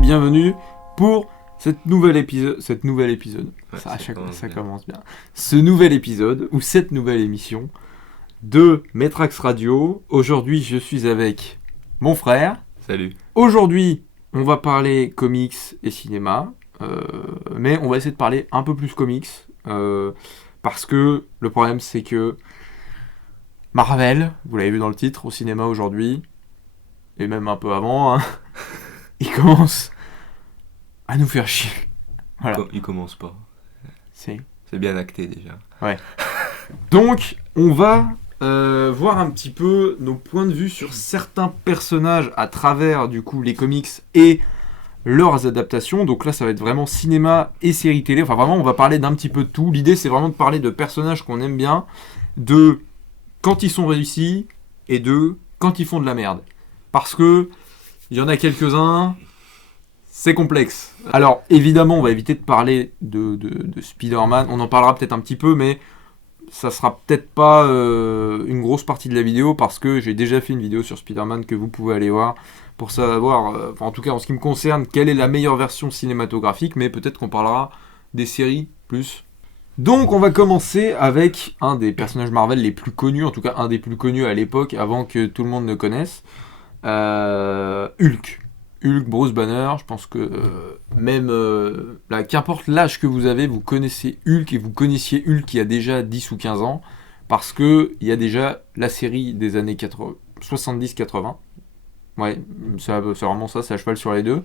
bienvenue pour cette nouvel épisode. Ouais, Ça commence bien. Ce nouvel épisode, ou cette nouvelle émission de Matrax Radio. Aujourd'hui, je suis avec mon frère. Salut. Aujourd'hui, on va parler comics et cinéma. Mais on va essayer de parler un peu plus comics. Parce que le problème, c'est que Marvel, vous l'avez vu dans le titre, au cinéma aujourd'hui, et même un peu avant, hein, il commence à nous faire chier. Voilà. Il commence pas. C'est bien acté déjà. Ouais. Donc, on va voir un petit peu nos points de vue sur certains personnages à travers du coup les comics et leurs adaptations. Donc là, ça va être vraiment cinéma et séries télé. Enfin, vraiment, on va parler d'un petit peu de tout. L'idée, c'est vraiment de parler de personnages qu'on aime bien, de quand ils sont réussis et de quand ils font de la merde. Parce que il y en a quelques-uns, c'est complexe. Alors, évidemment, on va éviter de parler de Spider-Man. On en parlera peut-être un petit peu, mais ça sera peut-être pas une grosse partie de la vidéo parce que j'ai déjà fait une vidéo sur Spider-Man que vous pouvez aller voir pour savoir, en tout cas en ce qui me concerne, quelle est la meilleure version cinématographique, mais peut-être qu'on parlera des séries plus. Donc on va commencer avec un des personnages Marvel les plus connus, en tout cas un des plus connus à l'époque, avant que tout le monde ne connaisse, Hulk. Hulk, Bruce Banner, je pense que même là, qu'importe l'âge que vous avez, vous connaissez Hulk et vous connaissiez Hulk il y a déjà 10 ou 15 ans parce que il y a déjà la série des années 70-80. Ouais, c'est vraiment ça, c'est à cheval sur les deux.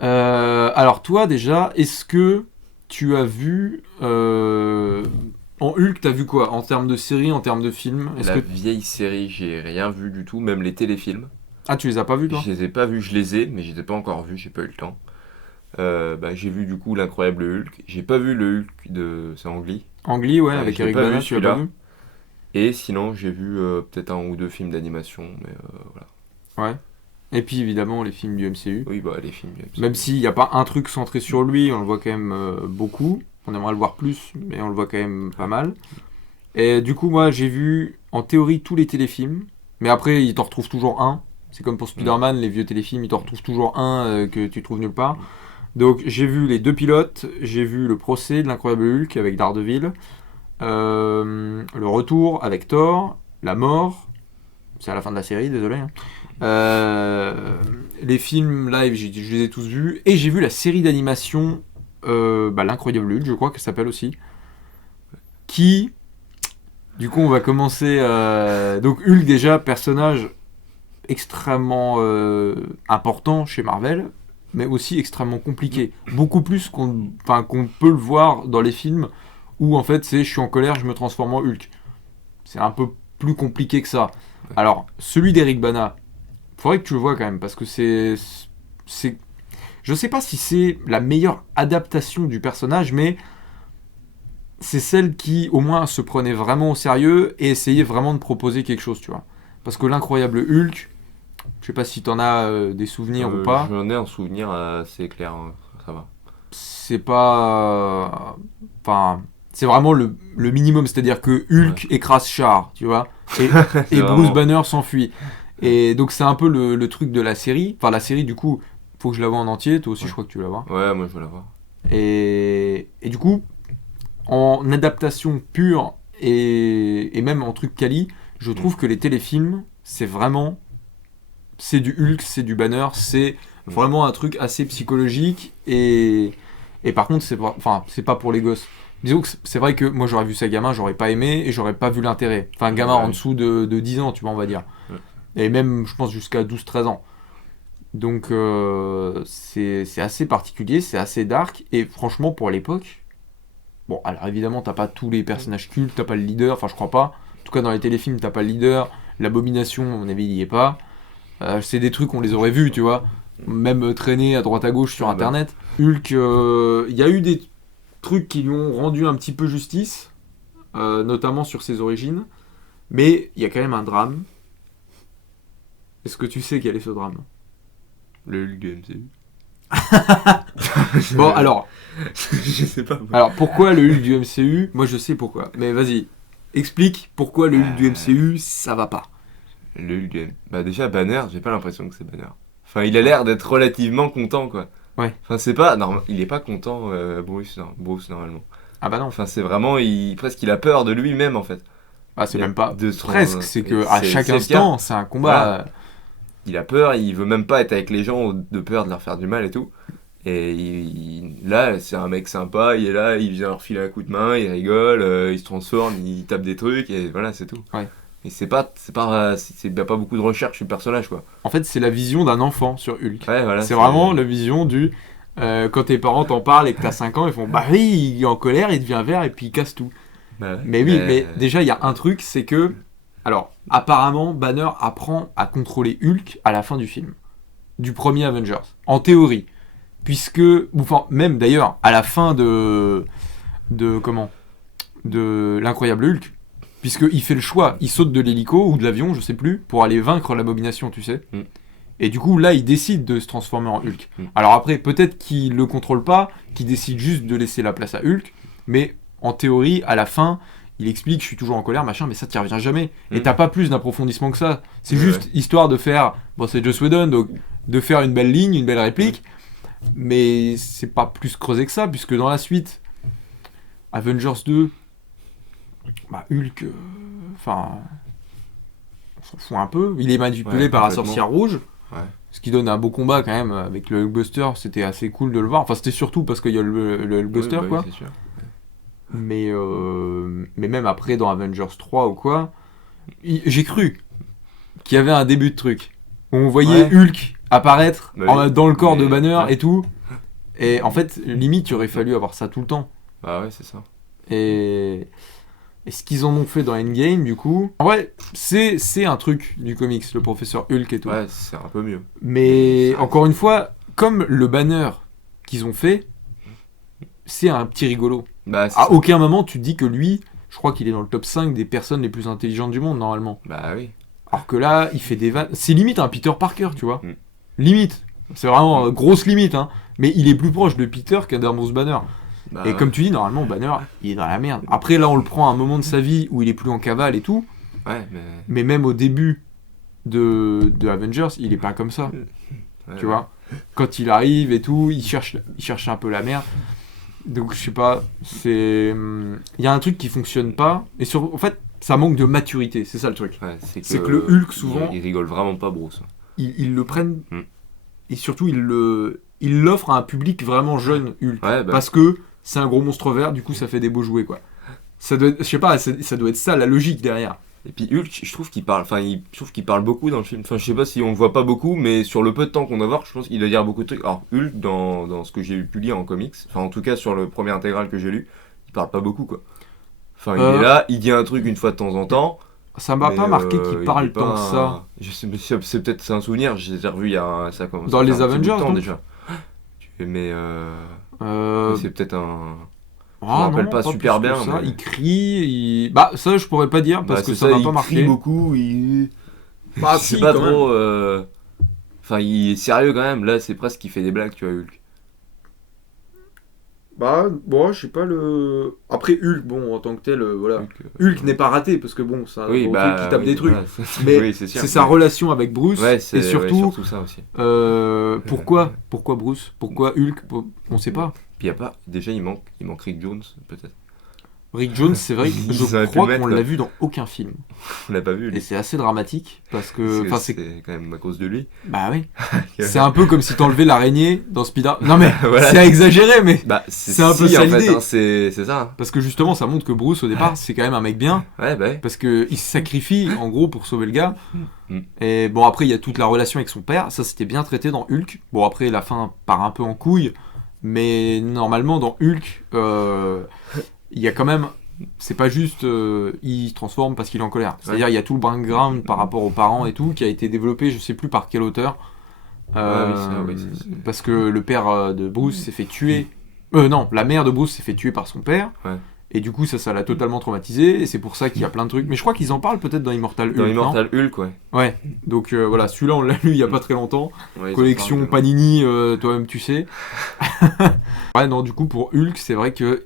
Alors toi déjà, est-ce que tu as vu en Hulk, t'as vu quoi en termes de série, en termes de film? Vieille série, j'ai rien vu du tout, même les téléfilms. Ah, tu les as pas vus toi? Je les ai pas vus, je les ai, mais je les ai pas encore vus, j'ai pas eu le temps. J'ai vu du coup l'incroyable Hulk. J'ai pas vu le Hulk de c'est Ang Lee. Ang Lee, ouais, avec je l'ai Eric pas Bana, vu, tu l'as pas celui-là. vu? Et sinon, j'ai vu peut-être un ou deux films d'animation, mais voilà. Ouais. Et puis évidemment les films du MCU. Oui, bah les films. Même s'il n'y a pas un truc centré sur lui, on le voit quand même beaucoup. On aimerait le voir plus, mais on le voit quand même pas mal. Et du coup, moi, j'ai vu en théorie tous les téléfilms. Mais après, il t'en retrouve toujours un. C'est comme pour Spider-Man, les vieux téléfilms, il t'en retrouve toujours un que tu trouves nulle part. Donc j'ai vu les deux pilotes, j'ai vu le procès de l'incroyable Hulk avec Daredevil, le retour avec Thor, la mort, c'est à la fin de la série, désolé. Les films live, je les ai tous vus. Et j'ai vu la série d'animation, l'incroyable Hulk, je crois qu'elle s'appelle aussi. Qui, du coup, on va commencer. Donc Hulk déjà, personnage extrêmement important chez Marvel, mais aussi extrêmement compliqué. Beaucoup plus qu'on peut le voir dans les films où en fait c'est je suis en colère, je me transforme en Hulk. C'est un peu plus compliqué que ça. Alors, celui d'Eric Bana, faudrait que tu le vois quand même, parce que c'est... Je sais pas si c'est la meilleure adaptation du personnage, mais c'est celle qui, au moins, se prenait vraiment au sérieux et essayait vraiment de proposer quelque chose, tu vois. Parce que l'incroyable Hulk, je sais pas si t'en as des souvenirs ou pas. J'en ai un souvenir assez clair, hein, ça va. C'est pas... c'est vraiment le minimum, c'est-à-dire que Hulk écrase Char, tu vois, et Bruce vraiment... Banner s'enfuit. Et donc c'est un peu le truc de la série. Enfin, la série, du coup, faut que je la vois en entier. Toi aussi, je crois que tu veux la voir. Ouais, moi je veux la voir. Et du coup, en adaptation pure et même en truc quali, je trouve que les téléfilms, c'est vraiment... C'est du Hulk, c'est du Banner, c'est vraiment un truc assez psychologique. Et par contre, c'est pas pour les gosses. Disons que c'est vrai que moi j'aurais vu ça gamin, j'aurais pas aimé et j'aurais pas vu l'intérêt. Enfin, un gamin en dessous de 10 ans, tu vois, on va dire. Et même, je pense, jusqu'à 12-13 ans. Donc, c'est assez particulier, c'est assez dark. Et franchement, pour l'époque, bon, alors évidemment, t'as pas tous les personnages cultes, t'as pas le leader, enfin, je crois pas. En tout cas, dans les téléfilms, t'as pas le leader. L'abomination, à mon avis, il y est pas. C'est des trucs, on les aurait vus, tu vois. Même traîner à droite à gauche sur internet. Hulk, il y a eu des trucs qui lui ont rendu un petit peu justice, notamment sur ses origines. Mais il y a quand même un drame. Est-ce que tu sais quel est ce drame? Le Hulk du MCU. Bon, alors. Je sais pas. Alors, pourquoi le Hulk du MCU? Moi, je sais pourquoi. Mais vas-y, explique pourquoi le Hulk du MCU, ça va pas. Le Hulk du... Bah déjà, Banner, j'ai pas l'impression que c'est Banner. Enfin, il a l'air d'être relativement content, quoi. Ouais. Enfin, c'est pas... Non, il est pas content, Bruce, normalement. Ah bah non. Enfin, c'est vraiment... presque, il a peur de lui-même, en fait. Ah, c'est Il a même pas de se presque, rendre- c'est et que à chaque c'est le cas. instant, c'est un combat. Il a peur, il veut même pas être avec les gens de peur de leur faire du mal et tout. Et là, c'est un mec sympa, il est là, il vient leur filer un coup de main, il rigole, il se transforme, il tape des trucs, et voilà, c'est tout. Ouais. Et y a pas beaucoup de recherche sur le personnage, quoi. En fait, c'est la vision d'un enfant sur Hulk. Ouais, voilà. C'est vraiment la vision du... quand tes parents t'en parlent et que t'as 5 ans, ils font bah oui, il est en colère, il devient vert et puis il casse tout. Bah ouais. Mais oui, mais déjà, il y a un truc, c'est que... Alors, apparemment, Banner apprend à contrôler Hulk à la fin du film. Du premier Avengers. En théorie. Puisque... Enfin, même d'ailleurs, à la fin de l'incroyable Hulk, puisqu'il fait le choix, il saute de l'hélico ou de l'avion, je sais plus, pour aller vaincre l'abomination, tu sais. Mm. Et du coup, là, il décide de se transformer en Hulk. Mm. Alors après, peut-être qu'il le contrôle pas, qu'il décide juste de laisser la place à Hulk, mais en théorie, à la fin, il explique, je suis toujours en colère, machin, mais ça t'y revient jamais. Et t'as pas plus d'approfondissement que ça. C'est juste histoire de faire, bon, c'est Joss Whedon, donc de faire une belle ligne, une belle réplique, mais c'est pas plus creusé que ça, puisque dans la suite, Avengers 2, bah Hulk, enfin, on s'en fout un peu. Il est manipulé par la sorcière rouge, ce qui donne un beau combat quand même avec le Hulkbuster. C'était assez cool de le voir. Enfin, c'était surtout parce qu'il y a le Hulkbuster, quoi. Oui, c'est sûr. Mais même après dans Avengers 3 ou quoi, j'ai cru qu'il y avait un début de truc où on voyait Hulk apparaître dans le corps de Banner et tout. Et en fait, limite, il aurait fallu avoir ça tout le temps. Bah ouais, c'est ça. Et ce qu'ils en ont fait dans Endgame, du coup... En vrai, c'est un truc du comics, le professeur Hulk et tout. Ouais, c'est un peu mieux. Mais encore une fois, comme le banner qu'ils ont fait, c'est un petit rigolo. Bah, à aucun moment, tu te dis que lui, je crois qu'il est dans le top 5 des personnes les plus intelligentes du monde, normalement. Bah oui. Alors que là, il fait des vannes... C'est limite un Peter Parker, tu vois. Mm. Limite. C'est vraiment grosse limite, hein. Mais il est plus proche de Peter qu'un Bruce Banner. Bah, et comme tu dis, normalement, Banner, il est dans la merde. Après, là, on le prend à un moment de sa vie où il est plus en cavale et tout. Ouais, mais même au début de Avengers, il est pas comme ça. Tu vois, quand il arrive et tout, il cherche un peu la merde. Donc, je sais pas, c'est... Il y a un truc qui fonctionne pas. Et en fait, ça manque de maturité, c'est ça le truc. Ouais, c'est que le Hulk, souvent... Il rigole vraiment pas, Bruce. Ils le prennent... Et surtout, ils l'offrent à un public vraiment jeune, Hulk. Ouais, bah. Parce que c'est un gros monstre vert, du coup ça fait des beaux jouets, quoi. Ça doit être, je sais pas, ça doit être ça la logique derrière. Et puis Hulk, je trouve qu'il parle beaucoup dans le film. Enfin, je sais pas si on le voit pas beaucoup, mais sur le peu de temps qu'on va voir, je pense qu'il doit dire beaucoup de trucs. Alors Hulk, dans ce que j'ai pu lire en comics, enfin en tout cas sur le premier intégral que j'ai lu, il parle pas beaucoup, quoi. Enfin, il est là, il dit un truc une fois de temps en temps. Ça m'a pas marqué qu'il parle tant que ça. Je sais, c'est peut-être un souvenir, j'ai revu il y a ça commence. Dans les Avengers, temps déjà. Mais c'est peut-être un. Je me rappelle pas super bien. Ça. Mais... Il crie, Bah, ça, je pourrais pas dire parce que ça m'a pas marqué. Il crie beaucoup, Bah, c'est pas trop. Enfin, il est sérieux quand même. Là, c'est presque qu'il fait des blagues, tu vois, Hulk. Bah, bon, je sais pas le. Après, Hulk, bon, en tant que tel, voilà. Hulk n'est pas raté parce que bon, c'est un truc qui tape des trucs. Voilà, mais c'est sa relation avec Bruce. Ouais, et surtout ça aussi. Pourquoi Bruce? Pourquoi Hulk? On sait pas. Puis y a pas. Déjà, il manque Rick Jones, peut-être. Rick Jones, c'est vrai que je crois qu'on l'a vu dans aucun film. On l'a pas vu. Et c'est assez dramatique parce que. C'est quand même à cause de lui. Bah oui. C'est un peu comme si t'enlevais l'araignée dans Spider. Non mais voilà. C'est à exagérer, mais c'est un peu ça l'idée. En fait, c'est ça. Parce que justement, ça montre que Bruce au départ, c'est quand même un mec bien. Ouais, bah. Parce que il se sacrifie en gros pour sauver le gars. Et bon, après il y a toute la relation avec son père. Ça, c'était bien traité dans Hulk. Bon, après la fin part un peu en couille, mais normalement dans Hulk. Il y a quand même, c'est pas juste il se transforme parce qu'il est en colère. C'est-à-dire il y a tout le background par rapport aux parents et tout qui a été développé, je sais plus par quel auteur. Parce que le père de Bruce s'est fait tuer. Non, la mère de Bruce s'est fait tuer par son père. Ouais. Et du coup ça l'a totalement traumatisé. Et c'est pour ça qu'il y a plein de trucs. Mais je crois qu'ils en parlent peut-être dans Immortal Hulk. Dans Immortal Hulk, ouais. Ouais. Donc voilà, celui-là on l'a lu il y a pas très longtemps. Ouais, collection Panini, toi-même tu sais. Ouais, non, du coup pour Hulk, c'est vrai que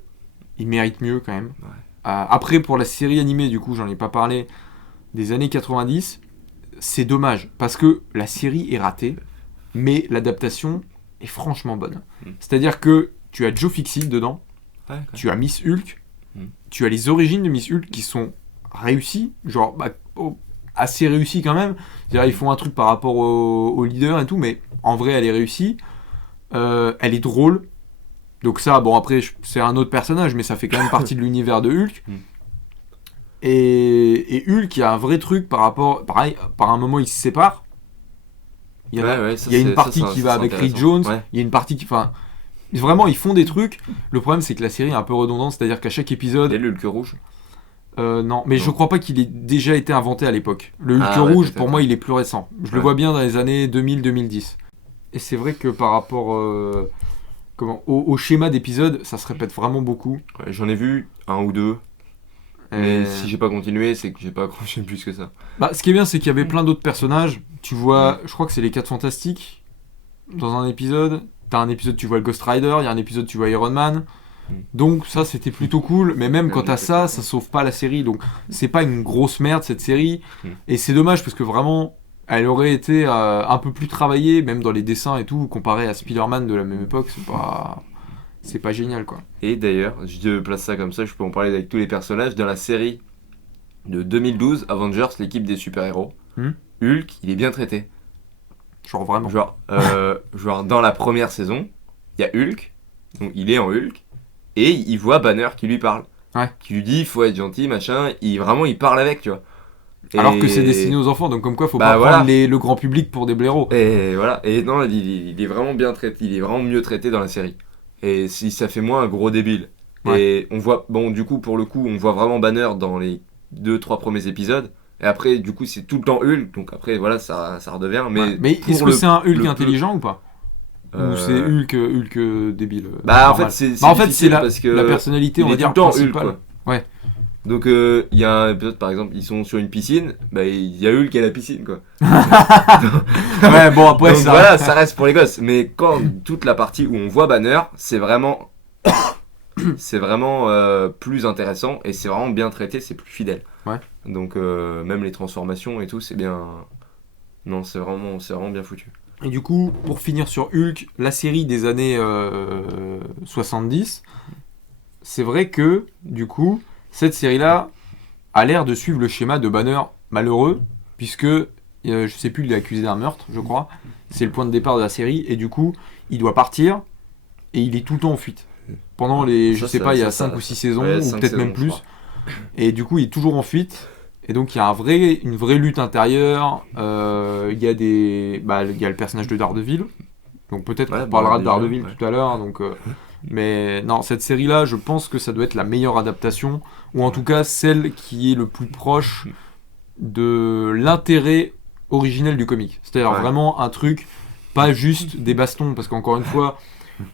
il mérite mieux quand même. Ouais. Après, pour la série animée, du coup, j'en ai pas parlé, des années 90, c'est dommage, parce que la série est ratée. mais l'adaptation est franchement bonne. C'est-à-dire que tu as Joe Fixit dedans, tu as Miss Hulk, tu as les origines de Miss Hulk qui sont réussies, genre assez réussies quand même. C'est-à-dire ils font un truc par rapport au leader et tout, mais en vrai elle est réussie. Elle est drôle. Donc ça, bon après c'est un autre personnage, mais ça fait quand même partie de l'univers de Hulk. Et Hulk, il y a un vrai truc par rapport... Pareil, par un moment, ils se séparent. Il y a une partie qui va avec Reed Jones. Il y a une partie qui... Enfin, vraiment, ils font des trucs. Le problème, c'est que la série est un peu redondante. C'est-à-dire qu'à chaque épisode... Et le Hulk rouge non, mais je crois pas qu'il ait déjà été inventé à l'époque. Le Hulk rouge, pour moi, il est plus récent. Je le vois bien dans les années 2000-2010. Et c'est vrai que par rapport au schéma d'épisodes, ça se répète vraiment beaucoup. J'en ai vu un ou deux. Mais si j'ai pas continué, c'est que j'ai pas accroché plus que ça. Ce qui est bien, c'est qu'il y avait plein d'autres personnages. Tu vois, je crois que c'est les 4 Fantastiques dans un épisode. T'as un épisode, tu vois le Ghost Rider. Il y a un épisode, tu vois Iron Man. Donc ça, c'était plutôt cool. Mais même quand t'as ça sauve pas la série. Donc c'est pas une grosse merde cette série. Et c'est dommage parce que vraiment, elle aurait été un peu plus travaillée, même dans les dessins et tout, comparé à Spider-Man de la même époque. C'est pas génial, quoi. Et d'ailleurs, je place ça comme ça, je peux en parler avec tous les personnages. Dans la série de 2012, Avengers, l'équipe des super-héros, Hulk, il est bien traité. Genre vraiment. Genre dans la première saison, il y a Hulk, donc il est en Hulk, et il voit Banner qui lui parle. Qui lui dit, il faut être gentil, machin, il parle avec, tu vois. Alors que c'est destiné aux enfants, donc comme quoi faut pas prendre le grand public pour des blaireaux. Et voilà, et non, il est vraiment bien traité, il est vraiment mieux traité dans la série. Et si ça fait moins un gros débile. Et on voit, du coup, pour le coup, on voit vraiment Banner dans les 2-3 premiers épisodes. Et après, du coup, c'est tout le temps Hulk. Donc après, voilà, ça redevient. Mais est-ce que c'est un Hulk intelligent ou pas Ou c'est Hulk débile en fait, c'est parce que la personnalité, on va dire, principale. Hulk, ouais. Donc il y a un épisode, par exemple, ils sont sur une piscine, il y a Hulk à la piscine, quoi. Bon après donc, voilà, ça reste pour les gosses. Mais quand toute la partie où on voit Banner, c'est vraiment plus intéressant et c'est vraiment bien traité, c'est plus fidèle. Donc même les transformations et tout, c'est bien. Non, c'est vraiment bien foutu. Et du coup, pour finir sur Hulk, la série des années 70, c'est vrai que du coup, cette série-là a l'air de suivre le schéma de Banner malheureux, puisque, je sais plus, il est accusé d'un meurtre, je crois. C'est le point de départ de la série, et du coup, il doit partir, et il est tout le temps en fuite. Pendant il y a 5 ou 6 saisons, ou peut-être même plus. Et du coup, il est toujours en fuite, et donc il y a une vraie lutte intérieure. Il y a le personnage de Daredevil, donc peut-être qu'on parlera de Daredevil tout à l'heure, donc... Mais non, cette série-là, je pense que ça doit être la meilleure adaptation, ou en tout cas celle qui est le plus proche de l'intérêt originel du comic. C'est-à-dire vraiment un truc, pas juste des bastons, parce qu'encore une fois,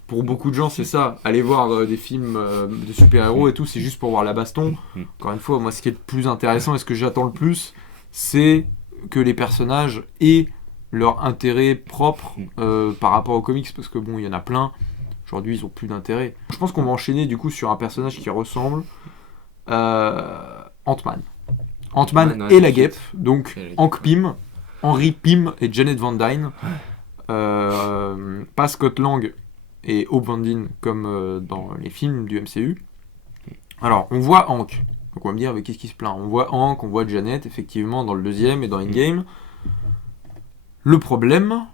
pour beaucoup de gens, c'est ça. Aller voir des films de super-héros et tout, c'est juste pour voir la baston. Encore une fois, moi, ce qui est le plus intéressant et ce que j'attends le plus, c'est que les personnages aient leur intérêt propre par rapport aux comics, parce que bon, il y en a plein. Aujourd'hui, ils ont plus d'intérêt. Je pense qu'on va enchaîner du coup sur un personnage qui ressemble Ant-Man. Ant-Man et la guêpe, donc Hank Pym, Henry Pym et Janet Van Dyne. Pas Scott Lang et Hope Van Dyne comme dans les films du MCU. Alors, on voit Hank. Donc on va me dire, mais qu'est-ce qui se plaint ? On voit Hank, on voit Janet, effectivement, dans le deuxième et dans Endgame. Le problème,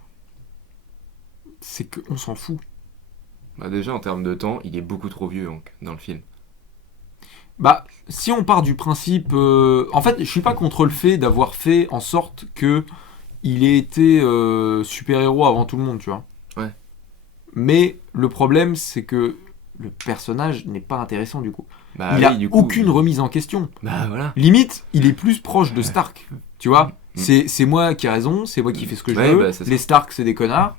c'est qu'on s'en fout. Déjà, en termes de temps, il est beaucoup trop vieux, Hank, dans le film. Si on part du principe... En fait, je suis pas contre le fait d'avoir fait en sorte que il ait été super-héros avant tout le monde, tu vois. Ouais. Mais le problème, c'est que le personnage n'est pas intéressant, du coup. Il a aucune remise en question. Voilà. Limite, il est plus proche de Stark, tu vois. C'est moi qui ai raison, c'est moi qui fais ce que je veux. Les Stark, c'est des connards.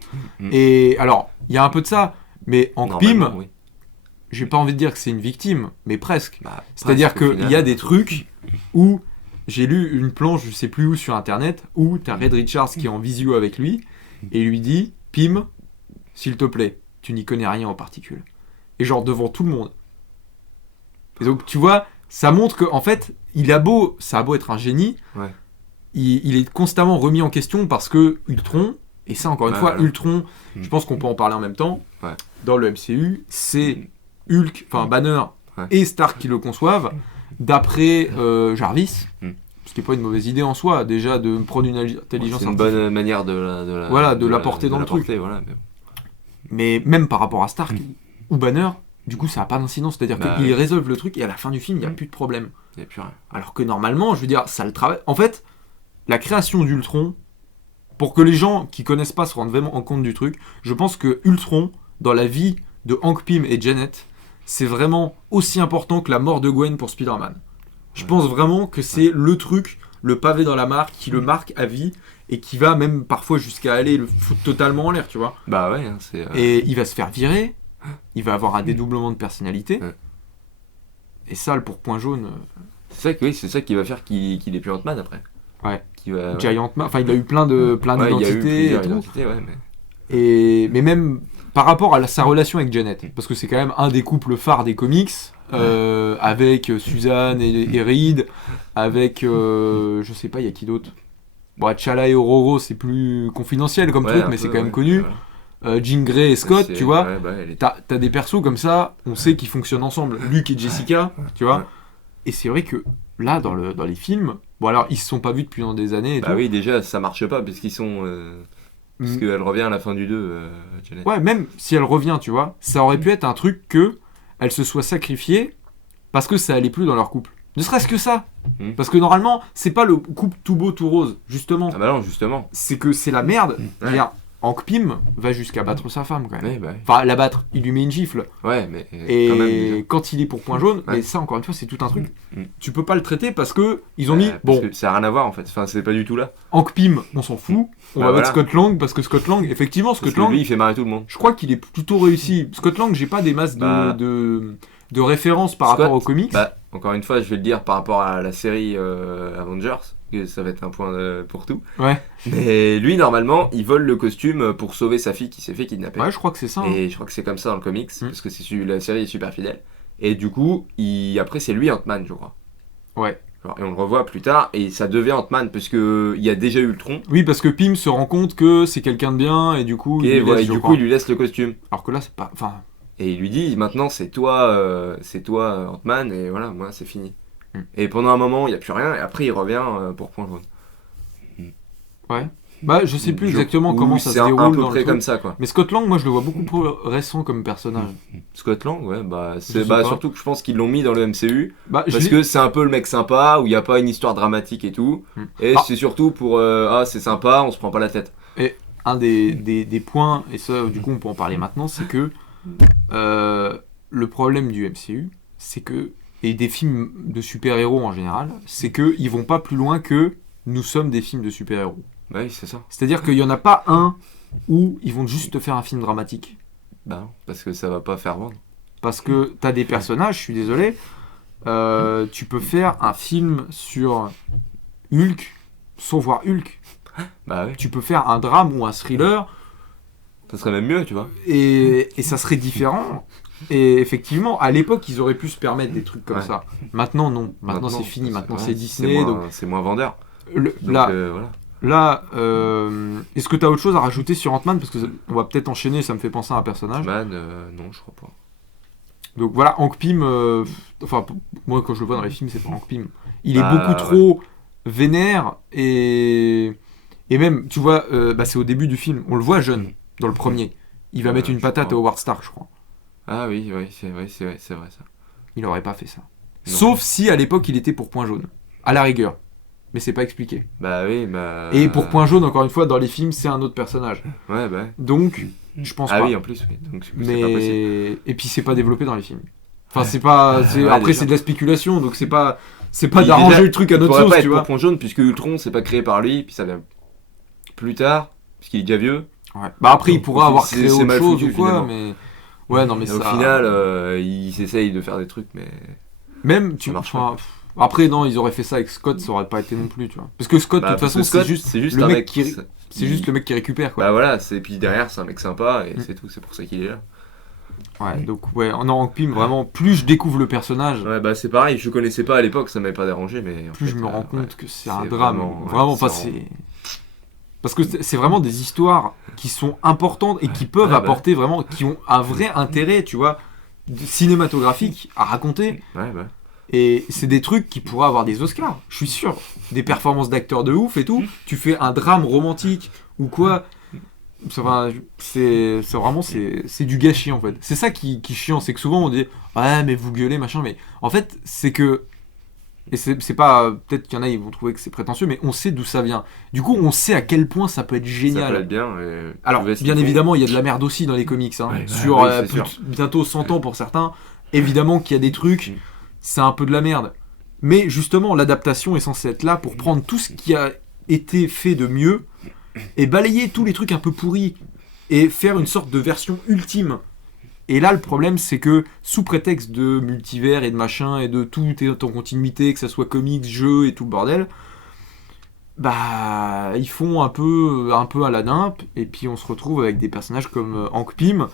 Et alors, il y a un peu de ça. Mais Hank Pym, j'ai pas envie de dire que c'est une victime, mais presque. C'est-à-dire qu'il y a des trucs où j'ai lu une planche, je sais plus où, sur internet, où t'as Reed Richards qui est en visio avec lui, et lui dit « Pym, s'il te plaît, tu n'y connais rien en particules. » Et genre devant tout le monde. Et donc tu vois, ça montre qu'en fait, ça a beau être un génie, il est constamment remis en question parce que Ultron, Et ça, encore une Ouais, fois, voilà. Ultron, je pense qu'on peut en parler en même temps. Ouais. Dans le MCU, c'est Hulk, enfin Banner Ouais. et Stark qui le conçoivent, d'après Jarvis, Mm. ce qui n'est pas une mauvaise idée en soi, déjà de prendre une intelligence C'est une artificielle. bonne manière de l'apporter dans le truc. Voilà, mais bon. Mais même par rapport à Stark ou Banner, du coup, ça n'a pas d'incidence. C'est-à-dire Bah, qu'ils ouais. résolvent le truc et à la fin du film, il n'y a plus de problème. Il n'y a plus rien. Alors que normalement, je veux dire, ça le travaille. En fait, la création d'Ultron, pour que les gens qui connaissent pas se rendent vraiment en compte du truc, je pense que Ultron, dans la vie de Hank Pym et Janet, c'est vraiment aussi important que la mort de Gwen pour Spider-Man. Je pense vraiment que c'est le truc, le pavé dans la mare, qui le marque à vie et qui va même parfois jusqu'à aller le foutre totalement en l'air, tu vois. Bah ouais, hein, c'est. Et il va se faire virer, il va avoir un dédoublement de personnalité. Ouais. Et ça, le pourpoint jaune, C'est ça qui va faire qu'il est plus Ant-Man après. Ouais. Qui va, Giant Man, enfin il a eu plein Ouais, il y a eu d'identités et plusieurs tout. identités, ouais, mais. Mais même par rapport à sa relation avec Janet, parce que c'est quand même un des couples phares des comics, avec Suzanne et Reed, avec, je sais pas, il y a qui d'autre. Bon, T'Challa et Ororo, c'est plus confidentiel comme Ouais, truc, un mais peu, c'est quand même ouais, connu. voilà. Jean Grey et Scott, C'est- tu vois. Ouais, bah, elle est- T'as des persos comme ça, on sait qu'ils fonctionnent ensemble. Luke et Jessica, tu vois. Ouais. Et c'est vrai que là, dans les films, bon alors ils se sont pas vus depuis des années et Bah tout. oui, déjà, ça marche pas, parce qu'ils sont. Parce Mm. qu'elle revient à la fin du 2, Janet. Ouais, même si elle revient, tu vois, ça aurait pu être un truc que elle se soit sacrifiée parce que ça allait plus dans leur couple. Ne serait-ce que ça. Mm. Parce que normalement, c'est pas le couple tout beau, tout rose, justement. Ah bah non, justement. C'est que c'est la merde. Ouais. Dire, Hank Pym va jusqu'à battre sa femme, quand même. Ouais, bah, Enfin, la battre, il lui met une gifle. ouais, mais Et quand même, déjà. quand il est pour point jaune, Ouais. mais ça, encore une fois, c'est tout un truc. Mm. Tu peux pas le traiter parce que ils ont Bah, mis, parce bon, que ça n'a rien à voir en fait. Enfin, c'est pas du tout là. Hank Pym, on s'en fout. On Bah va voilà. mettre Scott Lang parce que Scott Lang, effectivement, Parce Scott que Lang, lui, il fait marrer tout le monde. je crois qu'il est plutôt réussi. Scott Lang, j'ai pas des masses Bah. de références par Scott, rapport aux comics. Bah, encore une fois, je vais le dire par rapport à la série Avengers, que ça va être un point pour tout. Ouais. Mais lui, normalement, il vole le costume pour sauver sa fille qui s'est fait kidnapper. Ouais, je crois que c'est ça. hein. Et je crois que c'est comme ça dans le comics, Mm. parce que la série est super fidèle. Et du coup, après, c'est lui Ant-Man, je crois. Ouais. Et on le revoit plus tard, et ça devient Ant-Man, parce qu'il y a déjà Ultron. Oui, parce que Pym se rend compte que c'est quelqu'un de bien et du coup, il Et lui voilà, laisse, du je coup, crois. il lui laisse le costume. Alors que là, c'est pas. Enfin, Et il lui dit, maintenant c'est toi Ant-Man, et voilà, moi c'est fini. Mm. Et pendant un moment, il n'y a plus rien, et après il revient pour point jaune. ouais. Bah, je sais plus exactement Oui, comment ça se c'est déroule un peu dans près le comme truc. ça, quoi. Mais Scott Lang, moi, je le vois beaucoup plus récent comme personnage. Scott Lang, ouais, bah, Je c'est sais pas. surtout que je pense qu'ils l'ont mis dans le MCU, Bah, je parce l'ai- que c'est un peu le mec sympa, où il n'y a pas une histoire dramatique et tout. Mm. Et Ah. c'est surtout pour, c'est sympa, on se prend pas la tête. un des points, et ça, du coup, on peut en parler maintenant, c'est que le problème du MCU, c'est que, et des films de super-héros en général, c'est qu'ils vont pas plus loin que nous sommes des films de super-héros. Bah oui, c'est ça. C'est-à-dire qu'il y en a pas un où ils vont juste te faire un film dramatique. Bah non, parce que ça va pas faire vendre. Parce que t'as des personnages, je suis désolé, tu peux faire un film sur Hulk sans voir Hulk. Bah oui, Tu peux faire un drame ou un thriller ça serait même mieux, tu vois. et ça serait différent. Et effectivement, à l'époque, ils auraient pu se permettre des trucs comme Ouais. ça. Maintenant, non. Maintenant, c'est fini. Maintenant, c'est Disney. moins, Donc, c'est moins vendeur. le- Donc, là, voilà. est-ce que tu as autre chose à rajouter sur Ant-Man? Parce qu'on va peut-être enchaîner, ça me fait penser à un personnage. Man, non, je crois pas. Donc voilà, Hank Pym, moi quand je le vois dans les films, c'est pas Hank Pym. Il est Bah, beaucoup trop vénère et même, tu vois, c'est au début du film, on le voit jeune, dans le premier. Il va mettre une je patate à crois. Howard Stark, je crois. Ah oui, c'est vrai ça. Il aurait pas fait ça. Non. Sauf si à l'époque il était pour point jaune. À la rigueur. Mais c'est pas expliqué. Bah oui, bah. Et pour point jaune, encore une fois, dans les films, c'est un autre personnage. Ouais, bah. Donc, je pense Ah pas. oui, en plus, oui. Donc, c'est pas possible. Mais et puis c'est pas développé dans les films. Enfin, c'est pas. Ouais, Après, déjà. c'est de la spéculation, donc c'est pas Oui, d'arranger déjà, le truc à il notre pourrait sauce, pas tu être vois. pour Point Jaune, puisque Ultron, c'est pas créé par lui, puis ça vient plus tard, puisqu'il est déjà vieux. Ouais. Bah après, il Donc, pourra avoir c'est- créé c'est autre mal chose foutu, ou quoi, finalement. mais ouais, non, mais Et au ça. final, il s'essaye de faire des trucs, mais. Même tu ça marche enfin, après, non, ils auraient fait ça avec Scott, ça aurait pas été non plus, tu vois. Parce que Scott, de Bah, toute parce que façon, Scott, c'est juste le un mec qui c'est- c'est juste le mec qui récupère, quoi. Bah voilà, puis derrière, c'est un mec sympa, et Mm. c'est tout, c'est pour ça qu'il est là. Ouais, donc ouais, non, Hank Pym, vraiment, plus je découvre le personnage, Ouais, bah c'est pareil, je connaissais pas à l'époque, ça m'avait pas dérangé, mais. en plus fait, je me rends ouais. compte que c'est un c'est drame. vraiment- ouais, Vraiment, c'est enfin, vraiment- c'est. Parce que c'est vraiment des histoires qui sont importantes et qui peuvent apporter vraiment, qui ont un vrai intérêt, tu vois, cinématographique à raconter. Ouais, bah. Et c'est des trucs qui pourraient avoir des Oscars, je suis sûr. Des performances d'acteurs de ouf et tout. Tu fais un drame romantique ou quoi. Enfin, c'est vraiment c'est du gâchis en fait. C'est ça qui est chiant, c'est que souvent on dit ouais mais vous gueulez machin, mais en fait c'est que et c'est pas peut-être qu'il y en a ils vont trouver que c'est prétentieux, mais on sait d'où ça vient. Du coup on sait à quel point ça peut être génial. Ça peut être bien. Alors bien évidemment il y a de la merde aussi dans les comics, hein. Sur bientôt 100 ans pour certains. Évidemment qu'il y a des trucs, c'est un peu de la merde. Mais justement l'adaptation est censée être là pour prendre tout ce qui a été fait de mieux et balayer tous les trucs un peu pourris et faire une sorte de version ultime. Et là, le problème, c'est que sous prétexte de multivers et de machin et de tout est en continuité, que ça soit comics, jeux et tout le bordel, bah ils font un peu à la nimpe et puis on se retrouve avec des personnages comme Hank Pym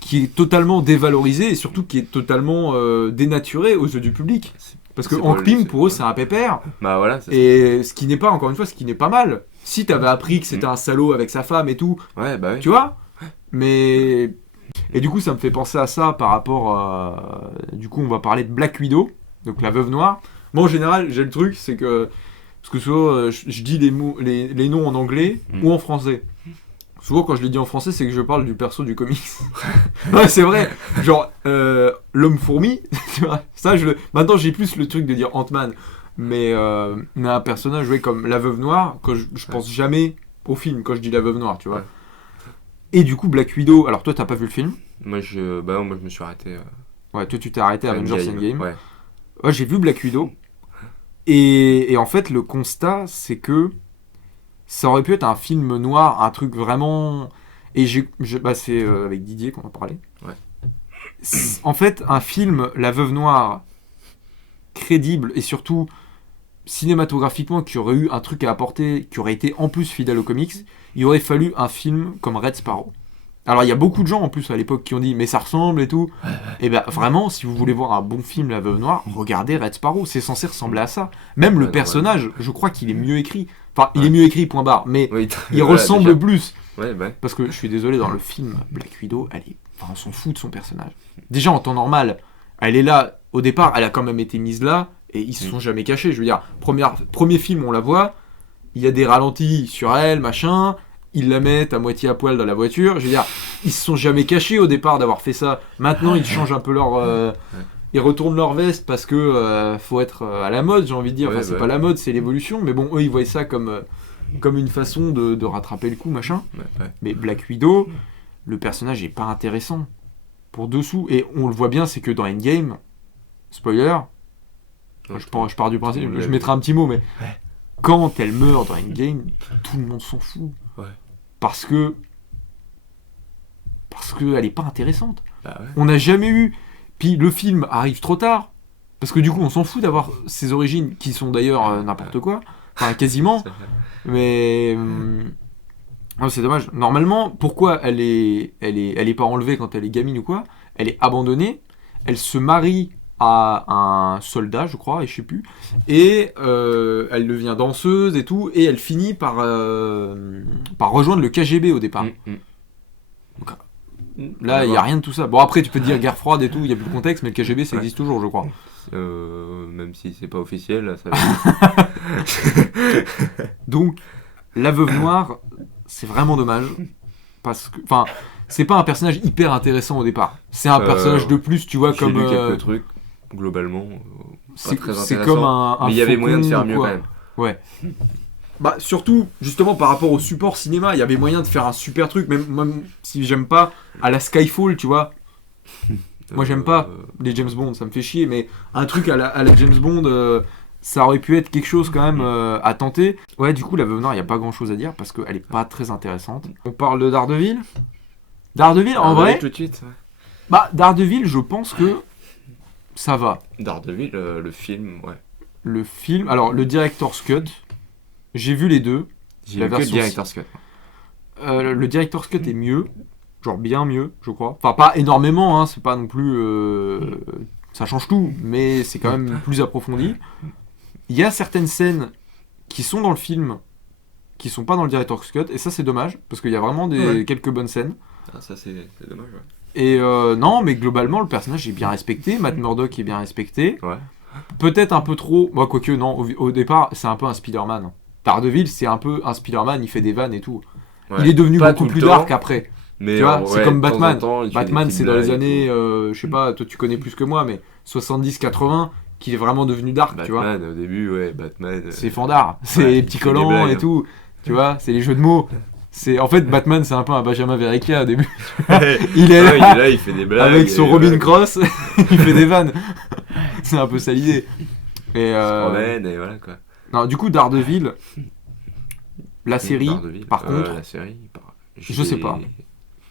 qui est totalement dévalorisé et surtout qui est totalement dénaturé aux yeux du public. Parce que Hank Pym, pour eux, c'est un pépère. Bah voilà. Et ce qui n'est pas, encore une fois, ce qui n'est pas mal. Si t'avais appris que c'était un salaud avec sa femme et tout, ouais, bah oui. Tu vois. Mais... Et du coup, ça me fait penser à ça par rapport à... Du coup, on va parler de Black Widow, donc la veuve noire. Moi, en général, j'ai le truc, c'est que... Parce que souvent, je dis les noms en anglais ou en français. Souvent, quand je les dis en français, c'est que je parle du perso du comics. Ouais, c'est vrai. Genre, l'homme fourmi, tu vois. Ça, maintenant, j'ai plus le truc de dire Ant-Man. Mais un personnage, ouais, comme la veuve noire, que je pense jamais au film quand je dis la veuve noire, tu vois. Ouais. Et du coup, Black Widow, alors toi, t'as pas vu le film ? Moi, je me suis arrêté. Ouais, toi, tu t'es arrêté à Avengers Endgame. Ouais. Ouais, j'ai vu Black Widow. Et en fait, le constat, c'est que ça aurait pu être un film noir, un truc vraiment... Et c'est avec Didier qu'on en parlait. Ouais. En fait, un film, La Veuve Noire, crédible et surtout cinématographiquement qui aurait eu un truc à apporter, qui aurait été en plus fidèle aux comics, il aurait fallu un film comme Red Sparrow. Alors il y a beaucoup de gens en plus à l'époque qui ont dit mais ça ressemble et tout. Et ben vraiment, si vous voulez voir un bon film La Veuve Noire, regardez Red Sparrow, c'est censé ressembler à ça. Même le personnage, je crois qu'il est mieux écrit. Enfin, il est mieux écrit, point barre, mais il ressemble plus. Ouais. Parce que je suis désolé, dans le film Black Widow, on s'en fout de son personnage. Déjà en temps normal, elle est là, au départ, elle a quand même été mise là, et ils se sont jamais cachés. Je veux dire, premier film, on la voit, il y a des ralentis sur elle, machin, ils la mettent à moitié à poil dans la voiture. Je veux dire, ils se sont jamais cachés au départ d'avoir fait ça. Maintenant, ils changent un peu leur... Ils retournent leur veste parce que faut être à la mode, j'ai envie de dire. Enfin, c'est pas la mode, c'est l'évolution. Mais bon, eux, ils voient ça comme une façon de rattraper le coup, machin. Ouais. Mais Black Widow, le personnage est pas intéressant. Pour dessous. Et on le voit bien, c'est que dans Endgame, spoiler, je pars du principe, je mettrai un petit mot, mais quand elle meurt dans Endgame, tout le monde s'en fout. Ouais. Parce que elle est pas intéressante. Bah ouais. On n'a jamais eu... Puis le film arrive trop tard. Parce que du coup, on s'en fout d'avoir ses origines, qui sont d'ailleurs n'importe quoi. Enfin, quasiment. Mais... c'est dommage. Normalement, pourquoi elle est pas enlevée quand elle est gamine ou quoi ? Elle est abandonnée. Elle se marie à un soldat, je crois, et je sais plus. Et elle devient danseuse et tout. Et elle finit par rejoindre le KGB au départ. Donc, là, il n'y a rien de tout ça. Bon, après, tu peux te dire guerre froide et tout, il n'y a plus de contexte, mais le KGB, ça existe toujours, je crois. Même si c'est pas officiel, ça Donc, la veuve noire, c'est vraiment dommage. Parce que, enfin, c'est pas un personnage hyper intéressant au départ. C'est un personnage de plus, tu vois, comme... J'ai lu quelques trucs, globalement, pas très intéressant. C'est comme un mais il y avait moyen de faire mieux quand même. Ouais. Bah, surtout, justement, par rapport au support cinéma, il y avait moyen de faire un super truc, même si j'aime pas, à la Skyfall, tu vois. Moi, j'aime pas les James Bond, ça me fait chier, mais un truc à la James Bond, ça aurait pu être quelque chose quand même à tenter. Ouais, du coup, la Veuve Noire, il n'y a pas grand chose à dire, parce qu'elle est pas très intéressante. On parle de Daredevil. Daredevil, en vrai, tout de suite, ouais. Bah, Daredevil, je pense que ça va. Daredevil, le film, ouais. Le film, alors, le Director's Cut, j'ai vu les deux. J'ai vu le Director's Cut. Le Director's Cut est mieux, genre bien mieux, je crois. Enfin, pas énormément, hein, c'est pas non plus... ça change tout, mais c'est quand même plus approfondi. Il y a certaines scènes qui sont dans le film, qui sont pas dans le director's cut, et ça c'est dommage, parce qu'il y a vraiment quelques bonnes scènes. Ah, ça c'est dommage, ouais. Et non, mais globalement, le personnage est bien respecté, Matt Murdock est bien respecté. Ouais. Peut-être un peu trop, moi quoique non, au départ, c'est un peu un Spider-Man. Daredevil, c'est un peu un Spider-Man, il fait des vannes et tout. Ouais. Il est devenu Pas beaucoup tout le plus temps, dark après. Mais Tu vois, ouais, c'est comme de temps en Batman. temps, il fait des Batman, petites c'est dans les blagues et années, tout. je sais pas, toi tu connais plus que moi, mais 70-80, qu'il est vraiment devenu dark, tu vois. Batman, au début, ouais, Batman. C'est fandard, c'est ouais, les il petits fait des collants blagues, et hein. tout, tu vois, c'est les jeux de mots. En fait, Batman, c'est un peu un Benjamin Verrecchia au début. Il est Ouais, là, il fait des blagues. avec son et Robin voilà, Cross, il fait des vannes. C'est un peu ça l'idée. Et il se promène et voilà quoi. non, du coup, Daredevil, la série, Daredevil. par contre, La série, je sais pas.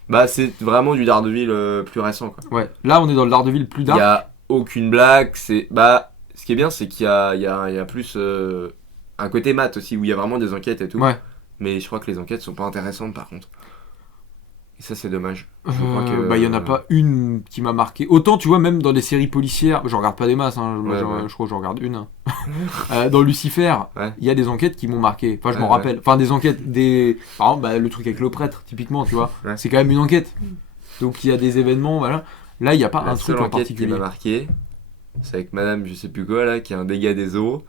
Bah, c'est vraiment du Daredevil plus récent quoi. Ouais, là on est dans le Daredevil plus Il dark. y a aucune blague, c'est. Bah, ce qui est bien, c'est qu'il y a plus un côté maths aussi, où il y a vraiment des enquêtes et tout. Ouais. Mais je crois que les enquêtes sont pas intéressantes par contre. Et ça, c'est dommage. Je crois que. Bah, il y en a pas une qui m'a marqué. Autant, tu vois, même dans des séries policières, je regarde pas des masses, hein, Ouais, je ouais. crois que j'en regarde une. Dans Lucifer, Ouais. il y a des enquêtes qui m'ont marqué. Enfin, je m'en Ouais, rappelle. Enfin, des enquêtes, par exemple, bah, le truc avec le prêtre, typiquement, tu vois. Ouais. C'est quand même une enquête. Donc, il y a des événements, voilà. Là, il n'y a pas La un truc seule en enquête qui particulier. m'a marqué, c'est avec madame je sais plus quoi là, qui a un dégât des eaux.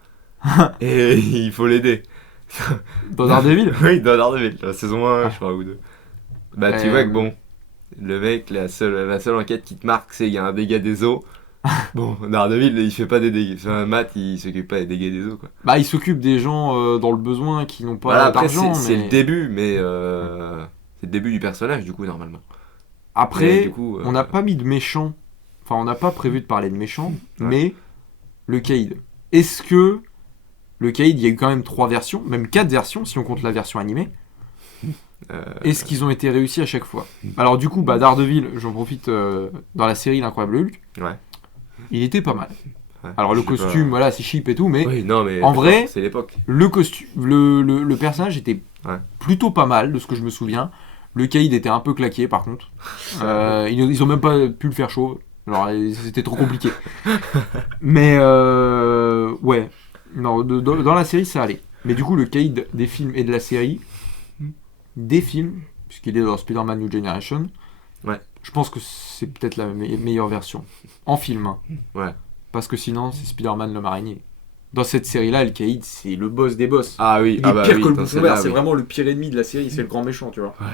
Et il faut l'aider. Dans Daredevil. Oui, dans Daredevil, la saison 1, Ah. je crois, ou 2. Bah, tu vois que bon, le mec, la seule enquête qui te marque, c'est qu'il y a un dégât des eaux. Bon, Daredevil, il fait pas des dégâts. Enfin, Matt, il s'occupe pas des dégâts des eaux, quoi. Bah, il s'occupe des gens dans le besoin qui n'ont pas Voilà, après, d'argent. c'est mais... le début, mais c'est le début du personnage, du coup, normalement. Après, Mais, du coup, on n'a pas mis de méchants. Enfin, on n'a pas prévu de parler de méchants, Ouais. mais le Cade. Est-ce que le Cade, il y a eu quand même 3 versions, même 4 versions si on compte la version animée. Est-ce qu'ils ont été réussis à chaque fois? Alors du coup, bah, Daredevil, j'en profite dans la série L'Incroyable Hulk, Ouais. il était pas mal. Ouais, Alors le je sais pas. costume, voilà, c'est cheap et tout, mais Oui, non, mais. En vrai, c'est l'époque. le costume, le personnage était Ouais. plutôt pas mal de ce que je me souviens. Le Cade était un peu claqué par contre. Ils ont même pas pu le faire chaud. Genre, c'était trop compliqué. Mais ouais, non, dans la série ça allait. Mais du coup, le Cade des films et de la série, des films, puisqu'il est dans Spider-Man New Generation, Ouais. je pense que c'est peut-être la meilleure version. En film. Hein. Ouais. Parce que sinon, c'est Spider-Man le marinier. Dans cette série-là, le Cade, c'est le boss des boss. Ah oui, Il est pire que le dans bouffon celle-là, vert, c'est oui. vraiment le pire ennemi de la série, c'est le grand méchant, tu vois. Ouais.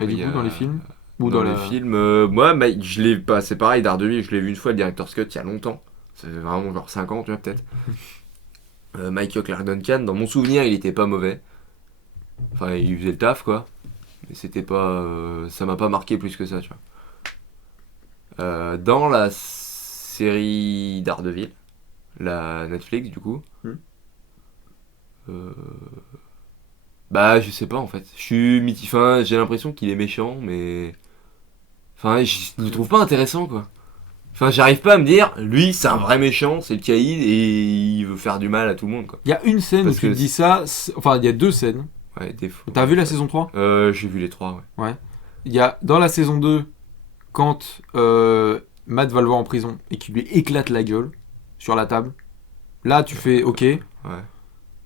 Et du Oui, coup, dans les films Dans ou dans les la... films, moi, je l'ai pas. C'est pareil, Daredevil, je l'ai vu une fois, le director's cut, il y a longtemps. Ça fait vraiment genre 5 ans, tu vois, peut-être. Michael Clark Duncan, dans mon souvenir, il était pas mauvais. Enfin, il faisait le taf, quoi. Mais c'était pas. Ça m'a pas marqué plus que ça, tu vois. Dans la série Daredevil, la Netflix, du coup. Bah, je sais pas en fait. Je suis mitigé. Enfin, j'ai l'impression qu'il est méchant, mais. Enfin, je le trouve pas intéressant, quoi. Enfin, j'arrive pas à me dire, lui, c'est un vrai méchant, c'est le Caïd, et il veut faire du mal à tout le monde, quoi. Il y a une scène Parce où tu te que dis ça, enfin, il y a 2 scènes. Ouais, défaut. T'as vu la saison 3 ? J'ai vu les 3, ouais. Il y a, dans la saison 2, quand Matt va le voir en prison et qu'il lui éclate la gueule sur la table, là, tu fais OK. Ouais.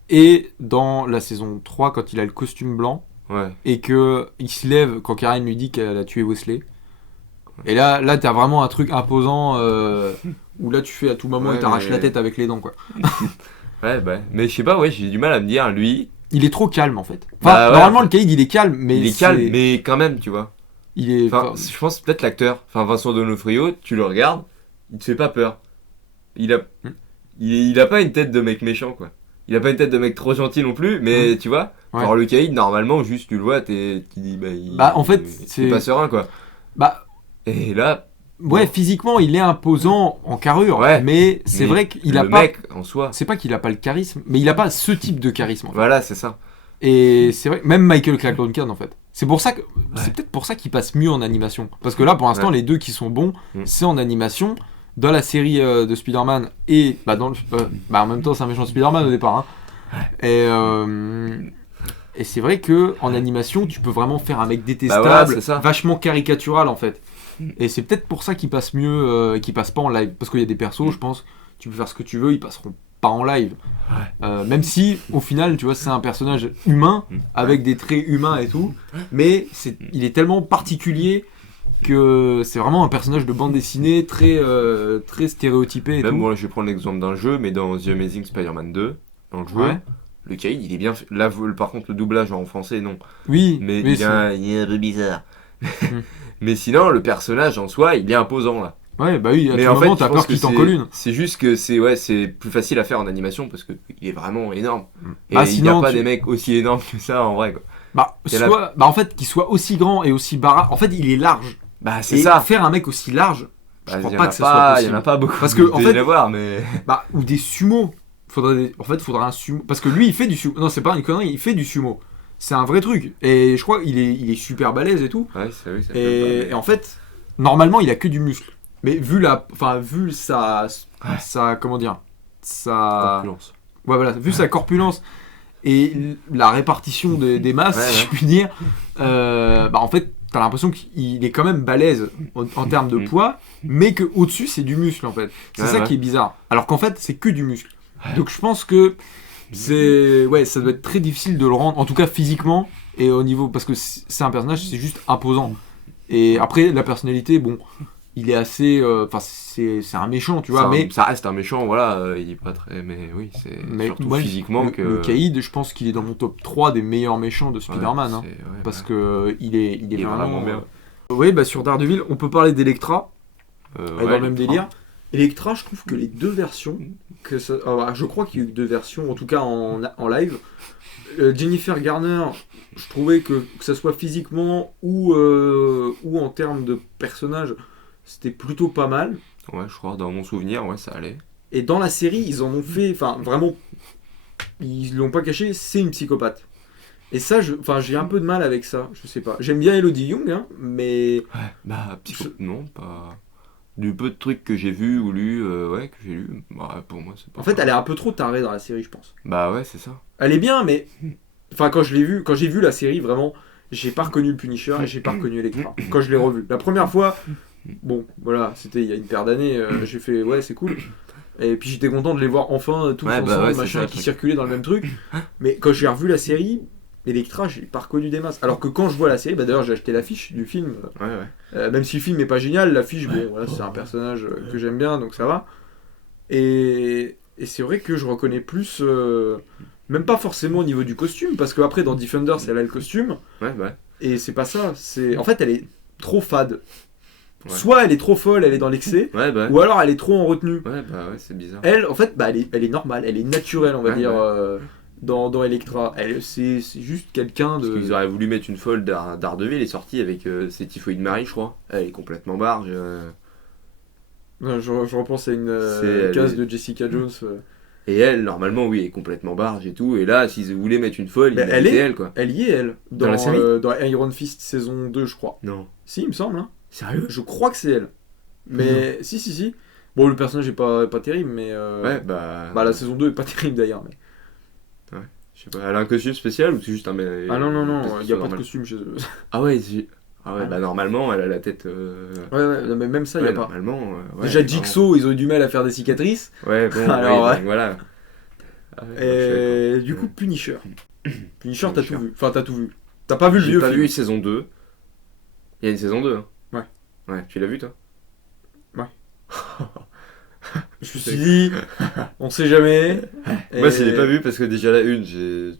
Et dans la saison 3, quand il a le costume blanc, Ouais. et que il se lève quand Karen lui dit qu'elle a tué Wesley. Et là t'as vraiment un truc imposant où là tu fais à tout moment Ouais, il t'arrache mais- la tête avec les dents, quoi. Ouais, bah. Mais je sais pas, ouais, j'ai du mal à me dire, lui, Il est trop calme en fait. Enfin, Bah ouais, normalement en fait. le Caïd il est calme, mais il est calme, mais quand même, tu vois. il est. Enfin, je pense peut-être l'acteur. Enfin, Vincent D'Onofrio, tu le regardes, il te fait pas peur. Il a, il a pas une tête de mec méchant, quoi. Il a pas une tête de mec trop gentil non plus, mais tu vois, Ouais. genre le Caïd, normalement, juste tu le vois, tu dis, bah, Bah, en fait, c'est c'est- pas serein, quoi. Bah Et là, ouais, physiquement il est imposant en carrure, Ouais. mais c'est mais vrai qu'il a le pas. mec en soi, C'est pas qu'il a pas le charisme, mais il a pas ce type de charisme. En fait. voilà, c'est ça. Et c'est vrai, même Michael Clark Duncan en fait. C'est pour ça que c'est peut-être pour ça qu'il passe mieux en animation. Parce que là, pour l'instant, Ouais. les deux qui sont bons, Mm. c'est en animation. Dans la série de Spider-Man et dans le, en même temps, c'est un méchant Spider-Man au départ. Hein. Et c'est vrai que en animation, tu peux vraiment faire un mec détestable, voilà, c'est ça. vachement caricatural en fait. Et c'est peut-être pour ça qu'il passe mieux, qu'il passe pas en live. Parce qu'il y a des persos, je pense, tu peux faire ce que tu veux, ils passeront pas en live. Même si, au final, tu vois, c'est un personnage humain, avec des traits humains et tout, mais il est tellement particulier que c'est vraiment un personnage de bande dessinée très, très stéréotypé et Même tout. moi, je vais prendre l'exemple d'un jeu, mais dans The Amazing Spider-Man 2, dans le jeu, Ouais. le Kaïd, il est bien fait. Là, par contre, le doublage en français, non. Oui, Mais oui, il est un peu bizarre. Mais sinon, le personnage en soi, il est imposant là. ouais, bah oui, à Mais tout en moment, fait, t'as je pense peur que qu'il t'en colle une. c'est juste que c'est plus facile à faire en animation parce qu'il est vraiment énorme. Et Ah, il n'y a sinon, pas des mecs aussi énormes que ça en vrai, quoi. Bah, Et là- bah, en fait, qu'il soit aussi grand et aussi baraque. En fait, il est large. Bah, c'est Et ça. faire un mec aussi large, je Bah, crois y en pas a que ça soit Il possible. y en a pas beaucoup. Parce que, en Il doit y fait, en avoir, mais. bah, ou des sumo. En fait, faudrait un sumo. Parce que lui, il fait du sumo. Non, c'est pas une connerie, il fait du sumo. C'est un vrai truc. Et je crois qu'il est super balèze et tout. Ouais, c'est oui, ça peut Et en fait, normalement, il a que du muscle. Mais vu sa, comment dire, sa, Corpulence. ouais, voilà, vu sa corpulence et la répartition des masses, Ouais, si ouais. je puis dire, bah en fait, t'as l'impression qu'il est quand même balèze en termes de poids, mais que au-dessus c'est du muscle en fait. C'est Ouais, ça ouais. qui est bizarre. Alors qu'en fait, c'est que du muscle. Donc je pense que ça doit être très difficile de le rendre, en tout cas physiquement et au niveau, parce que c'est un personnage, c'est juste imposant. Et après, la personnalité, bon, il est assez, enfin c'est un méchant, tu vois, mais Ça reste un méchant, voilà, il est pas très. Mais oui, c'est surtout moi, physiquement que. le Kaïd, je pense qu'il est dans mon top 3 des meilleurs méchants de Ouais, Spider-Man. Hein, c'est- ouais, parce ouais. que il est Il est vraiment bien. Oui, bah sur Daredevil, on peut parler d'Electra, elle est Ouais, dans le même Electra. délire. Electra, je trouve que les deux versions, je crois qu'il y a eu deux versions, en tout cas en live. Jennifer Garner, je trouvais que ça soit physiquement ou en termes de personnage, c'était plutôt pas mal. Ouais, je crois, dans mon souvenir, ouais, ça allait. Et dans la série, ils en ont fait, enfin vraiment, ils l'ont pas caché, c'est une psychopathe. Et ça, j'ai un peu de mal avec ça, je sais pas. J'aime bien Elodie Young, hein, mais Ouais, bah, non, pas. Du peu de trucs que j'ai vu ou lu, ouais, que j'ai lu, bah, pour moi, c'est pas. en fait, elle est un peu trop tarée dans la série, je pense. Bah, ouais, c'est ça. Elle est bien, mais enfin, quand j'ai vu la série, vraiment, j'ai pas reconnu le Punisher et j'ai pas reconnu Electra. Quand je l'ai revu, la première fois, bon, voilà, c'était il y a une paire d'années, j'ai fait ouais, c'est cool. Et puis j'étais content de les voir enfin tous Ouais, bah ensemble, ouais, c'est machin, ça, le qui truc. circulaient dans le même truc. Mais quand j'ai revu la série, Electra, j'ai pas reconnu des masses. Alors que quand je vois la série, bah d'ailleurs j'ai acheté l'affiche du film. Ouais, ouais. Même si le film est pas génial, l'affiche, bon, voilà, c'est un personnage que j'aime bien, donc ça va. Et c'est vrai que je reconnais plus, même pas forcément au niveau du costume, parce qu'après dans Defenders, elle a le costume, Ouais, bah. et c'est pas ça. En fait, elle est trop fade. Ouais. Soit elle est trop folle, elle est dans l'excès, Ouais, bah. ou alors elle est trop en retenue. Ouais, bah, ouais, c'est bizarre. Elle, en fait, bah, elle est normale, elle est naturelle, on va Ouais, dire, ouais. dans Electra. C'est juste quelqu'un Parce de. qu'ils auraient voulu mettre une folle Daredevil, elle est sortie avec ses Typhoïde Marie, je crois. Elle est complètement barge. Non, je repense à une Elle case est- de Jessica Jones. Et elle, normalement, oui, elle est complètement barge et tout. Et là, s'ils voulaient mettre une folle, Mais ils elle mettaient est- elle, quoi. Elle y est, elle. Dans la série dans Iron Fist saison 2, je crois. Non. Si, il me semble. Hein. Sérieux? Je crois que c'est elle. Mais si. Bon, le personnage est pas terrible, mais. Ouais, bah. Bah, la saison 2 est pas terrible d'ailleurs. Mais... Je sais pas, elle a un costume spécial ou c'est juste un. Ah non, il n'y a pas de normal. costume chez eux. Ah ouais, ah ouais, Ah. bah normalement, elle a la tête. Ouais, non, mais même ça, il Ouais, n'y a pas. normalement. Ouais, Déjà, vraiment. Jigsaw, ils ont eu du mal à faire des cicatrices. Ouais, bon, Alors, oui, ouais. donc voilà. Ah ouais, Et je suis du coup, Punisher. Punisher, t'as Punisher. tout vu. Enfin, t'as tout vu. T'as pas vu le J'ai vieux pas film. vu saison 2. Il y a une saison 2, hein. Ouais. Ouais, tu l'as vu toi? Je me suis dit, on sait jamais. Moi, Et- je l'ai pas vu parce que déjà la une, j'ai.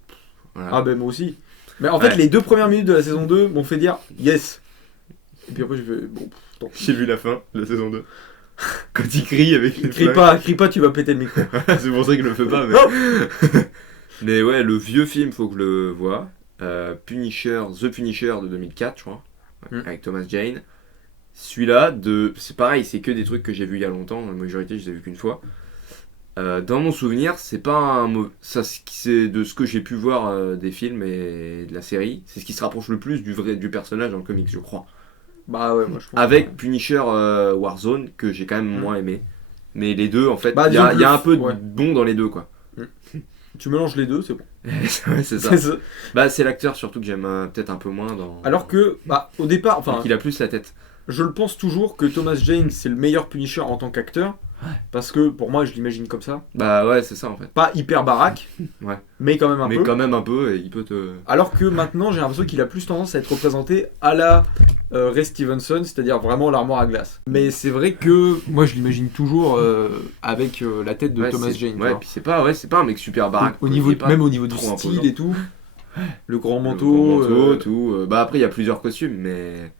Voilà. Ah ben moi aussi. Mais en fait, Ouais. les 2 premières minutes de la saison 2 m'ont fait dire yes. Et puis après, j'ai fait bon, tant pis. J'ai vu la fin de la saison 2. Quand il crie avec une Crie flingue. pas, tu vas péter le micro. C'est pour ça que je le fais pas. Mais... Non. Mais ouais, le vieux film, faut que je le voie. Punisher, The Punisher de 2004, je crois. Ouais, Mm. avec Thomas Jane. Celui-là, c'est pareil, c'est que des trucs que j'ai vus il y a longtemps. La majorité, je les ai vus qu'une fois. Dans mon souvenir, c'est pas un ça, c'est de ce que j'ai pu voir des films et de la série. C'est ce qui se rapproche le plus du personnage dans le comics, je crois. Bah ouais, moi je pense. Avec Punisher Warzone, que j'ai quand même moins aimé. Mais les deux, en fait, Bah, il y a disons un peu de ouais. bon dans les deux, quoi. Tu mélanges les deux, c'est bon. Ouais, c'est ça. C'est ça. Bah, c'est l'acteur surtout que j'aime peut-être un peu moins dans. Alors que, bah, au départ, enfin, qu'il a plus la tête. je le pense toujours que Thomas Jane c'est le meilleur Punisher en tant qu'acteur. Parce que pour moi, je l'imagine comme ça. Bah ouais, c'est ça en fait. Pas hyper baraque, Ouais. mais quand même un Mais peu. quand même un peu, et il peut te. Alors que maintenant, j'ai l'impression qu'il a plus tendance à être représenté à la Ray Stevenson, c'est-à-dire vraiment l'armoire à glace. Mais c'est vrai que moi, je l'imagine toujours avec la tête de Ouais, Thomas c'est- Jane. tu Ouais, vois. puis c'est pas un mec super baraque. Au quoi. niveau, Il est pas même au niveau du trop style imposant. et tout. Le grand Le manteau. grand manteau, tout. Bah après, il y a plusieurs costumes, mais.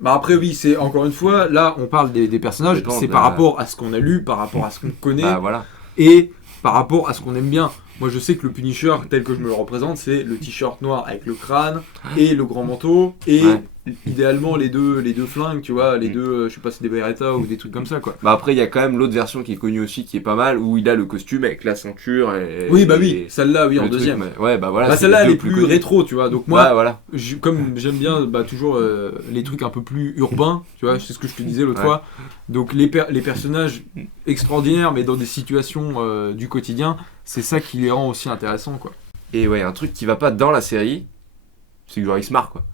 Bah après, oui, c'est encore une fois, là, on parle des personnages, Ça dépend c'est de par la- rapport à ce qu'on a lu, par rapport à ce qu'on connaît. Bah voilà. Et par rapport à ce qu'on aime bien. Moi je sais que le Punisher tel que je me le représente, c'est le t-shirt noir avec le crâne et le grand manteau et Ouais. idéalement les deux flingues, tu vois, les deux, je sais pas si c'est des Beretta ou des trucs comme ça quoi. Bah après, il y a quand même l'autre version qui est connue aussi, qui est pas mal, où il a le costume avec la ceinture et. Oui bah et oui, celle-là oui le en truc, deuxième. mais- Ouais, bah voilà. Bah c'est celle-là les elle deux est plus connus. rétro, tu vois. Donc moi, Ouais, voilà. comme j'aime bien bah, toujours les trucs un peu plus urbains, tu vois, c'est ce que je te disais l'autre Ouais. fois. Donc les personnages extraordinaires mais dans des situations du quotidien, c'est ça qui les rend aussi intéressants quoi. Et ouais, un truc qui va pas dans la série, c'est que genre il se marre quoi.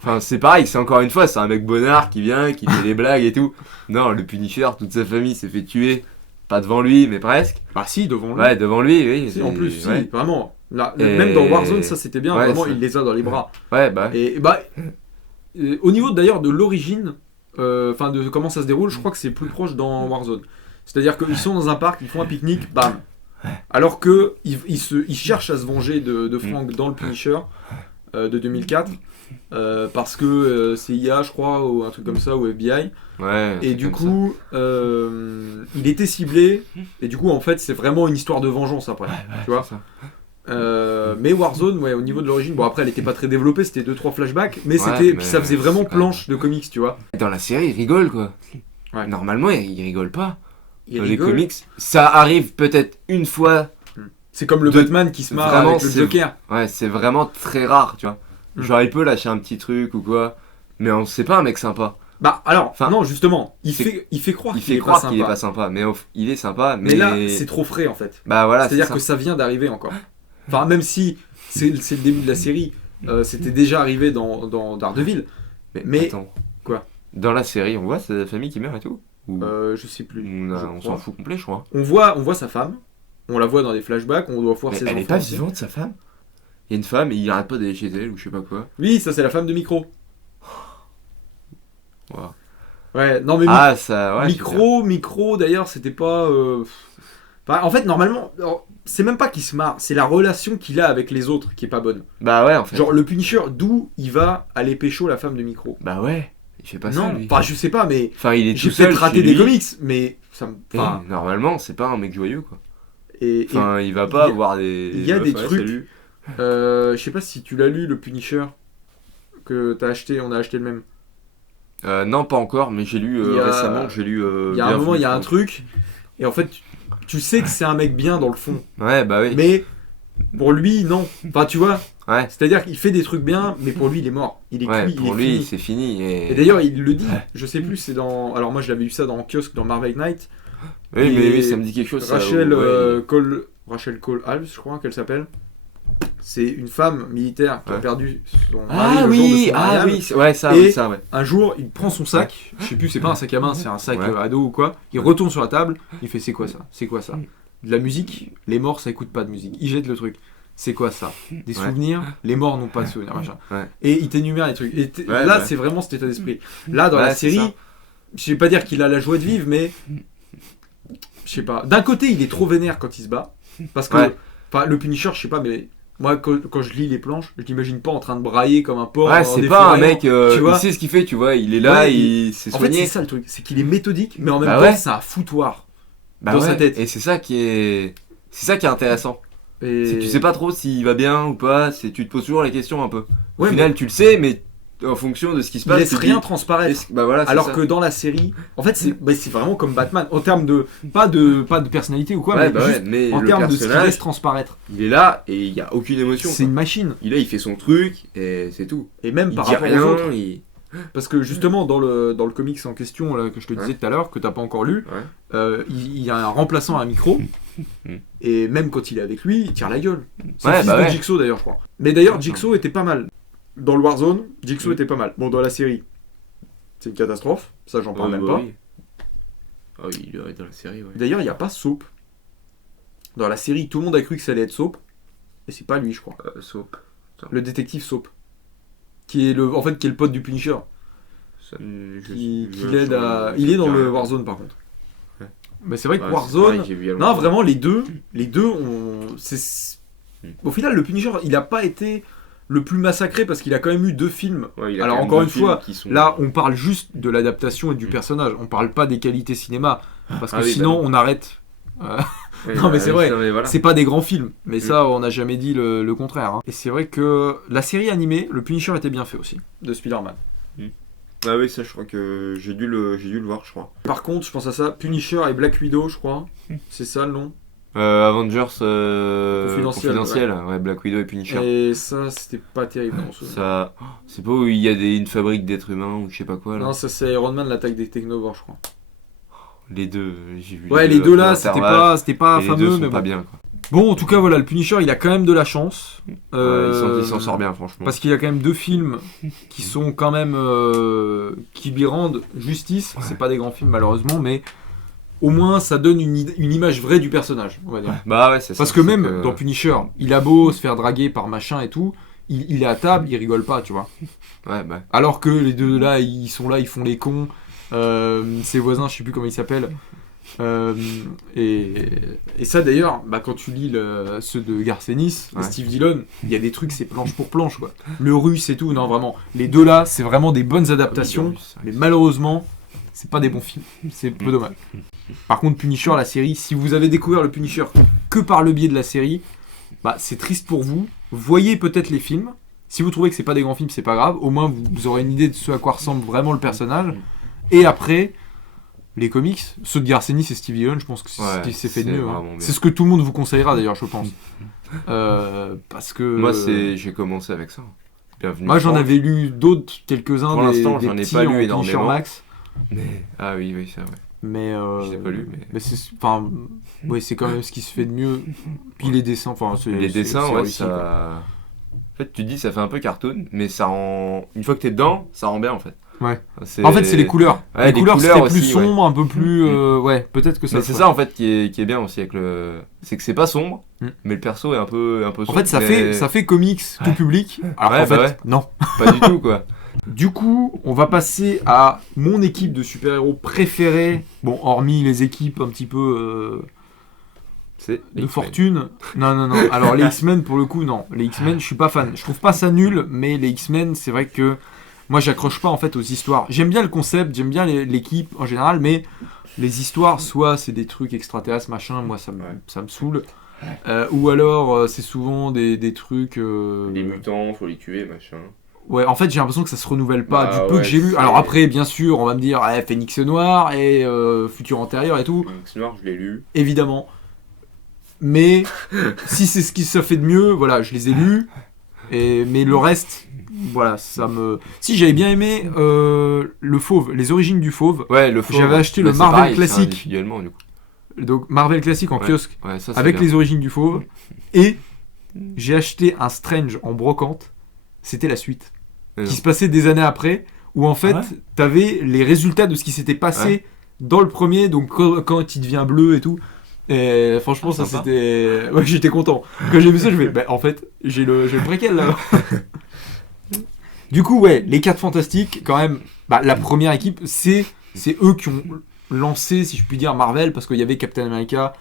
Enfin, c'est pareil, c'est encore une fois, c'est un mec bonnard qui vient, qui fait des blagues et tout. Non, le Punisher, toute sa famille s'est fait tuer. Pas devant lui, mais presque. Bah si, devant lui. Ouais, devant lui, oui. Si, en plus, si, ouais. vraiment. Là, Et- même dans Warzone, ça c'était bien, Ouais, vraiment, ça- il les a dans les bras. Ouais, bah. Et bah, au niveau d'ailleurs de l'origine, enfin de comment ça se déroule, je crois que c'est plus proche dans Warzone. C'est-à-dire qu'ils sont dans un parc, ils font un pique-nique, bam. Alors que ils cherchent à se venger de Frank dans le Punisher de 2004. Parce que c'est IA, je crois, ou un truc comme ça, ou FBI. Ouais. Et c'est du comme coup, il était ciblé. Et du coup, en fait, c'est vraiment une histoire de vengeance après. ça. tu vois. C'est ça. Mais Warzone, ouais, au niveau de l'origine, bon après, elle était pas très développée, c'était 2-3 flashbacks, mais Ouais, c'était, mais puis ça faisait vraiment c'est pas- planche de comics, tu vois. Dans la série, il rigole quoi. Ouais. Normalement, il rigole pas. Il Dans rigole. les comics, ça arrive peut-être une fois. C'est comme le De- Batman qui se marre vraiment, avec le c'est- Joker. Ouais, c'est vraiment très rare, tu vois. Mm. Genre, il peut lâcher un petit truc ou quoi. Mais c'est pas un mec sympa. Bah alors, Enfin, non, justement, il c'est- fait croire Il qu'il fait est croire pas qu'il est sympa. pas sympa. Mais il est sympa. Mais là, c'est trop frais en fait. Bah voilà, c'est C'est-à-dire ça. que ça vient d'arriver encore. Enfin, même si c'est le début de la série, c'était déjà arrivé dans Daredevil. Mais- Attends. Quoi? Dans la série, on voit sa famille qui meurt et tout. Ou Je sais plus. on je on crois. s'en fout complet, je crois. On voit sa femme, on la voit dans des flashbacks, on doit voir Mais ses elle enfants. est pas aussi. vivante, sa femme. Il y a une femme et il arrête pas d'aller chez elle ou je sais pas quoi. Oui, ça c'est la femme de Micro. Wow. Ouais, non mais Ah, ça, ouais. Micro d'ailleurs, c'était pas. Enfin, en fait, normalement, alors, c'est même pas qu'il se marre, c'est la relation qu'il a avec les autres qui est pas bonne. Bah ouais, en fait. Genre, le Punisher, d'où il va aller pécho la femme de Micro. Bah ouais. Il fait pas ça, Non, lui. enfin, je sais pas, mais Enfin, il est j'ai tout seul peut-être raté chez des lui. comics, mais ça me. Et Enfin, normalement, c'est pas un mec joyeux, quoi. et, Enfin, il va pas il y a- voir des. il y a meufs, des ouais, trucs- salut. je sais pas si tu l'as lu, le Punisher, que t'as acheté, on a acheté le même. Non, pas encore, mais j'ai lu Il y a- récemment, j'ai lu. Il y a un moment, Bienvenue, il y a je un crois. truc, et en fait, tu sais que c'est un mec bien dans le fond. Ouais, bah oui. Mais pour lui, non. Enfin, tu vois, Ouais, c'est-à-dire qu'il fait des trucs bien, mais pour lui, il est mort. Il est ouais, cuit, pour il est lui, fini. c'est fini. Et d'ailleurs, il le dit, je sais plus, c'est dans. Alors, moi, je l'avais vu ça dans Kiosque, dans Marvel Knight. Oui, et mais oui, ça me dit quelque chose. ça, Rachel, ouais. Rachel Cole Alves, je crois qu'elle s'appelle. C'est une femme militaire qui a Ouais. perdu son mari Ah le jour de oui, son ah mariage. oui, ouais, ça, Et- oui, ça, ouais. Un jour, il prend son sac, je sais plus, c'est pas un sac à main, c'est un sac Ouais. ado ou quoi. Il retourne sur la table, il fait c'est quoi ça? C'est quoi ça? De la musique? Les morts ça écoute pas de musique. Il jette le truc. C'est quoi ça? Des Ouais. souvenirs? Les morts n'ont pas de souvenirs, machin. Ouais. Et il t'énumère les trucs. Et Ouais, là, ouais. c'est vraiment cet état d'esprit. Là, dans Ouais, la c'est série, ça. je vais pas dire qu'il a la joie de vivre, mais je sais pas. D'un côté, il est trop vénère quand il se bat, parce que, Ouais. enfin, le Punisher, je sais pas, mais moi, quand je lis les planches, je l'imagine pas en train de brailler comme un porc. Ouais, en c'est pas un défloréant. mec, tu vois. il sait ce qu'il fait, tu vois, il est là, Ouais, il s'est En fait, soigné. c'est ça le truc, c'est qu'il est méthodique, mais en même Bah temps, ouais. c'est un foutoir. Bah dans ouais, sa tête. Et c'est ça qui est intéressant. Et... C'est que tu sais pas trop s'il va bien ou pas, tu te poses toujours les questions un peu. Au Ouais, final, tu le sais, mais en fonction de ce qui se il passe, laisse tu te rien dis, transparaître. bah voilà, c'est Alors ça. que dans la série, en fait, c'est vraiment comme Batman, en termes de pas de personnalité ou quoi, Ouais, mais bah juste ouais, mais en le termes de ce qu'il personnage, laisse transparaître. il est là et il y a aucune émotion. C'est une machine. Il est là, il fait son truc et c'est tout. Et même Il par dit rapport rien, aux autres. il... Parce que justement, dans le comics en question là, que je te disais tout à l'heure, que t'as pas encore lu, Ouais. il y a un remplaçant à micro. Et même quand il est avec lui, il tire la gueule. C'est Ouais, le fils bah de ouais. Jigsaw d'ailleurs, je crois. Mais d'ailleurs, Jigsaw était pas mal. Dans le Warzone, Jigsaw était pas mal. Bon, dans la série, c'est une catastrophe. Ça, j'en parle même pas. Oui. Oh, il est dans la série, ouais. D'ailleurs, il n'y a pas Soap. Dans la série, tout le monde a cru que ça allait être Soap. Et c'est pas lui, je crois. Soap. Le détective Soap. Qui est le pote du Punisher. Qui l'aide à. Il est dans le Warzone par contre. Ouais. Mais c'est vrai que Ouais, Warzone. c'est pareil, Non, vraiment, les deux ont. Au final, le Punisher, il a pas été le plus massacré parce qu'il a quand même eu 2 films. Ouais, il a Alors, quand même encore deux une films fois, qui sont- là, on parle juste de l'adaptation et du personnage. On parle pas des qualités cinéma. Parce que Ah oui, sinon, on arrête. Ouais, Non, mais c'est vrai. non, mais voilà. C'est pas des grands films, mais ça, on n'a jamais dit le contraire. Hein. Et c'est vrai que la série animée, le Punisher était bien fait aussi, de Spider-Man. Ah oui, ça, je crois que j'ai dû le voir, je crois. Par contre, je pense à ça, Punisher et Black Widow, je crois. C'est ça le nom. Avengers Confidentiel, ouais, Black Widow et Punisher. Et ça, c'était pas terrible. Non, Ça, c'est pas où il y a une fabrique d'êtres humains ou je sais pas quoi là. non, ça c'est Iron Man, l'attaque des Technovores, je crois. Les deux, j'ai vu. Ouais, les deux là, après c'était pas et les deux fameux, sont mais pas bon. bien quoi. Bon, en tout cas, voilà, le Punisher, il a quand même de la chance. Il s'en sort bien, franchement. Parce qu'il y a quand même 2 films qui sont quand même qui lui rendent justice. C'est pas des grands films malheureusement, mais au moins ça donne une image vraie du personnage, on va dire. Bah ouais, c'est ça. Parce que c'est même dans Punisher, il a beau se faire draguer par machin et tout, il est à table, il rigole pas, tu vois. Ouais, bah. Alors que les deux là, ils sont là, ils font les cons. Ses voisins, je sais plus comment ils s'appellent. Et ça d'ailleurs, bah, quand tu lis ceux de Garcenis, Ouais. Steve Dillon, il y a des trucs, c'est planche pour planche quoi. Le russe et tout, non vraiment. Les deux là, c'est vraiment des bonnes adaptations, mais malheureusement, c'est pas des bons films. C'est peu dommage. Par contre, Punisher, la série, si vous avez découvert le Punisher que par le biais de la série, bah c'est triste pour vous. Voyez peut-être les films. Si vous trouvez que c'est pas des grands films, c'est pas grave. Au moins, vous aurez une idée de ce à quoi ressemble vraiment le personnage. Et après, les comics, ceux de Garcenis et Steve Dillon, je pense que c'est ce qui s'est fait de c'est mieux. Hein. vraiment bien. C'est ce que tout le monde vous conseillera d'ailleurs, je pense. Parce que. Moi, j'ai commencé avec ça. Bienvenue. Moi, j'en avais lu d'autres, quelques-uns. Pour l'instant, j'en ai petits pas lu en Punisher énormément. Max. Mais... Ah oui, c'est vrai. Mais Je l'ai pas lu, mais- c'est, enfin, ouais, c'est quand même ce qui se fait de mieux. Puis les dessins, enfin, Les dessins, c'est ouais, réussi, quoi. ça. En fait, tu dis, ça fait un peu cartoon, mais ça rend. Une fois que t'es dedans, ça rend bien en fait. Ouais. En fait, c'est les couleurs. Ouais, les les couleurs, couleurs c'était aussi, plus sombre, un peu plus. Ouais, peut-être que ça. Mais c'est ça en fait qui est bien aussi avec le. C'est que c'est pas sombre, mais le perso est un peu sombre. En fait, ça mais fait comics tout public. Alors Ouais, qu'en fait, bah ouais. non. pas du tout quoi. Du coup, on va passer à mon équipe de super-héros préférée. Bon, hormis les équipes un petit peu C'est de fortune. Non. Alors les X-Men, pour le coup, non. Les X-Men, je suis pas fan. Je trouve pas ça nul, mais les X-Men, c'est vrai que moi, j'accroche pas en fait aux histoires. J'aime bien le concept, j'aime bien l'équipe en général, mais les histoires, soit c'est des trucs extraterrestres, machin, moi ça me saoule. Ou alors c'est souvent des trucs. Les mutants, faut les tuer, machin. Ouais, en fait, j'ai l'impression que ça se renouvelle pas Bah du peu ouais, que j'ai lu. c'est- Alors après, bien sûr, on va me dire Phénix Noir et Futur Antérieur et tout, Phoenix Noir, je l'ai lu. évidemment. Mais si c'est ce qui se fait de mieux, voilà, je les ai lus. Mais le reste, voilà, ça me. Si j'avais bien aimé le Fauve, les origines du Fauve. Ouais, le faux. J'avais acheté le c'est Marvel pareil, classique. c'est individuellement du coup. Donc Marvel classique en Ouais. kiosque Ouais, ça, c'est avec bien. les origines du Fauve. Et j'ai acheté un Strange en brocante. C'était la suite. Mais Qui non. se passait des années après, où en fait, Ouais. t'avais les résultats de ce qui s'était passé Ouais. dans le premier, donc quand il devient bleu et tout. Et franchement, ça Sympa. c'était. Ouais, j'étais content. Quand j'ai vu ça, je me bah, en fait, j'ai le préquel là. Du coup, ouais, les 4 Fantastiques, quand même, bah, la première équipe, c'est eux qui ont lancé, si je puis dire, Marvel, parce qu'il y avait Captain America,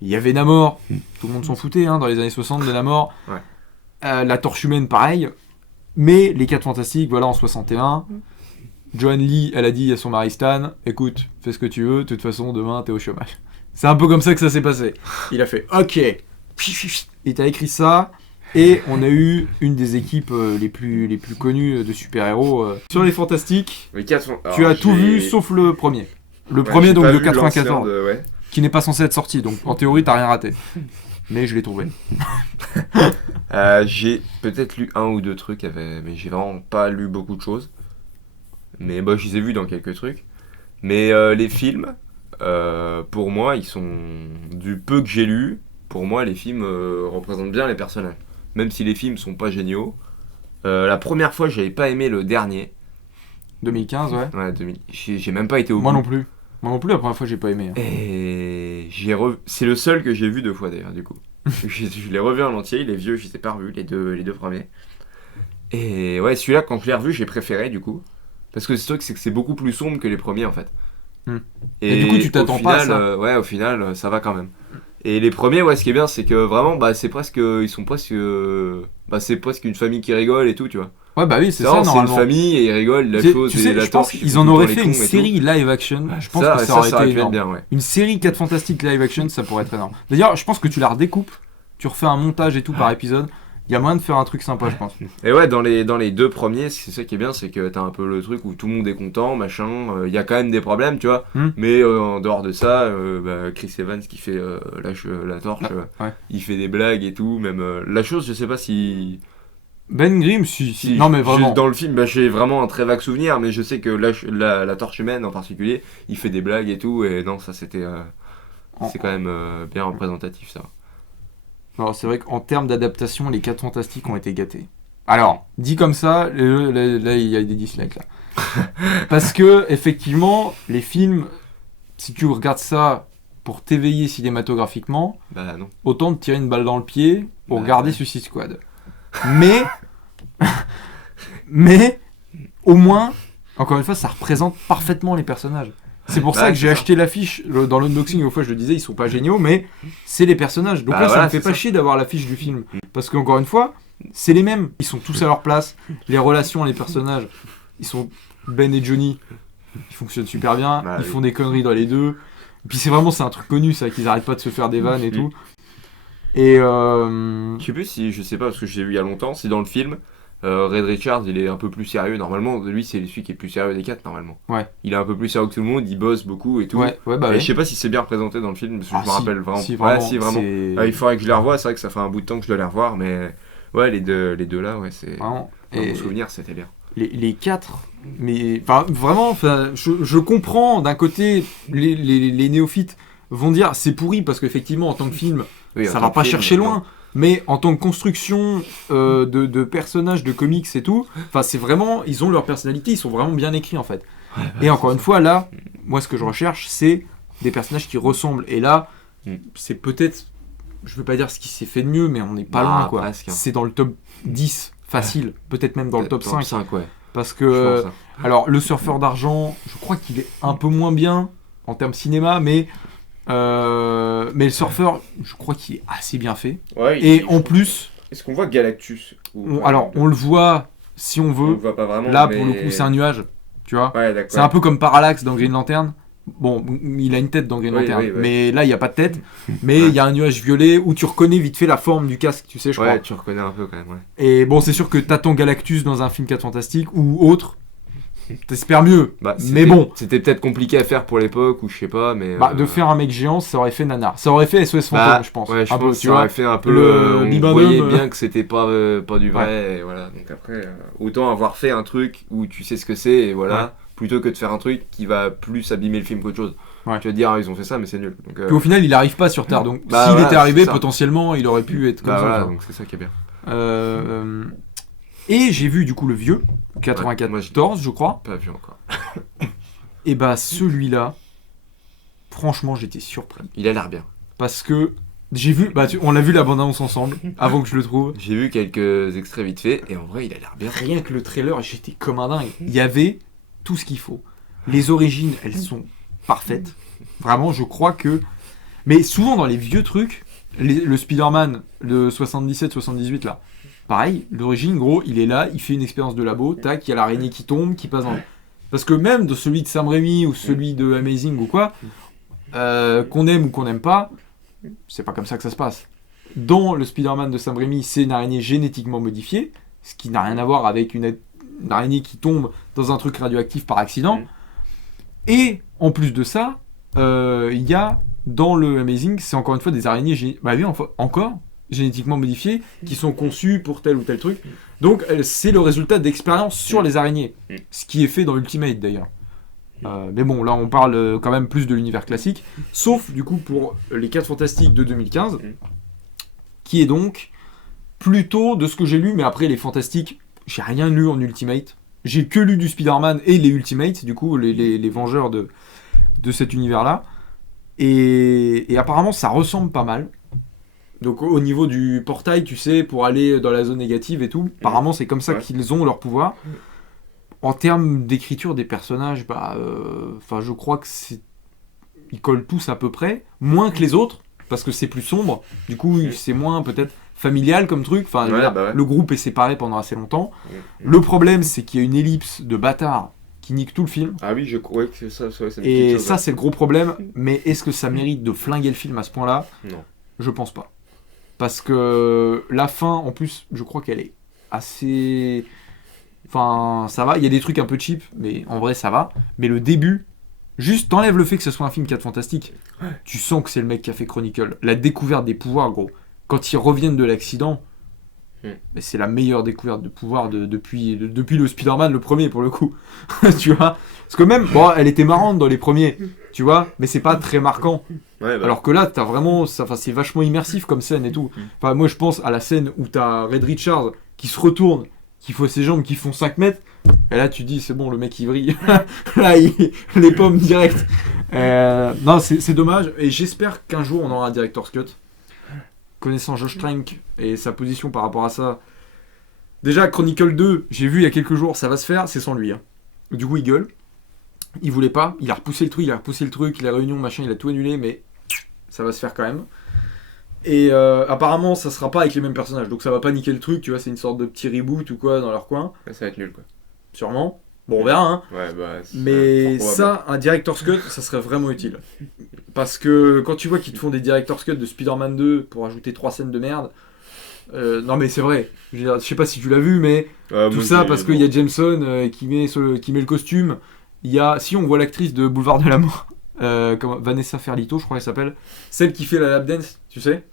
il y avait Namor, tout le monde s'en foutait hein, dans les années 60 de Namor. Ouais. La Torche Humaine, pareil. Mais les 4 Fantastiques, voilà, en 61. Joan Lee, elle a dit à son mari Stan, écoute, fais ce que tu veux, de toute façon, demain, t'es au chômage. C'est un peu comme ça que ça s'est passé. Il a fait, ok. Et t'as écrit ça, et on a eu une des équipes les plus connues de super-héros. Sur les Fantastiques, Les 4 sont... tu Alors, as tout j'ai- vu, sauf le premier. Le Ouais, premier, j'ai donc, pas de vu l'ancien 94, ouais. qui n'est pas censé être sorti, donc en théorie, t'as rien raté. Mais je l'ai trouvé. J'ai peut-être lu un ou deux trucs, mais j'ai vraiment pas lu beaucoup de choses. Mais bah, je les ai vus dans quelques trucs. Mais les films, pour moi, ils sont du peu que j'ai lu. Pour moi, les films représentent bien les personnages. Même si les films sont pas géniaux. La première fois, j'avais pas aimé le dernier. 2015, ouais. Ouais, j'ai même pas été au Moi bout. non plus. Moi non plus, la première fois, j'ai pas aimé. Et c'est le seul que j'ai vu 2 fois d'ailleurs, du coup. Je l'ai revu en entier, il est vieux, je les ai pas revus, les deux premiers. Et ouais, celui-là, quand je l'ai revu, j'ai préféré du coup. Parce que ce truc, c'est que c'est beaucoup plus sombre que les premiers en fait. Et du coup, tu t'attends au final, pas à ça. ouais, au final, ça va quand même. Et les premiers, ouais, ce qui est bien, c'est que vraiment, bah, c'est presque une famille qui rigole et tout, tu vois. Ouais, bah oui, c'est ça, C'est une normalement. famille et ils rigolent, la Tu chose sais, et la je pense torche. qu'ils en auraient fait une série série live action. Je pense que ça aurait été pu être énorme. bien, ouais. Une série 4 Fantastiques live action, ça pourrait être énorme. D'ailleurs, je pense que tu la redécoupes, tu refais un montage et tout par épisode. Il y a moyen de faire un truc sympa, je pense. Et ouais, dans les 2 premiers, c'est ça qui est bien, c'est que t'as un peu le truc où tout le monde est content, machin. Il y a quand même des problèmes, tu vois. Mais en dehors de ça, Chris Evans qui fait la torche, Ouais. il fait des blagues et tout. Même la chose, je sais pas si. Ben Grimm, si. Non, mais vraiment. Dans le film, j'ai vraiment un très vague souvenir, mais je sais que la torche humaine en particulier, il fait des blagues et tout. Et non, ça c'était. C'est quand même bien représentatif, ça. Alors, c'est vrai qu'en termes d'adaptation, les 4 Fantastiques ont été gâtés. Alors, dit comme ça, là, il y a des dislikes là. Parce que, effectivement, les films, si tu regardes ça pour t'éveiller cinématographiquement, Bah non. autant te tirer une balle dans le pied pour Bah, regarder ouais. Suicide Squad. Mais, au moins, encore une fois, ça représente parfaitement les personnages. C'est pour ça que j'ai acheté l'affiche dans l'unboxing. Au fois, je le disais, ils sont pas géniaux, mais c'est les personnages. Donc Bah là, voilà, ça me fait c'est pas ça. chier d'avoir l'affiche du film. Parce qu'encore une fois, c'est les mêmes. Ils sont tous à leur place. Les relations, les personnages, ils sont Ben et Johnny. Ils fonctionnent super bien. Bah Ils oui. font des conneries dans les deux. Et puis c'est un truc connu, ça, qu'ils arrêtent pas de se faire des vannes et tout. Et Je sais pas, parce que je l'ai vu il y a longtemps, si dans le film, Red Richards, il est un peu plus sérieux. Normalement, lui, c'est celui qui est plus sérieux des 4, normalement. Ouais. Il est un peu plus sérieux que tout le monde, il bosse beaucoup et tout. ouais, bah Et ouais. je sais pas si c'est bien représenté dans le film, parce que Ah, je me rappelle vraiment. Si, Ouais, si, vraiment. c'est- Il faudrait que je les revoie, c'est vrai que ça fait un bout de temps que je dois les revoir, mais ouais, les deux là, ouais, c'est. Vraiment. Dans Et mon souvenir, c'était bien. les 4, mais enfin, vraiment, enfin, je comprends d'un côté, les néophytes vont dire c'est pourri parce qu'effectivement, en tant que film, Oui, ça en va tant que pas film, chercher non. loin. Mais en tant que construction de personnages, de comics et tout, enfin c'est vraiment, ils ont leur personnalité, ils sont vraiment bien écrits en fait. Et encore une fois, là, moi ce que je recherche, c'est des personnages qui ressemblent. Et là, c'est peut-être, je veux pas dire ce qui s'est fait de mieux, mais on n'est pas Bah, loin quoi. presque, hein. C'est dans le top 10 facile, peut-être même dans le top 5. 5, ouais. Parce Je que, pense, hein. alors le surfeur d'argent, je crois qu'il est un peu moins bien en termes cinéma, mais le surfeur, je crois qu'il est assez bien fait. Ouais, Et en plus, Est-ce qu'on voit Galactus on le voit si on on veut. le voit pas vraiment. Là, mais- pour le coup, c'est un nuage. Tu vois, Ouais, d'accord. c'est un peu comme Parallax dans Green Lantern. Bon, il a une tête dans Green Oui, Lantern, oui, oui. mais là, il n'y a pas de tête. Mais il y a un nuage violet où tu reconnais vite fait la forme du casque, tu sais, je crois. Ouais, tu reconnais un peu quand même, ouais. Et bon, c'est sûr que t'attends Galactus dans un film 4 Fantastiques ou autre, t'espères mieux. Bah, Mais bon, C'était peut-être compliqué à faire pour l'époque, ou je sais pas, mais. de faire un mec géant, ça aurait fait nanar. Ça aurait fait SOS Fantôme, Bah, je pense. Ouais, je Un peu, pense que tu ça vois. aurait fait un peu. le On Bibendum, voyait bien que c'était pas du vrai, Ouais. et voilà. Donc après, autant avoir fait un truc où tu sais ce que c'est, et voilà, Ouais. plutôt que de faire un truc qui va plus abîmer le film qu'autre chose. Ouais. Tu vas te dire, ah, ils ont fait ça, mais c'est nul. Donc, Puis au final, il arrive pas sur Terre, donc Bah, s'il voilà, était arrivé, c'est ça. potentiellement, il aurait pu être comme bah ça. voilà, tu vois. donc c'est ça qui est bien. Et j'ai vu du coup le vieux, moi, 94 je crois. Pas vu encore. Et bah celui-là, franchement j'étais surpris. Il a l'air bien. Parce que j'ai vu, on l'a vu la bande-annonce ensemble, avant que je le trouve. J'ai vu quelques extraits vite fait, et en vrai, il a l'air bien. Rien que le trailer, j'étais comme un dingue. Il y avait tout ce qu'il faut. Les origines, elles sont parfaites. Vraiment, je crois que... Mais souvent dans les vieux trucs, le Spider-Man de 77-78 là, pareil, l'origine, gros, il est là, il fait une expérience de labo, tac, il y a l'araignée qui tombe, qui passe dans... Parce que même de celui de Sam Raimi ou celui de Amazing ou quoi, qu'on aime ou qu'on n'aime pas, c'est pas comme ça que ça se passe. Dans le Spider-Man de Sam Raimi, c'est une araignée génétiquement modifiée, ce qui n'a rien à voir avec une araignée qui tombe dans un truc radioactif par accident. Et en plus de ça, il y a dans le Amazing, c'est encore une fois des araignées encore génétiquement modifiées qui sont conçues pour tel ou tel truc. Donc c'est le résultat d'expériences sur les araignées, ce qui est fait dans Ultimate d'ailleurs. Mais bon, là on parle quand même plus de l'univers classique, sauf du coup pour les 4 Fantastiques de 2015, qui est donc plutôt de ce que j'ai lu, mais après les Fantastiques, j'ai rien lu en Ultimate. J'ai que lu du Spider-Man et les Ultimates, du coup les Vengeurs de de cet univers-là. Et apparemment, ça ressemble pas mal. Donc au niveau du portail, tu sais, pour aller dans la zone négative et tout, apparemment c'est comme ça qu'ils ont leur pouvoir. En termes d'écriture des personnages, je crois que ils collent tous à peu près, moins que les autres, parce que c'est plus sombre. Du coup, c'est moins peut-être familial comme truc. Le groupe est séparé pendant assez longtemps. Le problème, c'est qu'il y a une ellipse de bâtards qui nique tout le film. Ah oui, je crois que c'est ça. Et ça, c'est le gros problème. Mais est-ce que ça mérite de flinguer le film à ce point-là ? Non. Je pense pas. Parce que la fin, en plus, je crois qu'elle est assez... Enfin, ça va. Il y a des trucs un peu cheap, mais en vrai, ça va. Mais le début, juste t'enlèves le fait que ce soit un film 4 fantastique. Tu sens que c'est le mec qui a fait Chronicle. La découverte des pouvoirs, gros. Quand ils reviennent de l'accident, mais c'est la meilleure découverte de pouvoir depuis le Spider-Man, le premier, pour le coup. Tu vois ? Parce que même, elle était marrante dans les premiers, tu vois, mais c'est pas très marquant. Alors que là, t'as vraiment, c'est vachement immersif comme scène et tout. Enfin, moi, je pense à la scène où t'as Red Richards qui se retourne, qui fait ses jambes qui font 5 mètres, et là, tu dis, c'est bon, le mec, il vrille. Là, les pommes direct. Non, c'est dommage, et j'espère qu'un jour, on aura un director's cut. Connaissant Josh Trank et sa position par rapport à ça. Déjà, Chronicle 2, j'ai vu il y a quelques jours, ça va se faire, c'est sans lui. Du coup, il gueule. Il voulait pas, il a repoussé le truc, les réunions, machin, il a tout annulé, mais ça va se faire quand même. Et apparemment, ça sera pas avec les mêmes personnages, donc ça va pas niquer le truc, tu vois, c'est une sorte de petit reboot ou quoi dans leur coin. Ça va être nul, quoi. Sûrement. Bon, on verra, hein. Mais ça, un director's cut, ça serait vraiment utile. Parce que quand tu vois qu'ils te font des director's cut de Spider-Man 2 pour ajouter 3 scènes de merde, non mais c'est vrai, je sais pas si tu l'as vu, mais tout ça parce qu'il y a Jameson qui met le costume. Si on voit l'actrice de Boulevard de la Mort, Vanessa Ferlito, je crois qu'elle s'appelle, celle qui fait la lap dance, tu sais,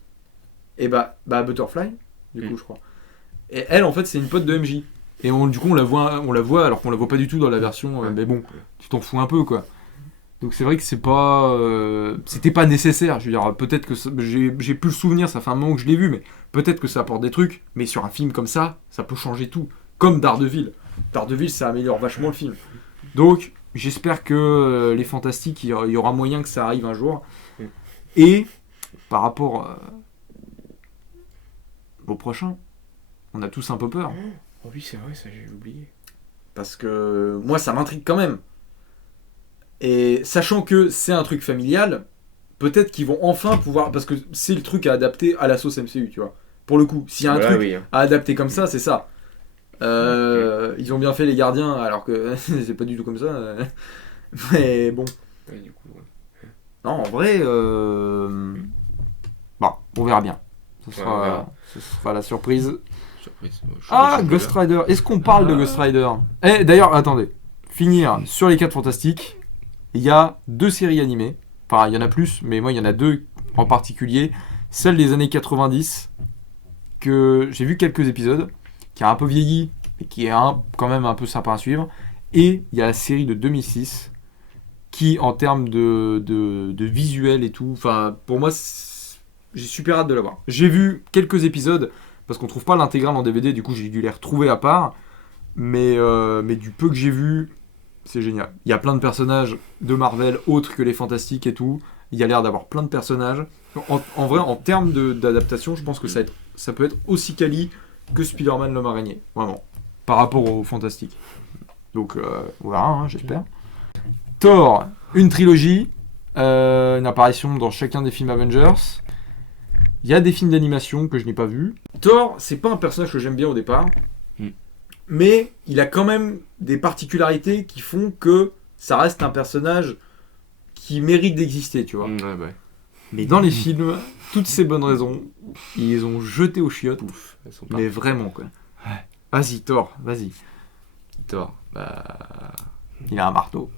et Butterfly, du coup je crois. Et elle en fait c'est une pote de MJ. Et du coup on la voit alors qu'on la voit pas du tout dans la version, mais bon, tu t'en fous un peu quoi. Donc c'est vrai que c'était pas nécessaire. Je veux dire, peut-être que j'ai plus le souvenir, ça fait un moment que je l'ai vu, mais peut-être que ça apporte des trucs. Mais sur un film comme ça peut changer tout. Comme Daredevil. Daredevil, ça améliore vachement le film. Donc j'espère que les Fantastiques, il y aura moyen que ça arrive un jour. Et par rapport au prochain, on a tous un peu peur. Oh oui, c'est vrai, ça j'ai oublié. Parce que moi, ça m'intrigue quand même. Et sachant que c'est un truc familial, peut-être qu'ils vont enfin pouvoir... Parce que c'est le truc à adapter à la sauce MCU, tu vois. Pour le coup, s'il y a un truc à adapter comme ça, c'est ça. Ils ont bien fait les gardiens, alors que c'est pas du tout comme ça. Mais bon. Ouais, du coup, Non, en vrai... on verra bien. Ce sera la surprise. Ghost Rider. Est-ce qu'on parle de Ghost Rider ? D'ailleurs, attendez. Finir sur les 4 Fantastiques. Il y a 2 séries animées. Enfin, il y en a plus, mais moi, il y en a 2 en particulier. Celle des années 90, que j'ai vu quelques épisodes, qui a un peu vieilli, mais qui est quand même un peu sympa à suivre. Et il y a la série de 2006, qui, en termes de visuel et tout, enfin, pour moi, j'ai super hâte de la voir. J'ai vu quelques épisodes, parce qu'on trouve pas l'intégrale en DVD, du coup, j'ai dû les retrouver à part. Mais du peu que j'ai vu... C'est génial. Il y a plein de personnages de Marvel autres que les Fantastiques et tout. Il y a l'air d'avoir plein de personnages. En vrai, en termes d'adaptation, je pense que ça peut être aussi quali que Spider-Man l'homme araignée. Vraiment. Par rapport aux Fantastiques. Donc, voilà, j'espère. Thor, une trilogie. Une apparition dans chacun des films Avengers. Il y a des films d'animation que je n'ai pas vus. Thor, c'est pas un personnage que j'aime bien au départ. Mais il a quand même des particularités qui font que ça reste un personnage qui mérite d'exister, tu vois. Mais dans les films, toutes ces bonnes raisons, ils les ont jetées aux chiottes. Mais vraiment, quoi. Vas-y, Thor, vas-y. Thor, il a un marteau.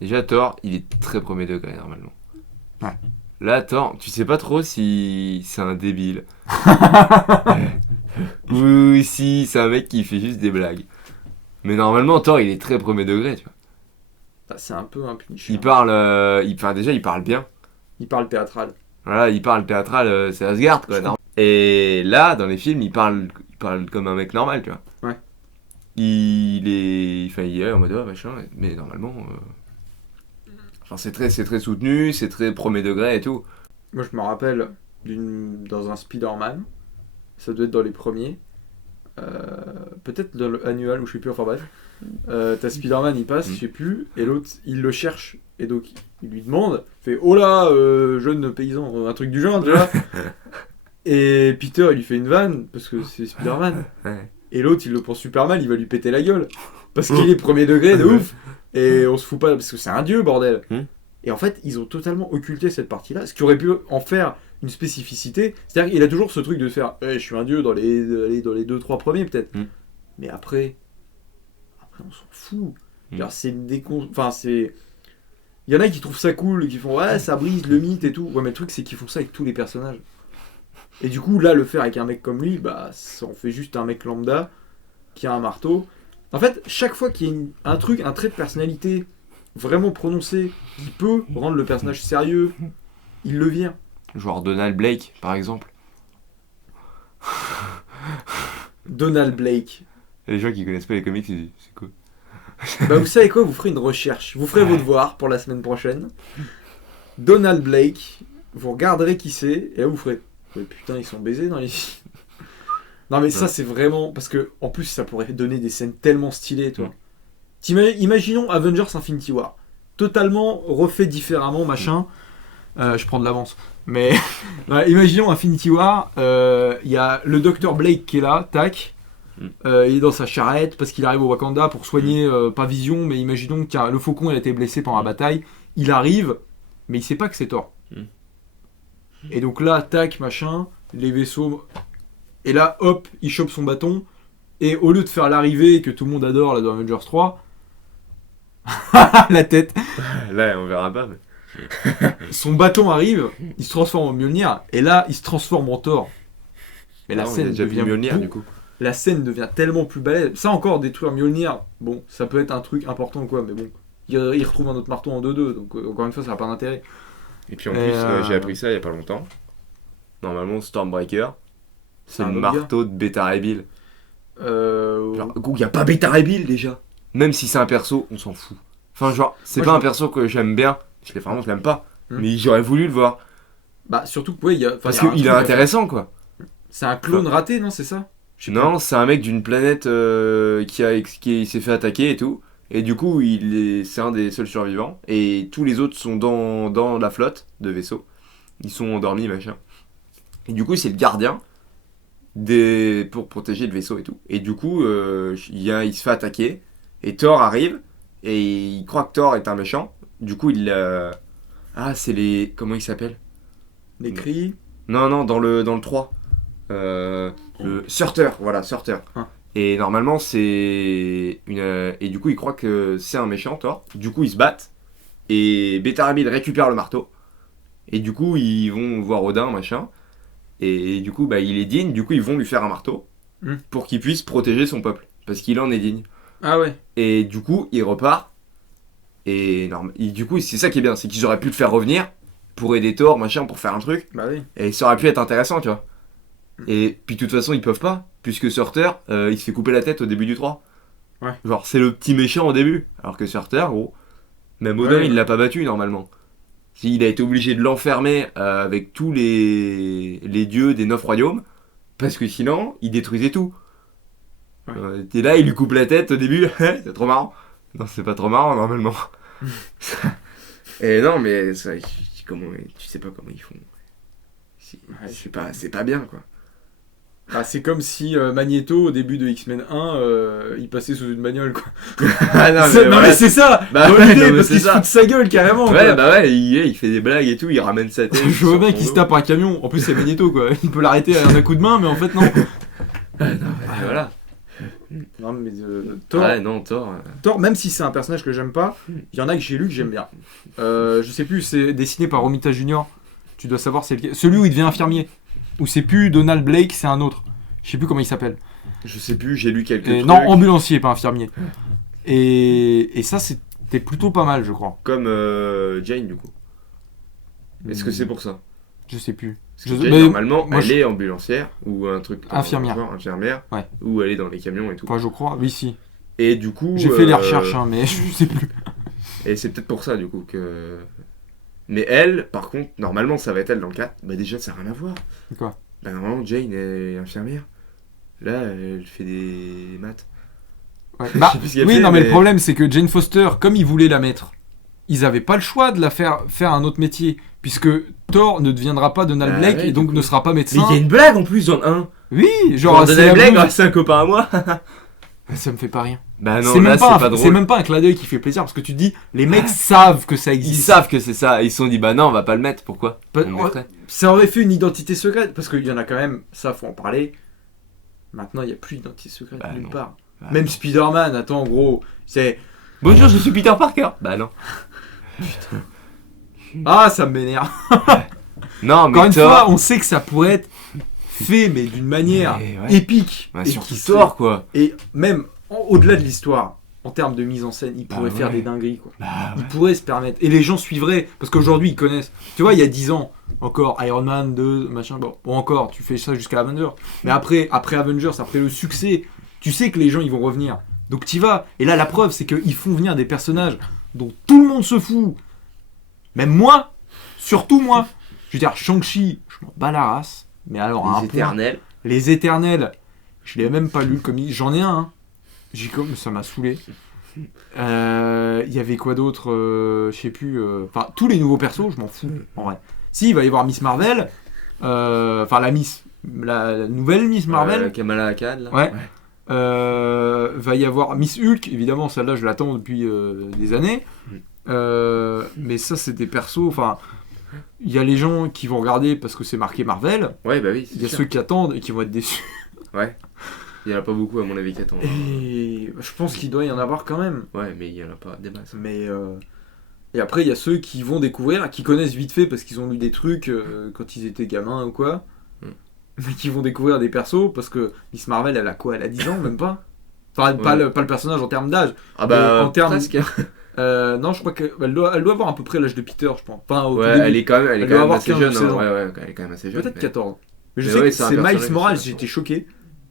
Déjà, Thor, il est très premier degré, normalement. Ouais. Là, Thor, tu sais pas trop si c'est un débile. Ou si c'est un mec qui fait juste des blagues. Mais normalement, Thor, il est très premier degré, tu vois. C'est un peu un Punisher. Il parle bien. Il parle théâtral. Voilà, il parle théâtral, c'est Asgard, quoi. Et là, dans les films, il parle comme un mec normal, tu vois. Ouais. Il est en mode, machin, mais normalement... Genre c'est très soutenu, c'est très premier degré et tout. Moi, je me rappelle dans un Spider-Man, ça doit être dans les premiers, peut-être dans le annual ou je sais plus, enfin bref. T'as Spider-Man, il passe, je sais plus, et l'autre, il le cherche, et donc il lui demande, il fait oh là, jeune paysan, un truc du genre, tu vois. Et Peter, il lui fait une vanne, parce que c'est Spider-Man. Ouais. Et l'autre, il le prend super mal, il va lui péter la gueule. Parce qu'il est premier degré de ouf. Et on se fout pas, parce que c'est un dieu, bordel. Et en fait, ils ont totalement occulté cette partie-là, ce qui aurait pu en faire une spécificité. C'est-à-dire qu'il a toujours ce truc de faire je suis un dieu dans les 2-3 premiers, peut-être. Mais après, on s'en fout. Alors, c'est Enfin, c'est. Il y en a qui trouvent ça cool, qui font ouais, ça brise le mythe et tout. Ouais, mais le truc, c'est qu'ils font ça avec tous les personnages. Et du coup, là, le faire avec un mec comme lui, bah, ça en fait juste un mec lambda qui a un marteau. En fait, chaque fois qu'il y a un truc, un trait de personnalité vraiment prononcé qui peut rendre le personnage sérieux, il le vient. Genre Donald Blake, par exemple. Donald Blake. Les gens qui connaissent pas les comics, ils disent c'est quoi? Bah, vous savez quoi, vous ferez une recherche. Vous ferez vos devoirs pour la semaine prochaine. Donald Blake, vous regarderez qui c'est, et là vous ferez ouais, putain, ils sont baisés dans les films. Non, mais ça, c'est vraiment. Parce que, en plus, ça pourrait donner des scènes tellement stylées, toi. Imaginons Avengers Infinity War. Totalement refait différemment, machin. Je prends de l'avance. Mais ouais, imaginons Infinity War. Il y a le Dr. Blake qui est là, tac. Il est dans sa charrette parce qu'il arrive au Wakanda pour soigner, pas Vision, mais imaginons que le Faucon il a été blessé pendant la bataille. Il arrive, mais il sait pas que c'est Thor. Et donc là, tac, machin, les vaisseaux. Et là, hop, il chope son bâton. Et au lieu de faire l'arrivée que tout le monde adore là dans Avengers 3, la tête. Là, on verra pas. Mais... son bâton arrive, il se transforme en Mjolnir. Et là, il se transforme en Thor. Mais la scène devient Mjolnir, du coup. La scène devient tellement plus balèze. Ça encore, détruire Mjolnir, bon, ça peut être un truc important ou quoi, mais bon, il retrouve un autre marteau en 2-2, donc encore une fois, ça n'a pas d'intérêt. Et puis en plus, j'ai appris ça il y a pas longtemps. Normalement, Stormbreaker, c'est le marteau de Beta Ray Bill. Genre, il n'y a pas Beta Ray Bill déjà. Même si c'est un perso, on s'en fout. Enfin, genre, c'est pas un perso que j'aime bien. Je l'aime pas. Mais j'aurais voulu le voir. Bah, surtout que, ouais, parce qu'il est intéressant, quoi. C'est un clone raté, non, c'est ça? Non, c'est un mec d'une planète qui s'est fait attaquer et tout. Et du coup, c'est un des seuls survivants. Et tous les autres sont dans la flotte de vaisseaux. Ils sont endormis, machin. Et du coup, c'est le gardien pour protéger le vaisseau et tout. Et du coup, il se fait attaquer. Et Thor arrive. Et il croit que Thor est un méchant. Du coup, c'est les... Comment ils s'appellent? Les cris? Non, dans le 3. Le Surter, voilà, Surter. Et normalement, c'est une. Et du coup, ils croient que c'est un méchant, Thor. Du coup, ils se battent. Et Beta Ray Bill récupère le marteau. Et du coup, ils vont voir Odin, machin. Et du coup, il est digne. Du coup, ils vont lui faire un marteau. Pour qu'il puisse protéger son peuple. Parce qu'il en est digne. Ah ouais. Et du coup, il repart. Et du coup, c'est ça qui est bien. C'est qu'ils auraient pu le faire revenir. Pour aider Thor, machin, pour faire un truc. Bah oui. Et ça aurait pu être intéressant, tu vois. Et puis de toute façon ils peuvent pas, puisque Surter il se fait couper la tête au début du 3. Ouais. Genre c'est le petit méchant au début, alors que Surter, gros, même Odin il l'a pas battu normalement. Il a été obligé de l'enfermer avec tous les dieux des 9 royaumes, parce que sinon il détruisait tout. Et là il lui coupe la tête au début, c'est trop marrant. Non c'est pas trop marrant normalement. Et non mais ça, tu sais pas comment ils font. C'est pas bien quoi. Ah, c'est comme si Magneto au début de X-Men 1 il passait sous une bagnole quoi. mais c'est ça. Bah dans l'idée, parce qu'il se fout de sa gueule carrément. Ouais quoi. bah ouais il fait des blagues et tout, il ramène sa tête. Je vois bien qu'il se tape un camion. En plus c'est Magneto quoi. Il peut l'arrêter à un coup de main mais en fait non. Voilà. Non mais Thor. Ouais non Thor. Thor même si c'est un personnage que j'aime pas, il y en a que j'ai lu que j'aime bien. Je sais plus, c'est dessiné par Romita Junior. Tu dois savoir c'est lequel. Celui où il devient infirmier. Ou c'est plus Donald Blake, c'est un autre. Je sais plus comment il s'appelle. Je sais plus, j'ai lu quelques trucs. Non, ambulancier, pas infirmier. Et ça, c'était plutôt pas mal, je crois. Comme Jane, du coup. Est-ce que c'est pour ça? Je sais plus. Jane, normalement, elle est ambulancière, ou un truc... Infirmière. Infirmière, ouais. Ou elle est dans les camions et tout. Enfin, je crois, oui, si. Et du coup... J'ai fait les recherches, mais je sais plus. Et c'est peut-être pour ça, du coup, que. Mais elle, par contre, normalement, ça va être elle dans le 4. Bah, déjà, ça n'a rien à voir. Quoi ? Bah, normalement, Jane est infirmière. Là, elle fait des maths. Ouais. Je Bah, sais plus ce qu'elle oui, fait, non, mais le mais- problème, c'est que Jane Foster, comme ils voulaient la mettre, ils avaient pas le choix de la faire un autre métier, puisque Thor ne deviendra pas Donald Ah Blake ouais, et du donc coup. ne sera pas Mais médecin. il y a une blague en plus dans le 1. Oui, Genre, genre, c'est Donald la Blake, blouse. c'est un copain à moi. Ça me fait pas rien. Bah non, c'est là, même c'est pas, pas c'est drôle. même pas un clin d'œil qui fait plaisir, parce que tu te dis, les mecs savent que ça Ils existe. savent que c'est ça. Ils se sont dit, bah non, on va pas le mettre. Pourquoi Pas- On le mettrait. Ça aurait fait une identité secrète, parce qu'il y en a quand même, ça faut en parler. Maintenant, il n'y a plus d'identité secrète Bah nulle non. part. Bah Même non. Spider-Man, attends, gros, c'est... Bonjour, je suis Peter Parker. Bah non. Ah, ça m'énerve. Non, mais Encore une Thor- fois, on sait que ça pourrait être fait, mais d'une manière Mais ouais. épique. Bah, et surtout qui Thor, quoi. Et même au-delà de l'histoire, en termes de mise en scène, il Bah pourrait faire ouais. des dingueries, quoi. Bah Il pourrait se permettre. Et les gens suivraient, parce qu'aujourd'hui, ils connaissent. Tu vois, il y a 10 ans, encore Iron Man 2, machin, bon encore, tu fais ça jusqu'à Avengers. Mais après Avengers, après le succès, tu sais que les gens, ils vont revenir. Donc t'y vas. Et là, la preuve, c'est qu'ils font venir des personnages dont tout le monde se fout. Même moi, surtout moi. Je veux dire, Shang-Chi, je m'en bats la race. Mais alors, à un Les point. éternels. Les Éternels, je l'ai même pas lu le comics, j'en ai un. Hein. Ça m'a saoulé. Il y avait quoi d'autre je sais plus. Enfin, tous les nouveaux persos, je m'en fous en vrai. Si, il va y avoir Miss Marvel. Enfin, la nouvelle Miss Marvel. Kamala Khan, là. Ouais. Va y avoir Miss Hulk, évidemment, celle-là, je l'attends depuis des années. Mais ça, c'est des persos. Enfin, il y a les gens qui vont regarder parce que c'est marqué Marvel. Ouais, bah oui. Il y a c'est ceux sûr. qui attendent et qui vont être déçus. Ouais. Il y en a pas beaucoup, à mon avis, qui attendent. Et je pense qu'il doit y en avoir quand même. Ouais, mais il y en a pas des masses. Mais et après, il y a ceux qui vont découvrir, qui connaissent vite fait parce qu'ils ont lu des trucs quand ils étaient gamins ou quoi. Mais qui vont découvrir des persos parce que Miss Marvel, elle a quoi? Elle a 10 ans, même pas? Enfin, pas, Ouais. pas le personnage en termes d'âge. Ah bah, en termes- presque. Non, je crois qu'elle doit avoir à peu près l'âge de Peter, je pense. Enfin, au tout Ouais, début. elle est quand même, Elle quand doit même avoir assez 15 jeune. ou 16 ans. Ouais, ouais, elle est quand même assez jeune. Peut-être mais- 14. Mais je Mais sais ouais, que c'est un c'est Miles personnage, Morales, c'est j'étais choqué.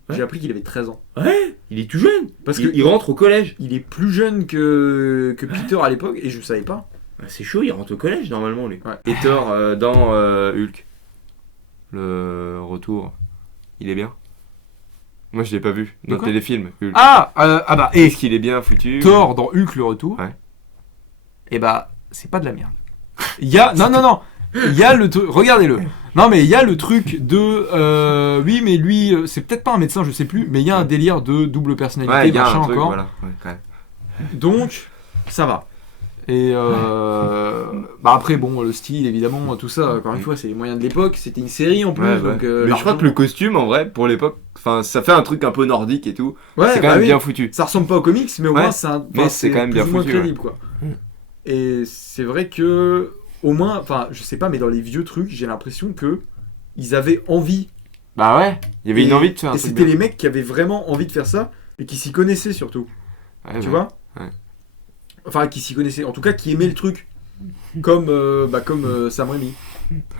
Ouais. J'ai appris qu'il avait 13 ans. Ouais, il est tout jeune. Parce il, que il rentre au collège. il est plus jeune que Peter à l'époque et je savais pas. Ah, c'est chaud, il rentre au collège normalement, lui. Ouais. Et Thor dans Hulk. Le retour. Il est bien. Moi, je l'ai pas vu. De Dans le quoi téléfilm, Hulk. Ah bah, et Est-ce qu'il est bien foutu Thor dans Hulk le retour. Ouais. Et bah, c'est pas de la merde. Il y a non. Il y a le truc, regardez-le. Non mais il y a le truc de oui mais lui c'est peut-être pas un médecin, je sais plus, mais il y a un délire de double personnalité Ouais, il y a machin un truc, encore. voilà. Ouais, quand même. Donc ça va. Et bah après bon le style évidemment tout ça encore une fois c'est les moyens de l'époque, c'était une série en plus Ouais, donc ouais. Mais je crois l'argent- que le costume, en vrai, pour l'époque, enfin, ça fait un truc un peu nordique et tout. ouais, c'est quand bah même oui. bien foutu. Ça ressemble pas aux comics mais au Ouais, moins c'est un mais c'est quand même plus bien ou moins foutu, crédible quoi. Mm. Et c'est vrai que au moins enfin je sais pas mais dans les vieux trucs, j'ai l'impression que ils avaient envie. Bah ouais, il y avait une envie de faire un Et truc c'était bien. les mecs qui avaient vraiment envie de faire ça et qui s'y connaissaient surtout. Ouais, Tu ouais. vois Ouais. Enfin, qui s'y connaissaient. En tout cas, qui aimaient le truc. Comme Sam Raimi.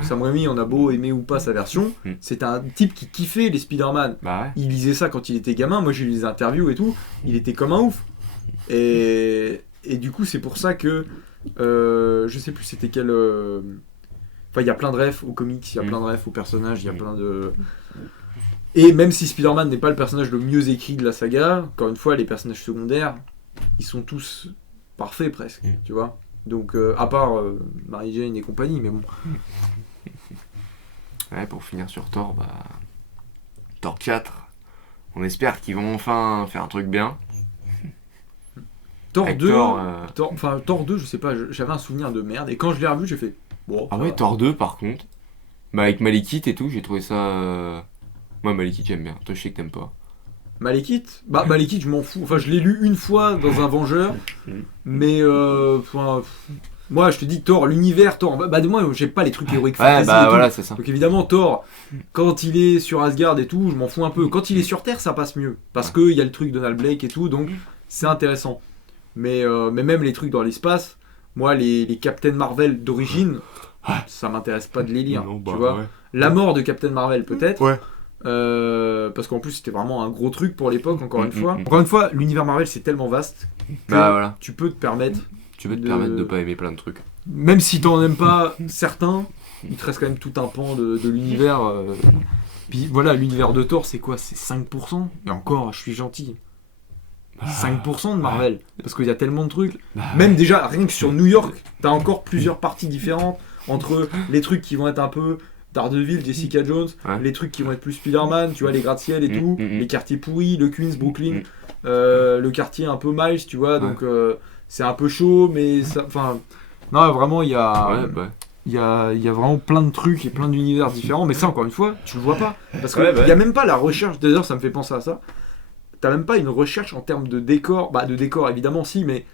Sam Raimi, on a beau aimer ou pas sa version, Mm. c'est un type qui kiffait les Spider-Man. Bah ouais. Il lisait ça quand il était gamin. Moi, j'ai lu des interviews et tout. Il était comme un ouf. Et du coup, c'est pour ça que je sais plus c'était quel. Enfin, il y a plein de refs aux comics, il y a Mm. plein de refs aux personnages, il y a Mm. plein de. Et même si Spider-Man n'est pas le personnage le mieux écrit de la saga, encore une fois, les personnages secondaires, ils sont tous parfaits presque, Mm. tu vois. Donc, à part Mary Jane et compagnie, mais bon. Ouais, pour finir sur Thor, bah. Thor 4. On espère qu'ils vont enfin faire un truc bien. Thor Avec 2, Thor, Thor 2, je sais pas, j'avais un souvenir de merde, et quand je l'ai revu, j'ai fait. Bon, Ah ça ouais, va. Thor 2 par contre. Bah avec Malekith et tout, j'ai trouvé ça. Moi, Malekith, j'aime bien. Toi, je sais que t'aimes pas. Malekith Bah, Malekith, je m'en fous. Enfin, je l'ai lu une fois dans un Vengeur, mais enfin, moi, je te dis, Thor, l'univers Thor, bah, moi, j'aime pas les trucs héroïques Ouais, fantasy et bah tout. voilà, c'est ça. Donc évidemment, Thor, quand il est sur Asgard et tout, je m'en fous un peu. Quand il est sur Terre, ça passe mieux. Parce qu'il y a le truc Donald Blake et tout, donc c'est intéressant. Mais même les trucs dans l'espace, moi, les Captain Marvel d'origine, ça m'intéresse pas de les lire. Non, bah, tu vois ouais. La mort de Captain Marvel, peut-être. Ouais. Parce qu'en plus, c'était vraiment un gros truc pour l'époque, encore une fois. Mm. Encore une fois, l'univers Marvel, c'est tellement vaste que Bah voilà. tu peux te permettre Tu peux te de- permettre de pas aimer plein de trucs. Même si t'en aimes pas certains, il te reste quand même tout un pan de l'univers. Puis voilà, l'univers de Thor, c'est quoi? C'est 5%. Et encore, je suis gentil. 5% de Marvel. Parce qu'il y a tellement de trucs. Même déjà, rien que sur New York, t'as encore plusieurs parties différentes. Entre les trucs qui vont être un peu Daredevil, Jessica Jones, Ouais. les trucs qui vont être plus Spider-Man, tu vois, les gratte-ciel et tout, les quartiers pourris, le Queens, Brooklyn, le quartier un peu Miles, tu vois, donc c'est un peu chaud, mais ça. Enfin. Non, vraiment, il y a. Ouais, bah. Il y a vraiment plein de trucs et plein d'univers différents, mais ça, encore une fois, tu le vois pas. Parce qu'il Ouais, bah. n'y a même pas la recherche, d'ailleurs, ça me fait penser à ça. T'as même pas une recherche en termes de décor. Bah, de décor, évidemment, si, mais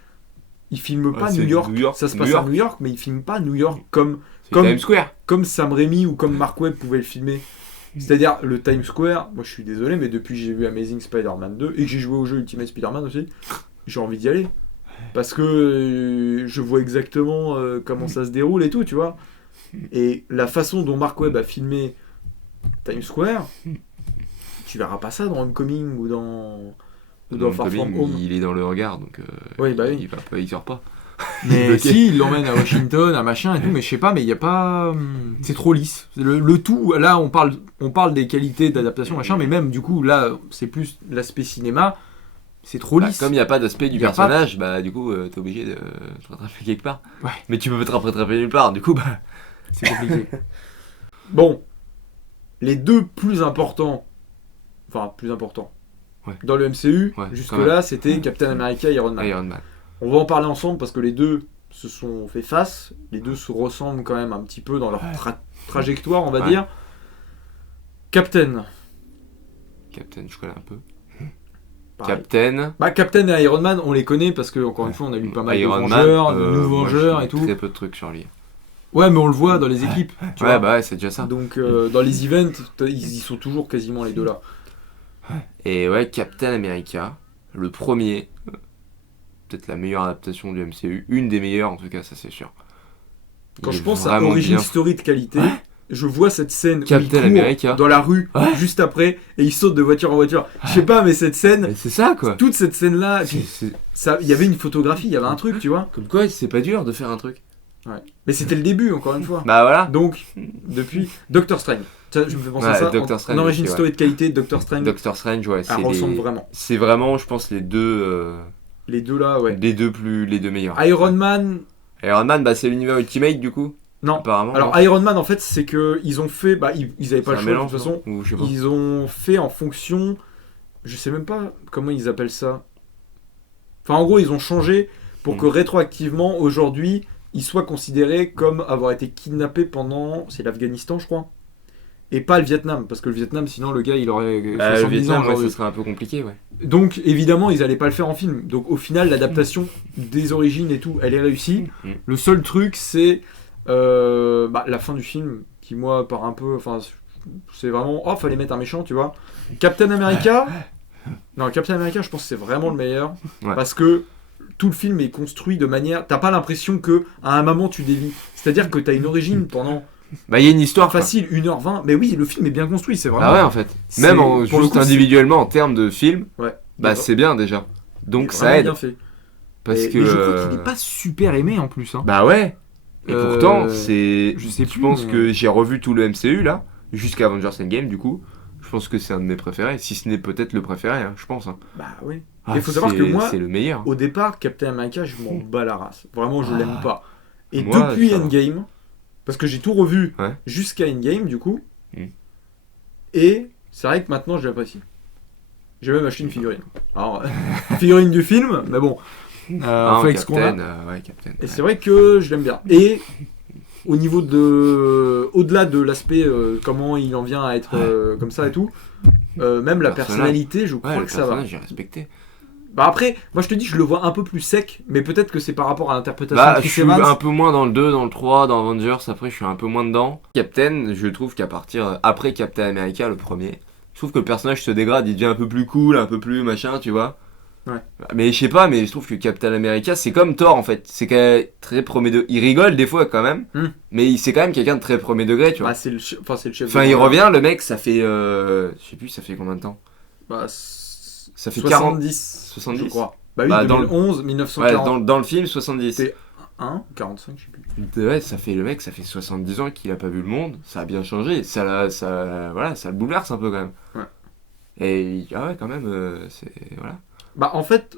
ils filment pas c'est New York. New York. Ça se New passe à York. New York, mais ils filment pas New York comme C'est Comme- Times Square. Sam Raimi ou comme Mark Webb pouvait le filmer. C'est-à-dire, le Times Square, moi je suis désolé, mais depuis que j'ai vu Amazing Spider-Man 2 et que j'ai joué au jeu Ultimate Spider-Man aussi, j'ai envie d'y aller. Parce que je vois exactement comment ça se déroule et tout, tu vois. Et la façon dont Mark Webb a filmé Times Square, tu verras pas ça dans Homecoming ou dans Far From Home. Il est dans le regard, donc Oui, bah oui. il va pas, il sort pas. Mais bloqué. si, il l'emmène à Washington, à machin et tout, mais je sais pas, mais il y a pas. C'est trop lisse. Le tout, là, on parle des qualités d'adaptation, machin, mais même du coup, là, c'est plus l'aspect cinéma, c'est trop Bah, lisse. comme il n'y a pas d'aspect du Y a personnage, bah du coup t'es obligé de te rattraper quelque part. Ouais. Mais tu peux te rattraper nulle part, du coup bah. C'est compliqué. Bon, les deux plus importants, Ouais. dans le MCU, Ouais, jusque-là, c'était Captain America et Iron Man. Iron Man. On va en parler ensemble parce que les deux se sont fait face, les deux se ressemblent quand même un petit peu dans leur trajectoire, on va Ouais. dire. Captain. Captain, je connais un peu. Pareil. Captain. Bah, Captain et Iron Man, on les connaît parce que, encore une fois, on a lu pas mal Iron de Man, Vengeurs, de nouveaux moi, Vengeurs j'ai et tout. Très peu de trucs sur lui. Ouais, mais on le voit dans les équipes. Tu Ouais, vois. bah ouais, c'est déjà ça. Donc, dans les events, ils y sont toujours quasiment les deux là. Et ouais, Captain America, le premier, peut-être la meilleure adaptation du MCU, une des meilleures en tout cas, ça c'est sûr. Quand Il je est pense à vraiment Origin bien. Story de qualité, Ouais. je vois cette scène où il Captain court America. dans la rue Ouais. juste après et il saute de voiture en voiture. Je sais pas, mais cette scène, Mais c'est ça quoi. toute cette scène là, C'est- il y avait une photographie, il y avait un truc, tu vois. Comme quoi, c'est pas dur de faire un truc. Mais c'était le début, encore une fois. Bah voilà. Donc, depuis Doctor Strange. Ça, je me fais penser à Ouais, ça. Doctor En Strange Origin aussi, ouais. Story de qualité, Doctor Strange, Doctor Strange, ouais, elle ressemble vraiment. c'est vraiment, je pense, les deux Les deux là, ouais. les deux meilleurs. Iron Man, Iron Man, bah c'est l'univers Ultimate du coup. non. Apparemment. Alors non Iron Man, en fait, c'est que ils ont fait, bah ils avaient pas C'est le un choix de toute mélange, façon. non Ou je sais pas. Ils ont fait en fonction, je sais même pas comment ils appellent ça. Enfin, en gros, ils ont changé pour que rétroactivement, aujourd'hui, ils soient considérés comme avoir été kidnappés pendant, c'est l'Afghanistan, je crois, et pas le Vietnam, parce que le Vietnam, sinon le gars, il aurait Le 70 ans Vietnam, ouais, aujourd'hui. ça serait un peu compliqué, ouais. Donc, évidemment, ils allaient pas le faire en film. Donc, au final, l'adaptation des origines et tout, elle est réussie. Mm. Le seul truc, c'est la fin du film, qui, moi, part un peu... Enfin, c'est vraiment... Oh, fallait mettre un méchant, tu vois. Captain America... Non, Captain America, je pense que c'est vraiment le meilleur. Ouais. Parce que tout le film est construit de manière... T'as pas l'impression que à un moment, tu dévis. C'est-à-dire que t'as une origine pendant... Bah il y a une histoire Facile, 1h20. Mais oui, le film est bien construit, c'est vraiment... Ah ouais en fait. c'est- Même pour le juste coup, c'est- individuellement en termes de film, Ouais. bah c'est bien déjà. Donc Il est ça vraiment aide. bien fait. Parce Et- que. mais je crois qu'il est pas super aimé en plus. Hein. Bah ouais. Et Euh, pourtant, c'est. je sais Je plus, pense mais- que j'ai revu tout le MCU là, jusqu'à Avengers Endgame du coup. Je pense que c'est un de mes préférés, si ce n'est peut-être le préféré, hein, je pense. Hein. Bah oui. Ah, Il faut savoir que moi, c'est le meilleur. au départ, Captain America, je m'en bats la race. Vraiment, je l'aime pas. Et Moi, depuis ça va. Endgame, parce que j'ai tout revu Ouais. jusqu'à Endgame, du coup, Mm. et c'est vrai que maintenant, je l'apprécie. J'ai même acheté une figurine. Alors, une figurine du film, mais bon, Ah, on fait avec ce qu'on a. Captain, ouais, Captain. Et c'est vrai que je l'aime bien. Et au niveau de... Au-delà de l'aspect, comment il en vient à être comme ça et tout, même la Personnage. personnalité, je crois Ouais, le que ça va. personnage, j'ai respecté. Bah après, moi je te dis, je le vois un peu plus sec, mais peut-être que c'est par rapport à l'interprétation Bah, de je Chris suis Evans. un peu moins dans le 2, dans le 3, dans Avengers, après je suis un peu moins dedans. Captain, je trouve qu'à partir, après Captain America, le premier, je trouve que le personnage se dégrade, il devient un peu plus cool, un peu plus machin, tu vois. Ouais. Mais je sais pas, mais je trouve que Captain America, c'est comme Thor en fait, c'est quand même très premier degré. Il rigole des fois quand même, mais c'est quand même quelqu'un de très premier degré, tu vois. Bah, c'est le chef. Enfin, il revient, le mec, ça fait, je sais plus, ça fait combien de temps Bah, Ça fait 70, 70 je crois. Bah oui, Bah, dans 2011, Ouais, 1940. dans le film, 70. C'est 45, je sais plus. Ouais, ça fait 70 ans qu'il a pas vu le monde, ça a bien changé, voilà, ça le bouleverse un peu quand même. Ouais. Et ah ouais, quand même, c'est voilà. Bah en fait,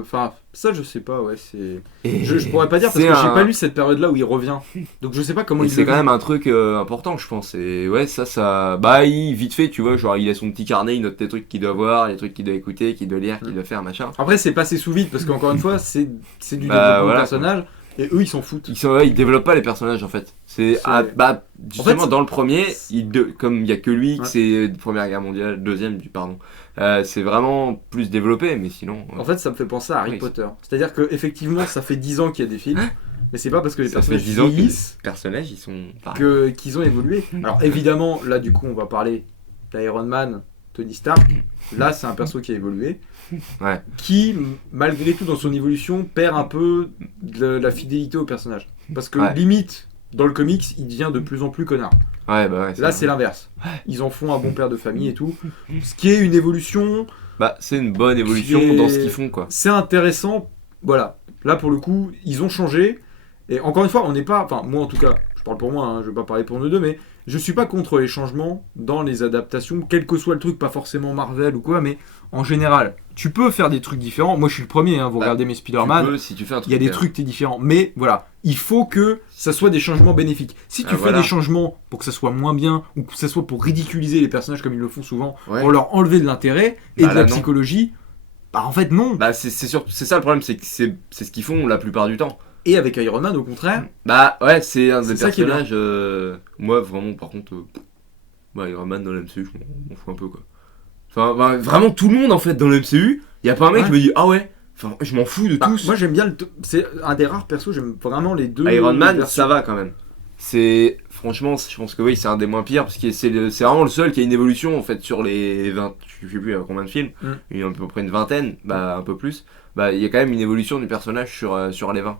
enfin ça je sais pas, ouais, c'est. Et Je pourrais pas dire parce c'est que j'ai un- pas lu cette période-là où il revient. Donc je sais pas comment et il c'est le quand vit. même un truc important, je pense. Et ouais, bah, vite fait, tu vois, genre, il a son petit carnet, il note les trucs qu'il doit voir, les trucs qu'il doit écouter, qu'il doit lire, qu'il doit faire, machin. Après c'est passé sous vide parce qu'encore une fois c'est du Bah, développement voilà, de personnage et eux ils s'en foutent. Ils développent pas les personnages, en fait. Justement, En fait, dans le premier, comme il y a que lui, que Ouais. c'est Première Guerre mondiale, deuxième, pardon. C'est vraiment plus développé, mais sinon. En fait ça me fait penser à Harry Oui. Potter. C'est-à-dire que effectivement ça fait 10 ans qu'il y a des films, mais c'est pas parce que les Ça fait personnages 10 ans que les vieillissent personnages, ils sont pareils. qu'ils ont évolué. Alors évidemment là du coup on va parler d'Iron Man, Tony Stark. Là c'est un perso qui a évolué. Ouais. Qui, malgré tout, dans son évolution, perd un peu de la fidélité au personnage. Parce que Ouais. limite, dans le comics, il devient de plus en plus connard. Ouais, bah ouais. Là, c'est l'inverse. Ils en font un bon père de famille et tout. Ce qui est une évolution, Bah, c'est une bonne évolution Qui est- dans ce qu'ils font, quoi. c'est intéressant. Voilà. Là, pour le coup, ils ont changé. Et encore une fois, on n'est pas... Enfin, moi, en tout cas, je parle pour moi, hein, je vais pas parler pour nous deux, mais je suis pas contre les changements dans les adaptations, quel que soit le truc, pas forcément Marvel ou quoi, mais en général, tu peux faire des trucs différents. Moi, je suis le premier, hein, vous Bah, regardez mes Tu Spider-Man. peux, si tu fais un truc. Il y a des trucs t'es différents, mais voilà, il faut que ça soit des changements bénéfiques. Si tu fais Voilà. des changements pour que ça soit moins bien ou que ça soit pour ridiculiser les personnages comme ils le font souvent, Ouais. pour leur enlever de l'intérêt et Bah de la là, non. psychologie, bah en fait non. Bah, c'est ça le problème, c'est que c'est ce qu'ils font la plupart du temps. Et avec Iron Man au contraire, Bah, ouais, c'est un des C'est ça qui est bien. personnages. Moi, vraiment, par contre, bah, Iron Man dans le MCU, je m'en fous un peu, quoi. Enfin, bah, vraiment, tout le monde, en fait, dans le MCU, y a pas un mec Ouais. qui me dit, ah ouais, enfin, je m'en fous de bah, tous. moi j'aime bien, c'est un des rares persos, j'aime vraiment les deux. Iron Man, versions. ça va quand même. Franchement, je pense que oui, c'est un des moins pires parce que c'est vraiment le seul qui a une évolution en fait sur les 20, je sais plus combien de films, il y a à peu près une vingtaine, bah un peu plus. Bah il y a quand même une évolution du personnage sur les 20.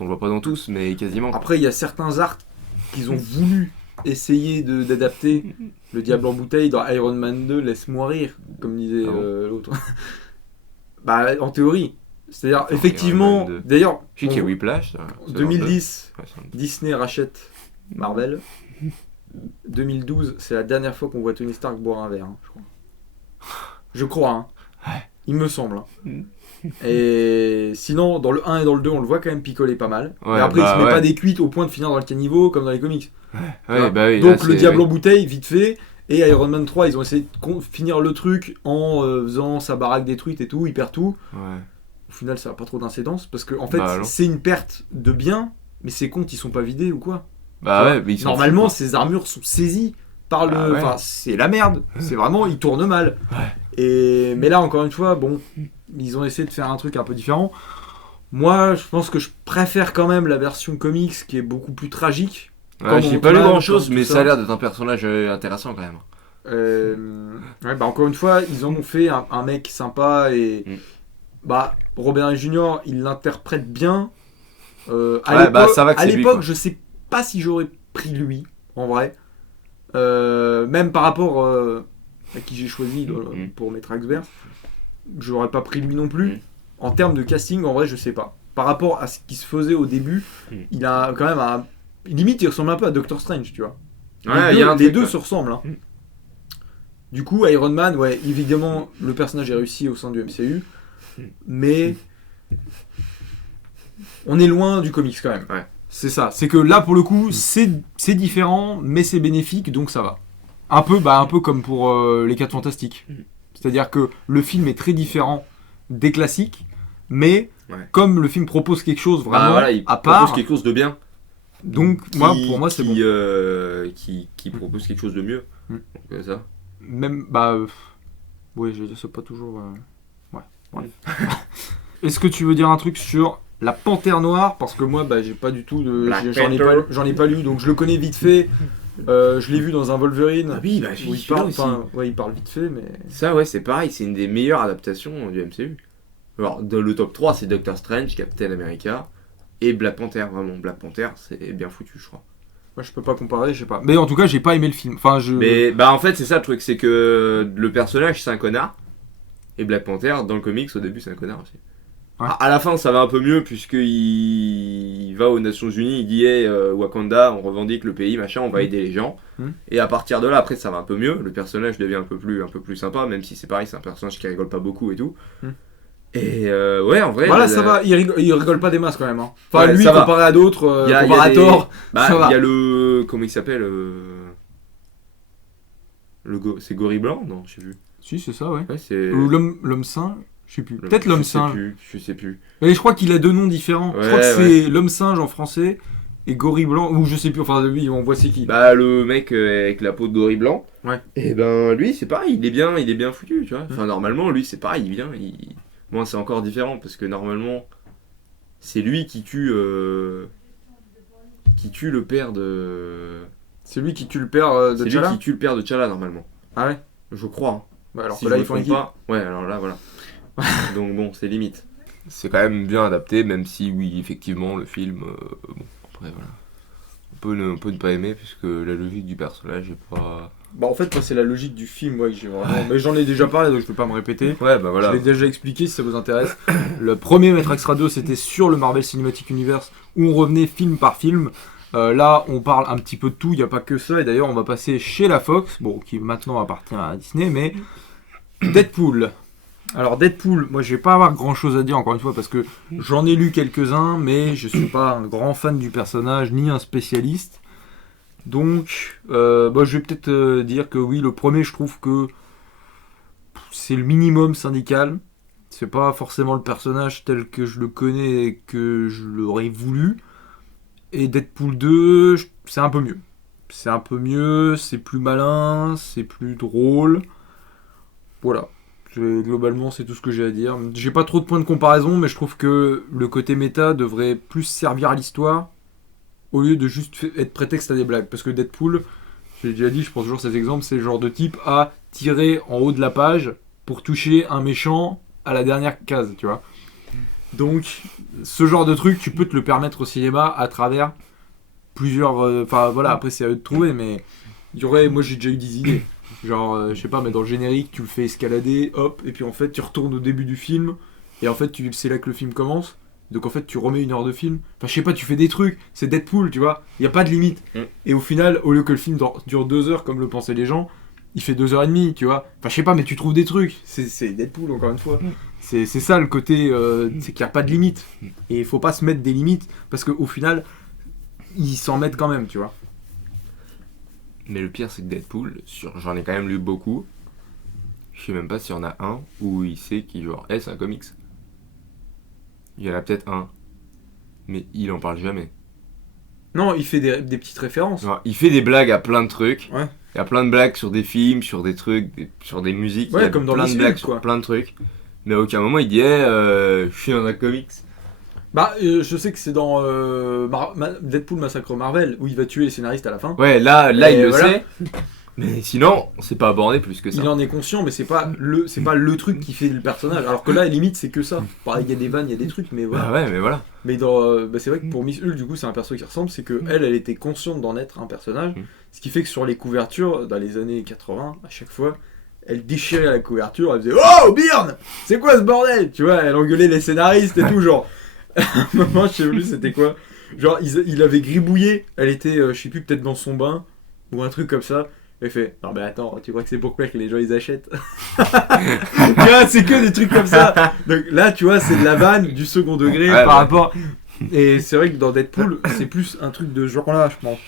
On le voit pas dans tous, mais quasiment. Après, il y a certains arcs qu'ils ont voulu essayer d'adapter. Le diable en bouteille dans Iron Man 2 laisse-moi rire, comme disait Ah bon l'autre. Bah, en théorie. C'est-à-dire, Enfin, effectivement, Iron Man 2. d'ailleurs, Je sais qu'il y a en Whiplash. Ça, en 2010, ouais, c'est un- Disney rachète Marvel. 2012, c'est la dernière fois qu'on voit Tony Stark boire un verre, hein, je crois. Je crois, hein. Ouais. Il me semble. hein. Mm. Et sinon, dans le 1 et dans le 2, on le voit quand même picoler pas mal. Ouais, Mais après, il bah se met ouais. pas des cuites au point de finir dans le caniveau comme dans les comics. Ouais, bah oui, Donc là, le c'est- diable oui. en bouteille, vite fait. Et Iron Man 3, ils ont essayé de finir le truc en faisant sa baraque détruite et tout, il perd tout. Ouais. Au final, ça n'a pas trop d'incidence parce que en fait, Bah, non. c'est une perte de biens, mais ces comptes ils sont pas vidés ou quoi. Bah ouais, mais ils s'en Normalement, foutent, ces armures sont saisies par le. Ah ouais. Enfin, c'est la merde. C'est vraiment, ils tournent mal. Mais là, encore une fois, bon, ils ont essayé de faire un truc un peu différent. Moi, je pense que je préfère quand même la version comics qui est beaucoup plus tragique. quoi. Comme Ouais, j'ai on pas lu parle, grand chose, comme mais tout ça a ça. l'air d'être un personnage intéressant quand même. Ouais, bah encore une fois, ils en ont fait un mec sympa et Mm. bah Robert Downey Jr. il l'interprète bien. À Ouais, l'époque, bah, ça va que à c'est lui, l'époque, quoi. je sais pas si j'aurais pris lui en vrai. Même par rapport à qui j'ai choisi Mm. pour mes Traxverse, j'aurais pas pris lui non plus. Mm. En termes de casting, en vrai, je sais pas. Par rapport à ce qui se faisait au début, il a quand même un. Limite, il ressemble un peu à Doctor Strange, tu vois. Ouais, Les il y a un deux, les truc, deux quoi. se ressemblent. hein. Mm. Du coup, Iron Man, ouais, évidemment, le personnage est réussi au sein du MCU, mais on est loin du comics quand même. Ouais. C'est ça. C'est que là, pour le coup, c'est différent, mais c'est bénéfique, donc ça va. Un peu comme pour les 4 Fantastiques. C'est-à-dire que le film est très différent des classiques, mais Ouais. comme le film propose quelque chose Bah, vraiment voilà, il à propose part, quelque chose de bien. donc pour moi, c'est bon. Qui propose quelque chose de mieux. Mm. Donc, ça. Même, oui, je sais pas toujours. Ouais. Est-ce que tu veux dire un truc sur la Panthère Noire? Parce que moi, j'ai pas du tout de. Black J'en ai pas lu, donc je le connais vite fait. Je l'ai vu dans un Wolverine. Ah oui, bah où il parle, il parle vite fait, mais. Ça, ouais, c'est pareil, c'est une des meilleures adaptations du MCU. Alors, dans le top 3, c'est Doctor Strange, Captain America et Black Panther. Vraiment, Black Panther, c'est bien foutu, je crois. Moi, je peux pas comparer, je sais pas. Mais en tout cas, j'ai pas aimé le film. Enfin, Mais, bah, en fait, c'est ça le truc, c'est que le personnage, c'est un connard. Et Black Panther, dans le comics, au début, c'est un connard aussi. Ouais. À la fin, ça va un peu mieux, puisqu'il va aux Nations Unies, il dit hey, Wakanda, on revendique le pays, machin, on va aider les gens. Et à partir de là, après, ça va un peu mieux. Le personnage devient un peu plus sympa, même si c'est pareil, c'est un personnage qui rigole pas beaucoup et tout. Et ouais, en vrai. Voilà, ça va, il rigole pas des masses quand même. Hein. Enfin, Ouais, lui, ça va. comparé à d'autres, Il y a comparé à des- Thor, Bah, ça va. il y a le. Comment il s'appelle c'est Gorille Blanc? Non, je sais plus. Si, c'est ça, ouais. Ouais, c'est. Ou l'homme singe, je sais plus. Peut-être l'homme singe. Je sais plus. Mais je crois qu'il a deux noms différents. Je crois que c'est l'homme singe en français et Gorille Blanc, ou je sais plus, enfin lui, on voit c'est qui. Bah, le mec avec la peau de Gorille Blanc. Ouais. Et ben, lui, c'est pareil, il est bien foutu, tu vois. Enfin, normalement, lui, c'est pareil, il vient. Moi, c'est encore différent parce que normalement, c'est lui qui tue. Qui tue le père de. C'est lui qui tue le père de C'est lui T'Challa. qui tue le père de T'Challa, normalement. Ah ouais. Je crois. Hein. Bah alors Si que là, je ils me font trompe équipe. pas. Ouais, alors là, voilà. Donc bon, c'est limite. C'est quand même bien adapté, même si, oui, effectivement, le film. Bon, après, voilà. On peut ne pas aimer, puisque la logique du personnage est pas. Bah en fait, moi, c'est la logique du film, ouais, que j'ai vraiment. Mais j'en ai déjà parlé, donc je peux pas me répéter. Ouais, bah voilà. Je l'ai déjà expliqué si ça vous intéresse. Le premier Matrix Radio, c'était sur le Marvel Cinematic Universe où on revenait film par film. Là, on parle un petit peu de tout, il n'y a pas que ça. Et d'ailleurs, on va passer chez la Fox, bon, qui maintenant appartient à Disney, mais Deadpool. Alors Deadpool, moi je vais pas avoir grand chose à dire encore une fois parce que j'en ai lu quelques-uns, mais je suis pas un grand fan du personnage ni un spécialiste. Donc, bah, je vais peut-être dire que oui, le premier, je trouve que c'est le minimum syndical. C'est pas forcément le personnage tel que je le connais et que je l'aurais voulu. Et Deadpool 2, c'est un peu mieux. C'est un peu mieux, c'est plus malin, c'est plus drôle. Voilà. Globalement, c'est tout ce que j'ai à dire. J'ai pas trop de points de comparaison, mais je trouve que le côté méta devrait plus servir à l'histoire au lieu de juste être prétexte à des blagues. Parce que Deadpool, j'ai déjà dit, je prends toujours cet exemple, c'est le genre de type à tirer en haut de la page pour toucher un méchant à la dernière case, tu vois. Donc, ce genre de truc, tu peux te le permettre au cinéma à travers plusieurs. Enfin, voilà, après, c'est à eux de trouver, mais il y aurait. Moi, j'ai déjà eu des idées. Genre, je sais pas, mais dans le générique, tu le fais escalader, hop, et puis en fait, tu retournes au début du film, et en fait, c'est là que le film commence. Donc en fait, tu remets 1 heure de film. Enfin, je sais pas, tu fais des trucs. C'est Deadpool, tu vois. Il y a pas de limite. Et au final, au lieu que le film dure 2 heures, comme le pensaient les gens, il fait 2h30, tu vois. Enfin, je sais pas, mais tu trouves des trucs. C'est Deadpool, encore une fois. C'est ça le côté, c'est qu'il n'y a pas de limite. Et il faut pas se mettre des limites, parce qu'au final, ils s'en mettent quand même, tu vois. Mais le pire, c'est que Deadpool, j'en ai quand même lu beaucoup. Je sais même pas s'il y en a un où il sait qu'il genre, c'est un comics. Il y en a peut-être un, mais il en parle jamais. Non, il fait des petites références. Genre, il fait des blagues à plein de trucs. Ouais. Il y a plein de blagues sur des films, sur des trucs, sur des musiques. Ouais, il y a comme dans plein Miss de blagues Hulk, sur quoi. plein de trucs. Mais à aucun moment il dit, je suis dans un comics. Bah, je sais que c'est dans Deadpool Massacre Marvel, où il va tuer les scénaristes à la fin. Ouais, là Et il le voilà. sait. Mais sinon, c'est pas abordé plus que ça. Il en est conscient, mais c'est pas le truc qui fait le personnage. Alors que là, limite, c'est que ça. Pareil, il y a des vannes, il y a des trucs, mais voilà. Ah ouais, mais voilà. Mais c'est vrai que pour Miss Hulk, du coup, c'est un perso qui ressemble, c'est que elle était consciente d'en être un personnage. Ce qui fait que sur les couvertures, dans les années 80, à chaque fois, elle déchirait la couverture, elle faisait Oh, Byrne, c'est quoi ce bordel? Tu vois, elle engueulait les scénaristes et tout, genre. À un moment, je sais plus c'était quoi. Genre, il avait gribouillé, elle était, je sais plus, peut-être dans son bain, ou un truc comme ça. Elle fait non mais attends, tu crois que c'est pourquoi que les gens ils achètent? Tu vois, c'est que des trucs comme ça. Donc là tu vois c'est de la vanne du second degré par rapport. Et c'est vrai que dans Deadpool c'est plus un truc de ce genre là je pense.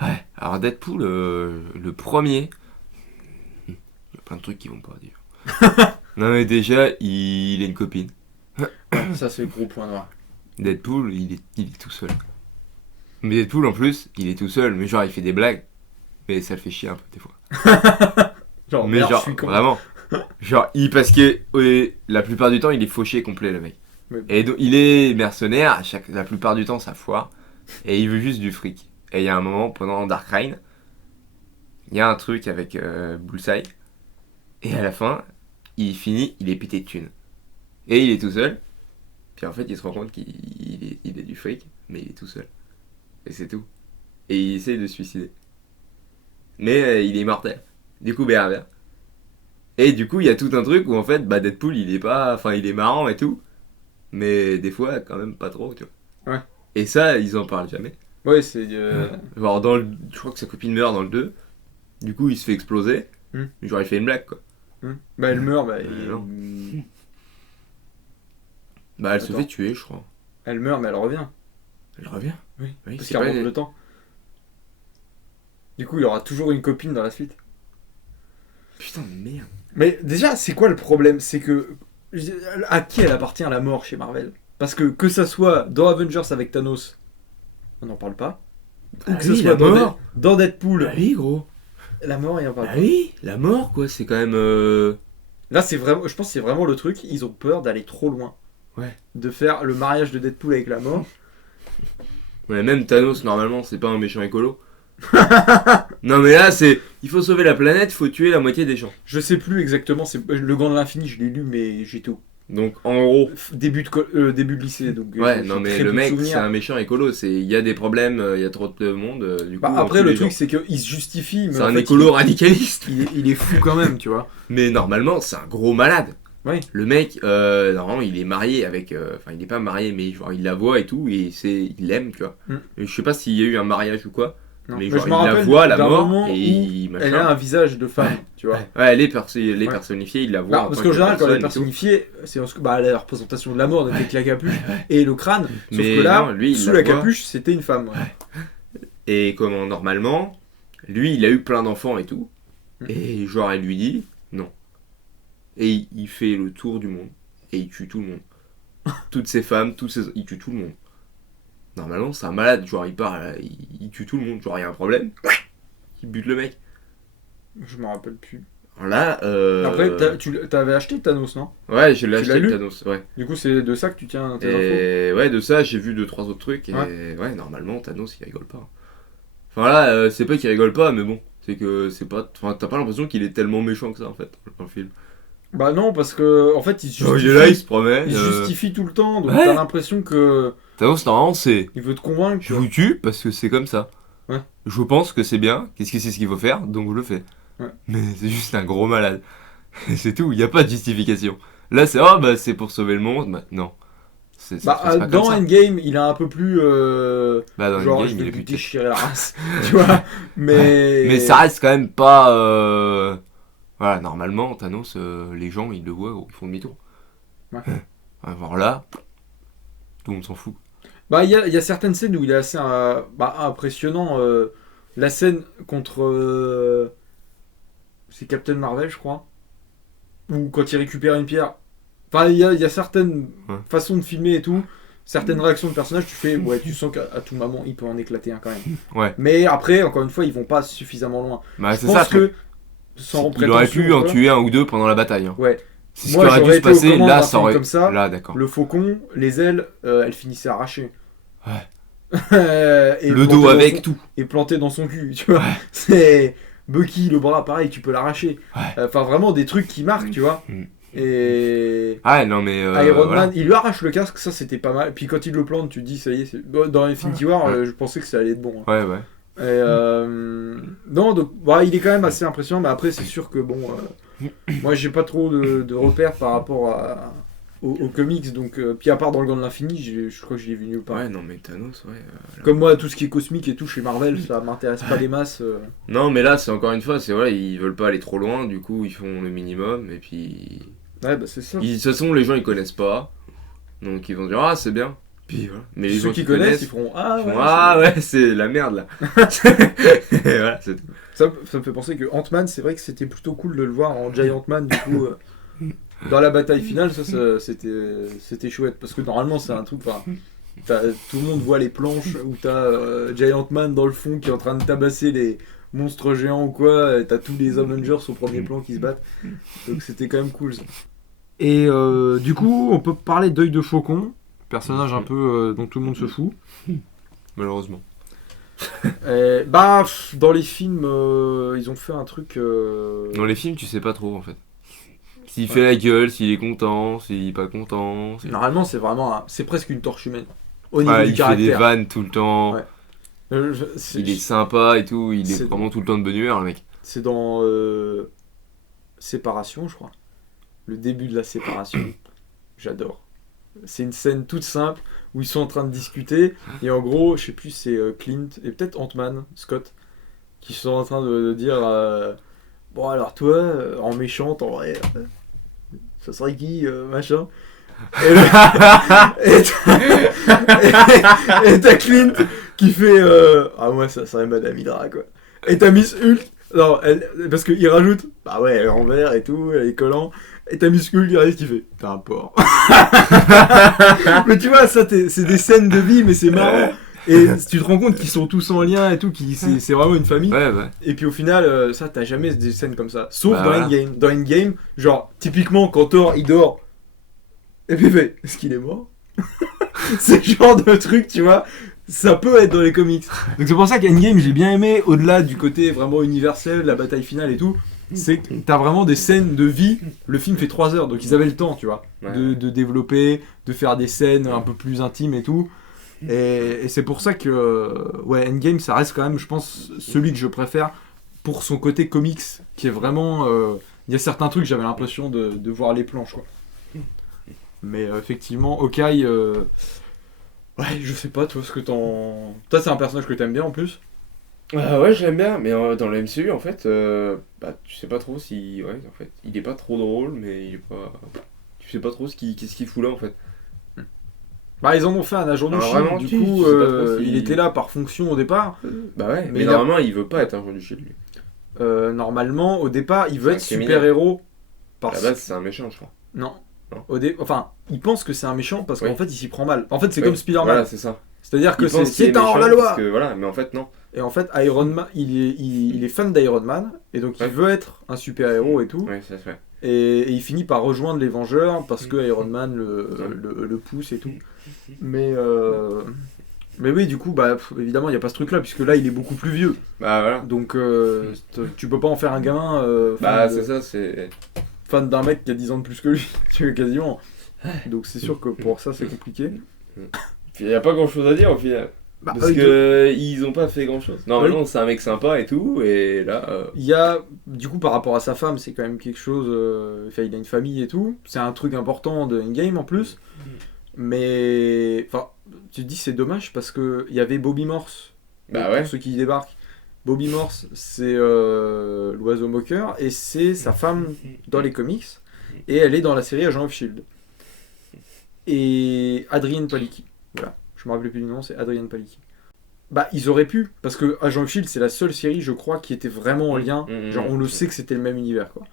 Ouais. Alors Deadpool, le premier, il y a plein de trucs qui vont pas dire. Non mais déjà il a une copine. Ça c'est le gros point noir. Deadpool il est tout seul. Mais Deadpool en plus il est tout seul, mais genre il fait des blagues. Mais ça le fait chier un peu des fois. Genre, mais merde, genre, je suis con. vraiment. Genre, parce que la plupart du temps, il est fauché complet, le mec. Oui. Et donc, il est mercenaire, la plupart du temps, ça foire. Et il veut juste du fric. Et il y a un moment, pendant Dark Reign, il y a un truc avec Bullseye. Et à la fin, il finit, il est pété de thunes. Et il est tout seul. Puis en fait, il se rend compte qu'il est du fric, mais il est tout seul. Et c'est tout. Et il essaie de se suicider. Mais il est immortel. Du coup, BRB. Et du coup, il y a tout un truc où en fait, Deadpool, il est pas. Enfin, il est marrant et tout. mais des fois, quand même pas trop, tu vois. Ouais. Et ça, ils en parlent jamais. Ouais, c'est. Genre, je crois que sa copine meurt dans le 2. Du coup, il se fait exploser. Genre, il fait une blague, quoi. Bah, elle meurt, bah. non. Bah, elle se Attends. fait tuer, je crois. Elle meurt, mais elle revient. Elle revient. Oui. Oui, Parce c'est qu'elle pas... remonte le temps. Du coup, il aura toujours une copine dans la suite. Putain, de merde. Mais déjà, c'est quoi le problème? C'est que. À qui elle appartient la mort chez Marvel? Parce que ça soit dans Avengers avec Thanos, on n'en parle pas. Ou que ce soit la mort. dans Deadpool, Bah oui, gros. la mort, il en parle Bah pas. oui, la mort, quoi. C'est quand même... Là, c'est vraiment, je pense que c'est vraiment le truc. Ils ont peur d'aller trop loin. Ouais. De faire le mariage de Deadpool avec la mort. Ouais, même Thanos, normalement, c'est pas un méchant écolo. Non, mais là, c'est... Il faut sauver la planète, faut tuer la moitié des gens. Je sais plus exactement. C'est le Gant de l'Infini. Je l'ai lu, mais j'étais au Donc, en gros... début de lycée. Donc, Ouais, j'ai non, mais très le peu de mec, souvenirs. c'est un méchant écolo. Il y a des problèmes, il y a trop de monde, du coup... Bah, on après, tue le les truc, gens. c'est qu'il se justifie. Mais C'est en un fait, écolo radicaliste. il est fou quand même, tu vois. Mais normalement, c'est un gros malade. Oui. Le mec, normalement, il est marié avec... Enfin, il est pas marié, mais genre, il la voit et tout, et il l'aime, tu vois. Et je sais pas s'il y a eu un mariage ou quoi, Non. mais Mais genre, je me il la rappelle voit, la d'un mort, moment et où machin. elle a un visage de femme, Ouais. tu vois. Ouais, elle est, personnifiée, il la voit. Bah, en parce tant qu'en que général, quand elle est personne et tout. personnifiée, c'est la représentation de la mort avec la capuche et le crâne. Sauf Mais que là, non, lui, il sous la la voit. capuche, c'était une femme. Ouais. Et comment, normalement, lui, il a eu plein d'enfants et tout. Mhm. Et genre, elle lui dit non. Et il fait le tour du monde. Et il tue tout le monde. Toutes ces femmes, il tue tout le monde. Normalement, c'est un malade. Genre, il part, il tue tout le monde. Genre, il y a un problème. Il bute le mec. Je me rappelle plus. Alors là, Après, tu avais acheté Thanos, non? ouais, je l'ai Tu l'as acheté, lu Thanos. Ouais. Du coup, c'est de ça que tu tiens tes infos. Et ouais, de ça, j'ai vu 2-3 autres trucs. Et Ouais. ouais, normalement, Thanos, il rigole pas. Enfin là, c'est pas qu'il rigole pas, mais bon. C'est que c'est pas. Enfin, t'as pas l'impression qu'il est tellement méchant que ça, en fait, dans le film. Bah non, parce que en fait, il se Genre, il justifie, est là, il se promène. il se justifie tout le temps, donc Ouais. t'as l'impression que Thanos, normalement, c'est. il veut te convaincre. tu Je vois. vous tue parce que c'est comme ça. Ouais. Je pense que c'est bien. Qu'est-ce que c'est ce qu'il faut faire, donc je le fais. Ouais. Mais c'est juste un gros malade. C'est tout, il n'y a pas de justification. Là, c'est oh, bah c'est pour sauver le monde. Bah, non. Ça se passe pas Dans comme ça. Endgame, il a un peu plus. Bah, dans Genre, Endgame, je il vais est lui plus déchirer la race. Tu vois. Mais ça reste quand même pas. Voilà, normalement, Thanos, les gens, ils le voient, ils font demi-tour. Ouais. Alors là, tout le monde s'en fout. Bah, il y a certaines scènes où il est assez impressionnant. La scène contre. C'est Captain Marvel, je crois. Ou quand il récupère une pierre. Enfin, il y a certaines Ouais. façons de filmer et tout. Certaines réactions de personnages, tu fais. Ouais, tu sens qu'à tout moment, il peut en éclater un quand même. Ouais. Mais après, encore une fois, ils vont pas suffisamment loin. Bah, Je c'est pense ça. que. Sans Il aurait prétention pu ou en quoi, tuer un ou deux pendant la bataille. Hein. Ouais. C'est ce Moi, qui aurait dû j'aurais se été aux passer. commandes Là, d'un ça film aurait. comme ça. Là, d'accord. Le faucon, les ailes, elles finissaient arrachées. Ouais. Et Le planté dos dans avec son- tout. Et planté dans son cul, tu vois. C'est Bucky, le bras, pareil, tu peux l'arracher. Ouais. Enfin, vraiment des trucs qui marquent, tu vois. Mm. Et Ah, non, mais. Iron voilà. Man, il lui arrache le casque, ça c'était pas mal. Puis quand il le plante, tu te dis, ça y est, dans Infinity War, Ouais. je pensais que ça allait être bon. Hein. Ouais, ouais. Non, donc bah, il est quand même assez impressionnant, mais après, c'est sûr que bon. Moi, j'ai pas trop de repères par rapport aux comics, donc. Puis à part dans le Gant de l'Infini, je crois que je l'ai vu nulle part. Ouais, non, mais Thanos, ouais. Comme moi, tout ce qui est cosmique et tout chez Marvel, ça m'intéresse pas des masses. Non, mais là, c'est encore une fois, c'est voilà, ils veulent pas aller trop loin, du coup, ils font le minimum, et puis. Ouais, bah c'est ça. De toute façon, les gens, ils connaissent pas, donc ils vont dire, ah, c'est bien. Puis voilà. Mais les Ceux gens qui connaissent, ils feront Ah ils ouais. font, ah, ouais, c'est la merde, là. Et voilà, c'est tout. Ça me fait penser que Ant-Man, c'est vrai que c'était plutôt cool de le voir en Giant Man, du coup. Dans la bataille finale, c'était chouette. Parce que normalement, c'est un truc. Tout le monde voit les planches où t'as Giant Man dans le fond qui est en train de tabasser les monstres géants ou quoi. Et t'as tous les Avengers au premier plan qui se battent. Donc c'était quand même cool ça. Et du coup, on peut parler d'Œil de Faucon, personnage un peu dont tout le monde se fout. Malheureusement. Dans les films, ils ont fait un truc. Dans les films, tu sais pas trop, en fait. S'il fait la gueule, s'il est content, s'il est pas content. Normalement, c'est vraiment. C'est presque une torche humaine. Au niveau Ouais, du il fait caractère. des vannes tout le temps. Ouais. Il est sympa et tout, il est c'est- vraiment tout le temps de bonne humeur, le mec. C'est dans Séparation, je crois. Le début de la séparation. J'adore. C'est une scène toute simple où ils sont en train de discuter et en gros, je sais plus, c'est Clint et peut-être Ant-Man, Scott, qui sont en train de dire bon alors toi, en méchant, en vrai, ça serait qui, machin. Et, et t'as Clint qui fait ah moi ça serait Madame Hydra quoi. Et t'as Miss Hulk, non, parce qu'il rajoute bah ouais elle est en vert et tout, elle est collant. Et t'as Miss Hulk qui arrive qui fait t'as un porc. Mais tu vois ça c'est des scènes de vie mais c'est marrant. Et tu te rends compte qu'ils sont tous en lien et tout, c'est vraiment une famille. Ouais. Et puis au final, ça t'as jamais des scènes comme ça. Sauf Bah, dans voilà. Endgame. Dans Endgame, genre typiquement quand Thor il dort. Et puis il fait est-ce qu'il est mort? C'est le genre de truc, tu vois. Ça peut être dans les comics. Donc c'est pour ça qu'Endgame j'ai bien aimé, au-delà du côté vraiment universel, la bataille finale et tout. C'est que t'as vraiment des scènes de vie. Le film fait 3 heures, donc ils avaient le temps, tu vois, Ouais. de développer, de faire des scènes un peu plus intimes et tout. Et c'est pour ça que ouais, Endgame, ça reste quand même, je pense, celui que je préfère pour son côté comics, qui est vraiment... Il y a certains trucs, j'avais l'impression de voir les planches, quoi. Mais effectivement, Hawkeye... Ouais, je sais pas, toi, ce que t'en... Toi, c'est un personnage que t'aimes bien, en plus. Ouais, je l'aime bien, mais dans le MCU, en fait, bah, tu sais pas trop si. Ouais, en fait, il est pas trop drôle, mais il est pas. Tu sais pas trop qu'est-ce qu'il fout là, en fait. Bah, ils en ont fait un agent de Alors, Shield, vraiment, du tu coup, sais pas trop si- il était là par fonction au départ. Bah ouais, Mais mais il a- normalement, il veut pas être un joueur du Shield, lui. Normalement, au départ, il veut C'est un être criminel. super-héros. À la Parce... base, c'est un méchant, je crois. Non. Non. Enfin, il pense que c'est un méchant parce Oui. qu'en fait, il s'y prend mal. En fait, c'est Ouais, comme Spider-Man. Voilà, c'est ça. C'est-à-dire que Il pense qu'il est c'est un méchant hors-la-loi. parce que, voilà, mais en fait, non. Et en fait, Iron Man, il est fan d'Iron Man, et donc il Ouais. veut être un super-héros et tout. Ouais, ça se fait. Et il finit par rejoindre les Vengeurs parce que Iron Man Ouais. le pousse et tout. Mais oui, du coup, bah, évidemment, il n'y a pas ce truc-là, puisque là, il est beaucoup plus vieux. Bah voilà. Donc, tu peux pas en faire un gamin Bah, fan, c'est ça, c'est. fan d'un mec qui a 10 ans de plus que lui, tu vois, quasiment. Donc, c'est sûr que pour ça, c'est compliqué. Il y a pas grand chose à dire au final. Bah, Parce que ils ont pas fait grand chose. Normalement, c'est un mec sympa et tout, et là. il y a, du coup, par rapport à sa femme, c'est quand même quelque chose. Enfin, il a une famille et tout. C'est un truc important de Endgame en plus. Mais. Enfin, tu te dis c'est dommage parce qu'il y avait Bobby Morse. Bah pour ouais. ceux qui y débarquent. Bobby Morse, c'est l'oiseau moqueur et c'est sa femme dans les comics. Et elle est dans la série Agent of Shield. Et Adrienne Palicki. Voilà. Je me rappelle plus du nom, c'est Adrienne Palicki. Bah, ils auraient pu, parce que Agent of Shield, c'est la seule série, je crois, qui était vraiment en lien. Genre, on le sait que c'était le même univers, quoi.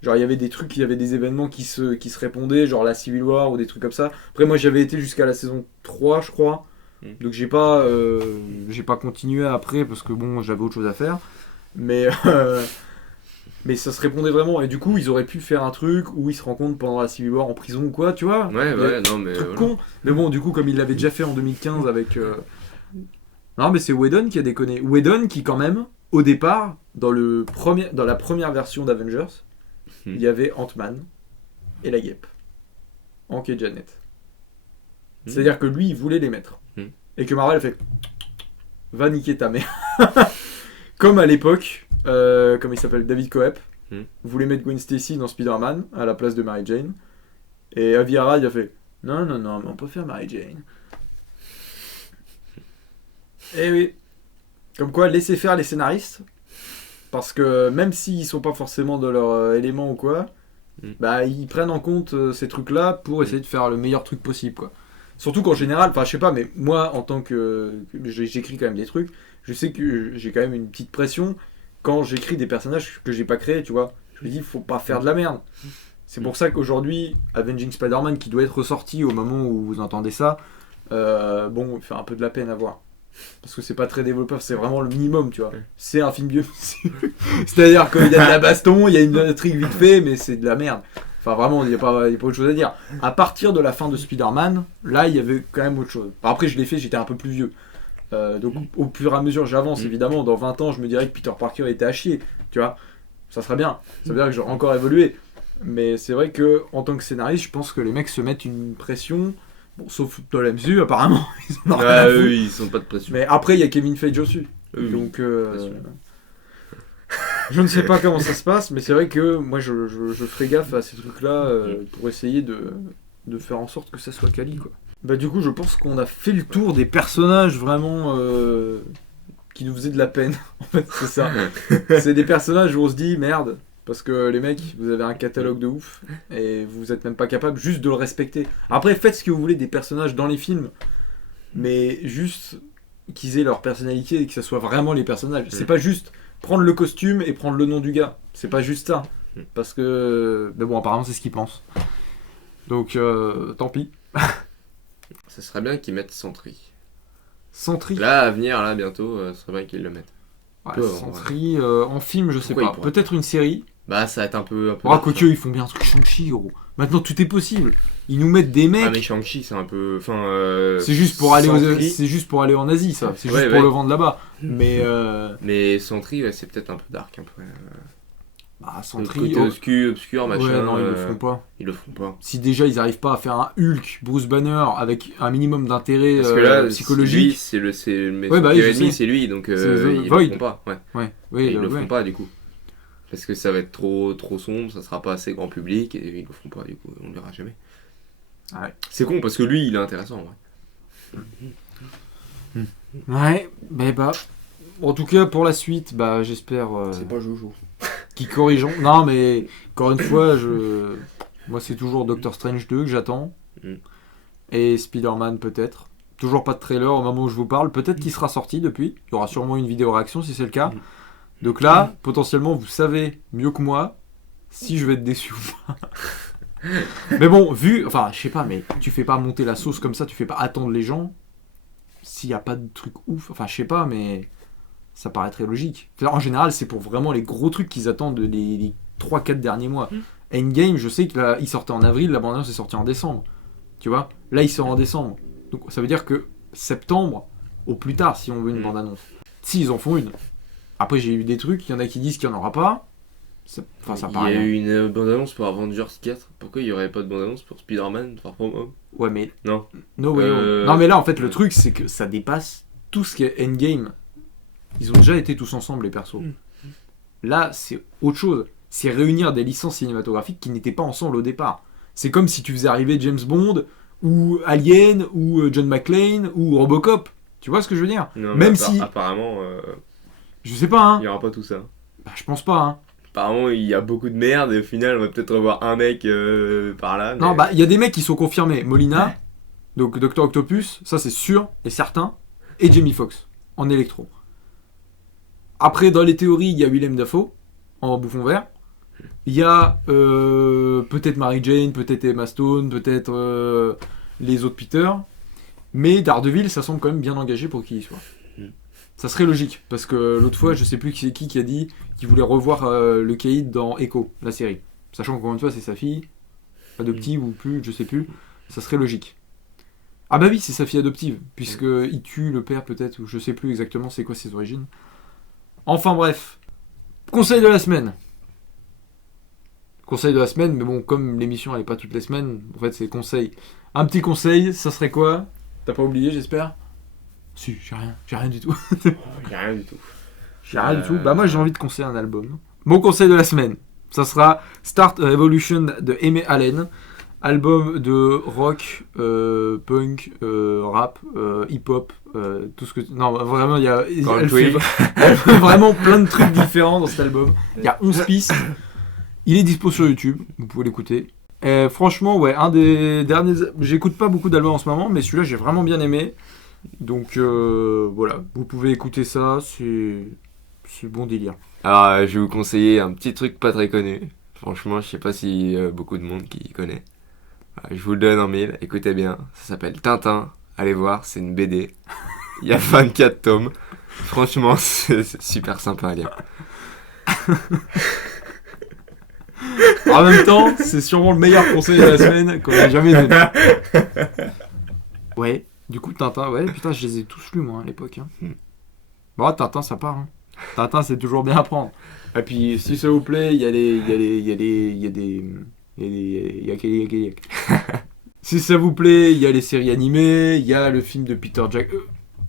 Genre, il y avait des trucs, il y avait des événements qui se répondaient, genre la Civil War ou des trucs comme ça. Après, moi, j'avais été jusqu'à la saison 3, je crois. Donc, j'ai pas continué après, parce que bon, j'avais autre chose à faire. Mais ça se répondait vraiment. Et du coup, ils auraient pu faire un truc où ils se rencontrent pendant la Civil War en prison ou quoi, tu vois. Ouais, non, mais. Truc Voilà. con. Mais bon, du coup, comme il l'avait déjà fait en 2015 avec. Non, mais c'est Whedon qui a déconné. Whedon qui, quand même, au départ, dans la première version d'Avengers, il y avait Ant-Man et la guêpe. Hank et Janet. C'est-à-dire que lui, il voulait les mettre. Et que Marvel a fait va niquer ta mère. Comme à l'époque, comme il s'appelle David Coep, voulait mettre Gwen Stacy dans Spider-Man à la place de Mary Jane. Et Avi Arad, il a fait non, mais on peut faire Mary Jane. Eh oui. Comme quoi, laissez faire les scénaristes. Parce que même s'ils sont pas forcément de leur élément ou quoi, bah ils prennent en compte ces trucs-là pour essayer de faire le meilleur truc possible, quoi. Surtout qu'en général, enfin je sais pas, mais moi en tant que j'écris quand même des trucs, je sais que j'ai quand même une petite pression quand j'écris des personnages que j'ai pas créés, tu vois. Je me dis, faut pas faire de la merde. C'est pour ça qu'aujourd'hui, Avenging Spider-Man, qui doit être ressorti au moment où vous entendez ça, bon, il fait un peu de la peine à voir. Parce que c'est pas très développeur, c'est vraiment le minimum, tu vois. C'est un film vieux. C'est-à-dire qu'il y a de la baston, il y a une intrigue vite fait, mais c'est de la merde. Enfin, vraiment, il n'y a pas autre chose à dire. À partir de la fin de Spider-Man, là, il y avait quand même autre chose. Enfin, après, je l'ai fait, j'étais un peu plus vieux. Donc, au fur et à mesure, j'avance, évidemment. Dans 20 ans, je me dirais que Peter Parker était à chier, tu vois. Ça serait bien. Ça veut dire que j'aurais encore évolué. Mais c'est vrai que en tant que scénariste, je pense que les mecs se mettent une pression. Bon, sauf dans la MCU, apparemment. Ils en ont rien à foutre. Eux, ils sont pas de pression. Mais après, il y a Kevin Feige dessus. Oui, Donc, bien sûr. je ne sais pas comment ça se passe, mais c'est vrai que moi, je ferai gaffe à ces trucs-là pour essayer de faire en sorte que ça soit quali, quoi. Bah du coup, je pense qu'on a fait le tour des personnages vraiment qui nous faisaient de la peine. En fait, c'est ça. C'est des personnages où on se dit merde, parce que les mecs, vous avez un catalogue de ouf et vous êtes même pas capable juste de le respecter. Après, faites ce que vous voulez des personnages dans les films, mais juste qu'ils aient leur personnalité et que ça soit vraiment les personnages. C'est pas juste prendre le costume et prendre le nom du gars. C'est pas juste ça. Parce que... Mais bon, apparemment, c'est ce qu'ils pensent. Donc, tant pis. Ça serait bien qu'ils mettent Sentry. Sentry. Là, à venir, là, bientôt, ça serait bien qu'ils le mettent. Ouais, Peu avant, Sentry, en film, je sais Pourquoi pas. il pourrait Peut-être une série. Bah, ça va être un peu Oh, quoique, ils font bien un truc Shang-Chi, gros. Maintenant, tout est possible. Ils nous mettent des mecs. Ah, mais Shang-Chi, c'est un peu. Enfin. C'est juste pour aller Sentry- c'est juste pour aller en Asie, ça. C'est juste Ouais, pour ouais. le vendre là-bas. Mais Mais Sentry, ouais, c'est peut-être un peu dark, un peu. bah, Le Sentry, côté obscur, machin. ouais, non, ils le feront pas. Ils le feront pas. Si déjà ils arrivent pas à faire un Hulk, Bruce Banner avec un minimum d'intérêt Parce que là, lui, psychologique. c'est le. Mais Ouais, bah oui, je ennemi, sais. c'est lui, donc C'est ils le Void. feront pas. Ouais. Ouais, Et oui, ils le ouais. feront pas, du coup. Parce que ça va être trop sombre, ça sera pas assez grand public, et ils le feront pas, du coup, on le verra jamais. Ouais. C'est con, parce que lui, il est intéressant, ouais. Ouais, bah. En tout cas, pour la suite, bah j'espère C'est pas Jojo. qu'ils corrigeront. Non, mais encore une fois, moi c'est toujours Doctor Strange 2 que j'attends. Mm. Et Spider-Man peut-être. Toujours pas de trailer au moment où je vous parle. Peut-être qu'il sera sorti depuis. Il y aura sûrement une vidéo réaction si c'est le cas. Donc là, potentiellement, vous savez mieux que moi si je vais être déçu ou pas. Mais bon, enfin, je sais pas, mais tu fais pas monter la sauce comme ça, tu fais pas attendre les gens s'il y a pas de truc ouf. Enfin, je sais pas, mais ça paraîtrait logique. En général, c'est pour vraiment les gros trucs qu'ils attendent les 3-4 derniers mois. Endgame, je sais qu'il sortait en avril, la bande-annonce est sortie en décembre. Tu vois? Là, il sort en décembre. Donc ça veut dire que septembre, au plus tard, si on veut une bande-annonce. S'ils en font une. Après, j'ai eu des trucs, il y en a qui disent qu'il n'y en aura pas. Enfin, ça Il y paraît. a eu une bande-annonce pour Avengers 4. Pourquoi il y aurait pas de bande-annonce pour Spider-Man Far From Home? Ouais, mais. Non. No way home. Non, mais là, en fait, le truc, c'est que ça dépasse tout ce qui est Endgame. Ils ont déjà été tous ensemble, les persos. Là, c'est autre chose. C'est réunir des licences cinématographiques qui n'étaient pas ensemble au départ. C'est comme si tu faisais arriver James Bond, ou Alien, ou John McClane, ou Robocop. Tu vois ce que je veux dire? Non, Même mais si. apparemment, Je sais pas, hein. il y aura pas tout ça. Bah, je pense pas, hein. Apparemment, il y a beaucoup de merde et au final, on va peut-être revoir un mec par là. Mais... Non, bah, il y a des mecs qui sont confirmés. Molina, donc Dr. Octopus, ça c'est sûr et certain, et Jamie Foxx, en électro. Après, dans les théories, il y a Willem Dafoe, en bouffon vert. Il y a peut-être Mary Jane, peut-être Emma Stone, peut-être les autres Peter. Mais Daredevil, ça semble quand même bien engagé pour qu'il y soit. Ça serait logique, parce que l'autre fois, je sais plus qui a dit qu'il voulait revoir le Caïd dans Echo, la série. Sachant qu'encore une fois, c'est sa fille, adoptive ou plus, je sais plus. Ça serait logique. Ah bah oui, c'est sa fille adoptive, puisqu'il tue le père peut-être, ou je sais plus exactement c'est quoi ses origines. Enfin bref. Conseil de la semaine. Conseil de la semaine, mais bon, comme l'émission elle est pas toutes les semaines, en fait c'est conseil. Un petit conseil, ça serait quoi? T'as pas oublié, j'espère? Si, j'ai rien du tout. Il y a rien du tout. J'ai rien du tout. Bah moi j'ai envie de conseiller un album. Mon conseil de la semaine, ça sera Start a Revolution de Aimé Allen. Album de rock, punk, rap, hip-hop, tout ce que... Non, vraiment, elle fait vraiment plein de trucs différents dans cet album. Il y a 11 pistes. Il est dispo sur YouTube, vous pouvez l'écouter. Et franchement, ouais, un des derniers... J'écoute pas beaucoup d'albums en ce moment, mais celui-là, j'ai vraiment bien aimé. Donc, voilà, vous pouvez écouter ça, c'est bon délire. Alors, je vais vous conseiller un petit truc pas très connu. Franchement, je sais pas si beaucoup de monde qui connaît. Je vous le donne en mille, écoutez bien, ça s'appelle Tintin, allez voir, c'est une BD, il y a 24 tomes, franchement c'est super sympa à lire. En même temps, c'est sûrement le meilleur conseil de la semaine qu'on ait jamais donné. Ouais, du coup Tintin, ouais, putain je les ai tous lus moi à l'époque. Hein. Bon, Tintin ça part, hein. Tintin c'est toujours bien à prendre. Et puis si ça vous plaît, il y a si ça vous plaît, il y a les séries animées, il y a le film de Peter Jackson.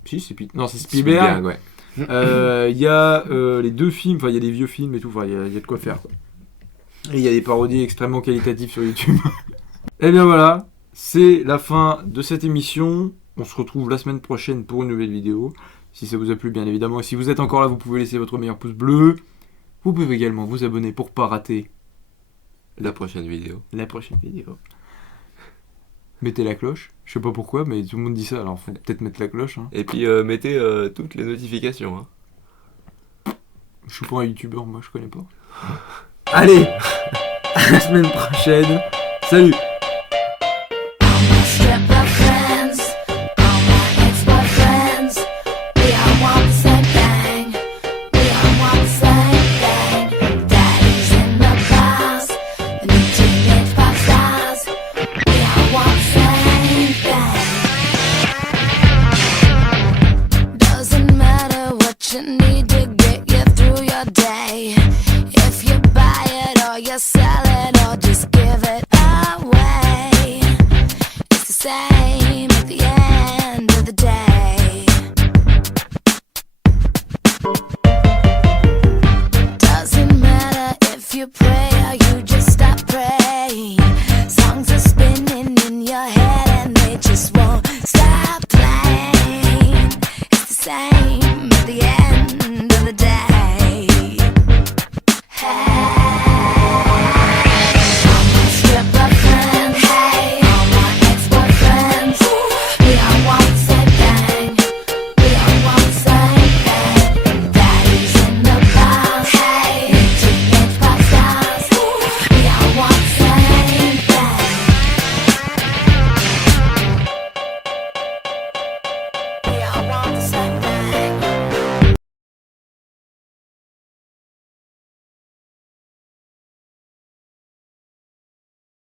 Si, c'est Non, c'est Spielberg. Ouais. Il y a les deux films, enfin il y a des vieux films et tout, enfin il y a de quoi faire. Quoi. Et il y a des parodies extrêmement qualitatives sur YouTube. Et bien voilà, C'est la fin de cette émission. On se retrouve la semaine prochaine pour une nouvelle vidéo. Si ça vous a plu, bien évidemment. Et si vous êtes encore là, vous pouvez laisser votre meilleur pouce bleu. Vous pouvez également vous abonner pour pas rater La prochaine vidéo. la prochaine vidéo. Mettez la cloche. Je sais pas pourquoi, mais tout le monde dit ça. Alors faut peut-être mettre la cloche. Hein. Et puis mettez toutes les notifications. Hein. Je suis pas un youtubeur, moi je connais pas. Allez, à la semaine prochaine. Salut. Strip of friends, all my ex-boyfriends. We all want the same thing. We all want the same thing. Daddies in the bars, the new teenage pop stars. We all want the same thing. Doesn't matter what you need to get you through your day. If you buy it or you sell it or just give it away. It's the same at the end of the day. Doesn't matter if you pray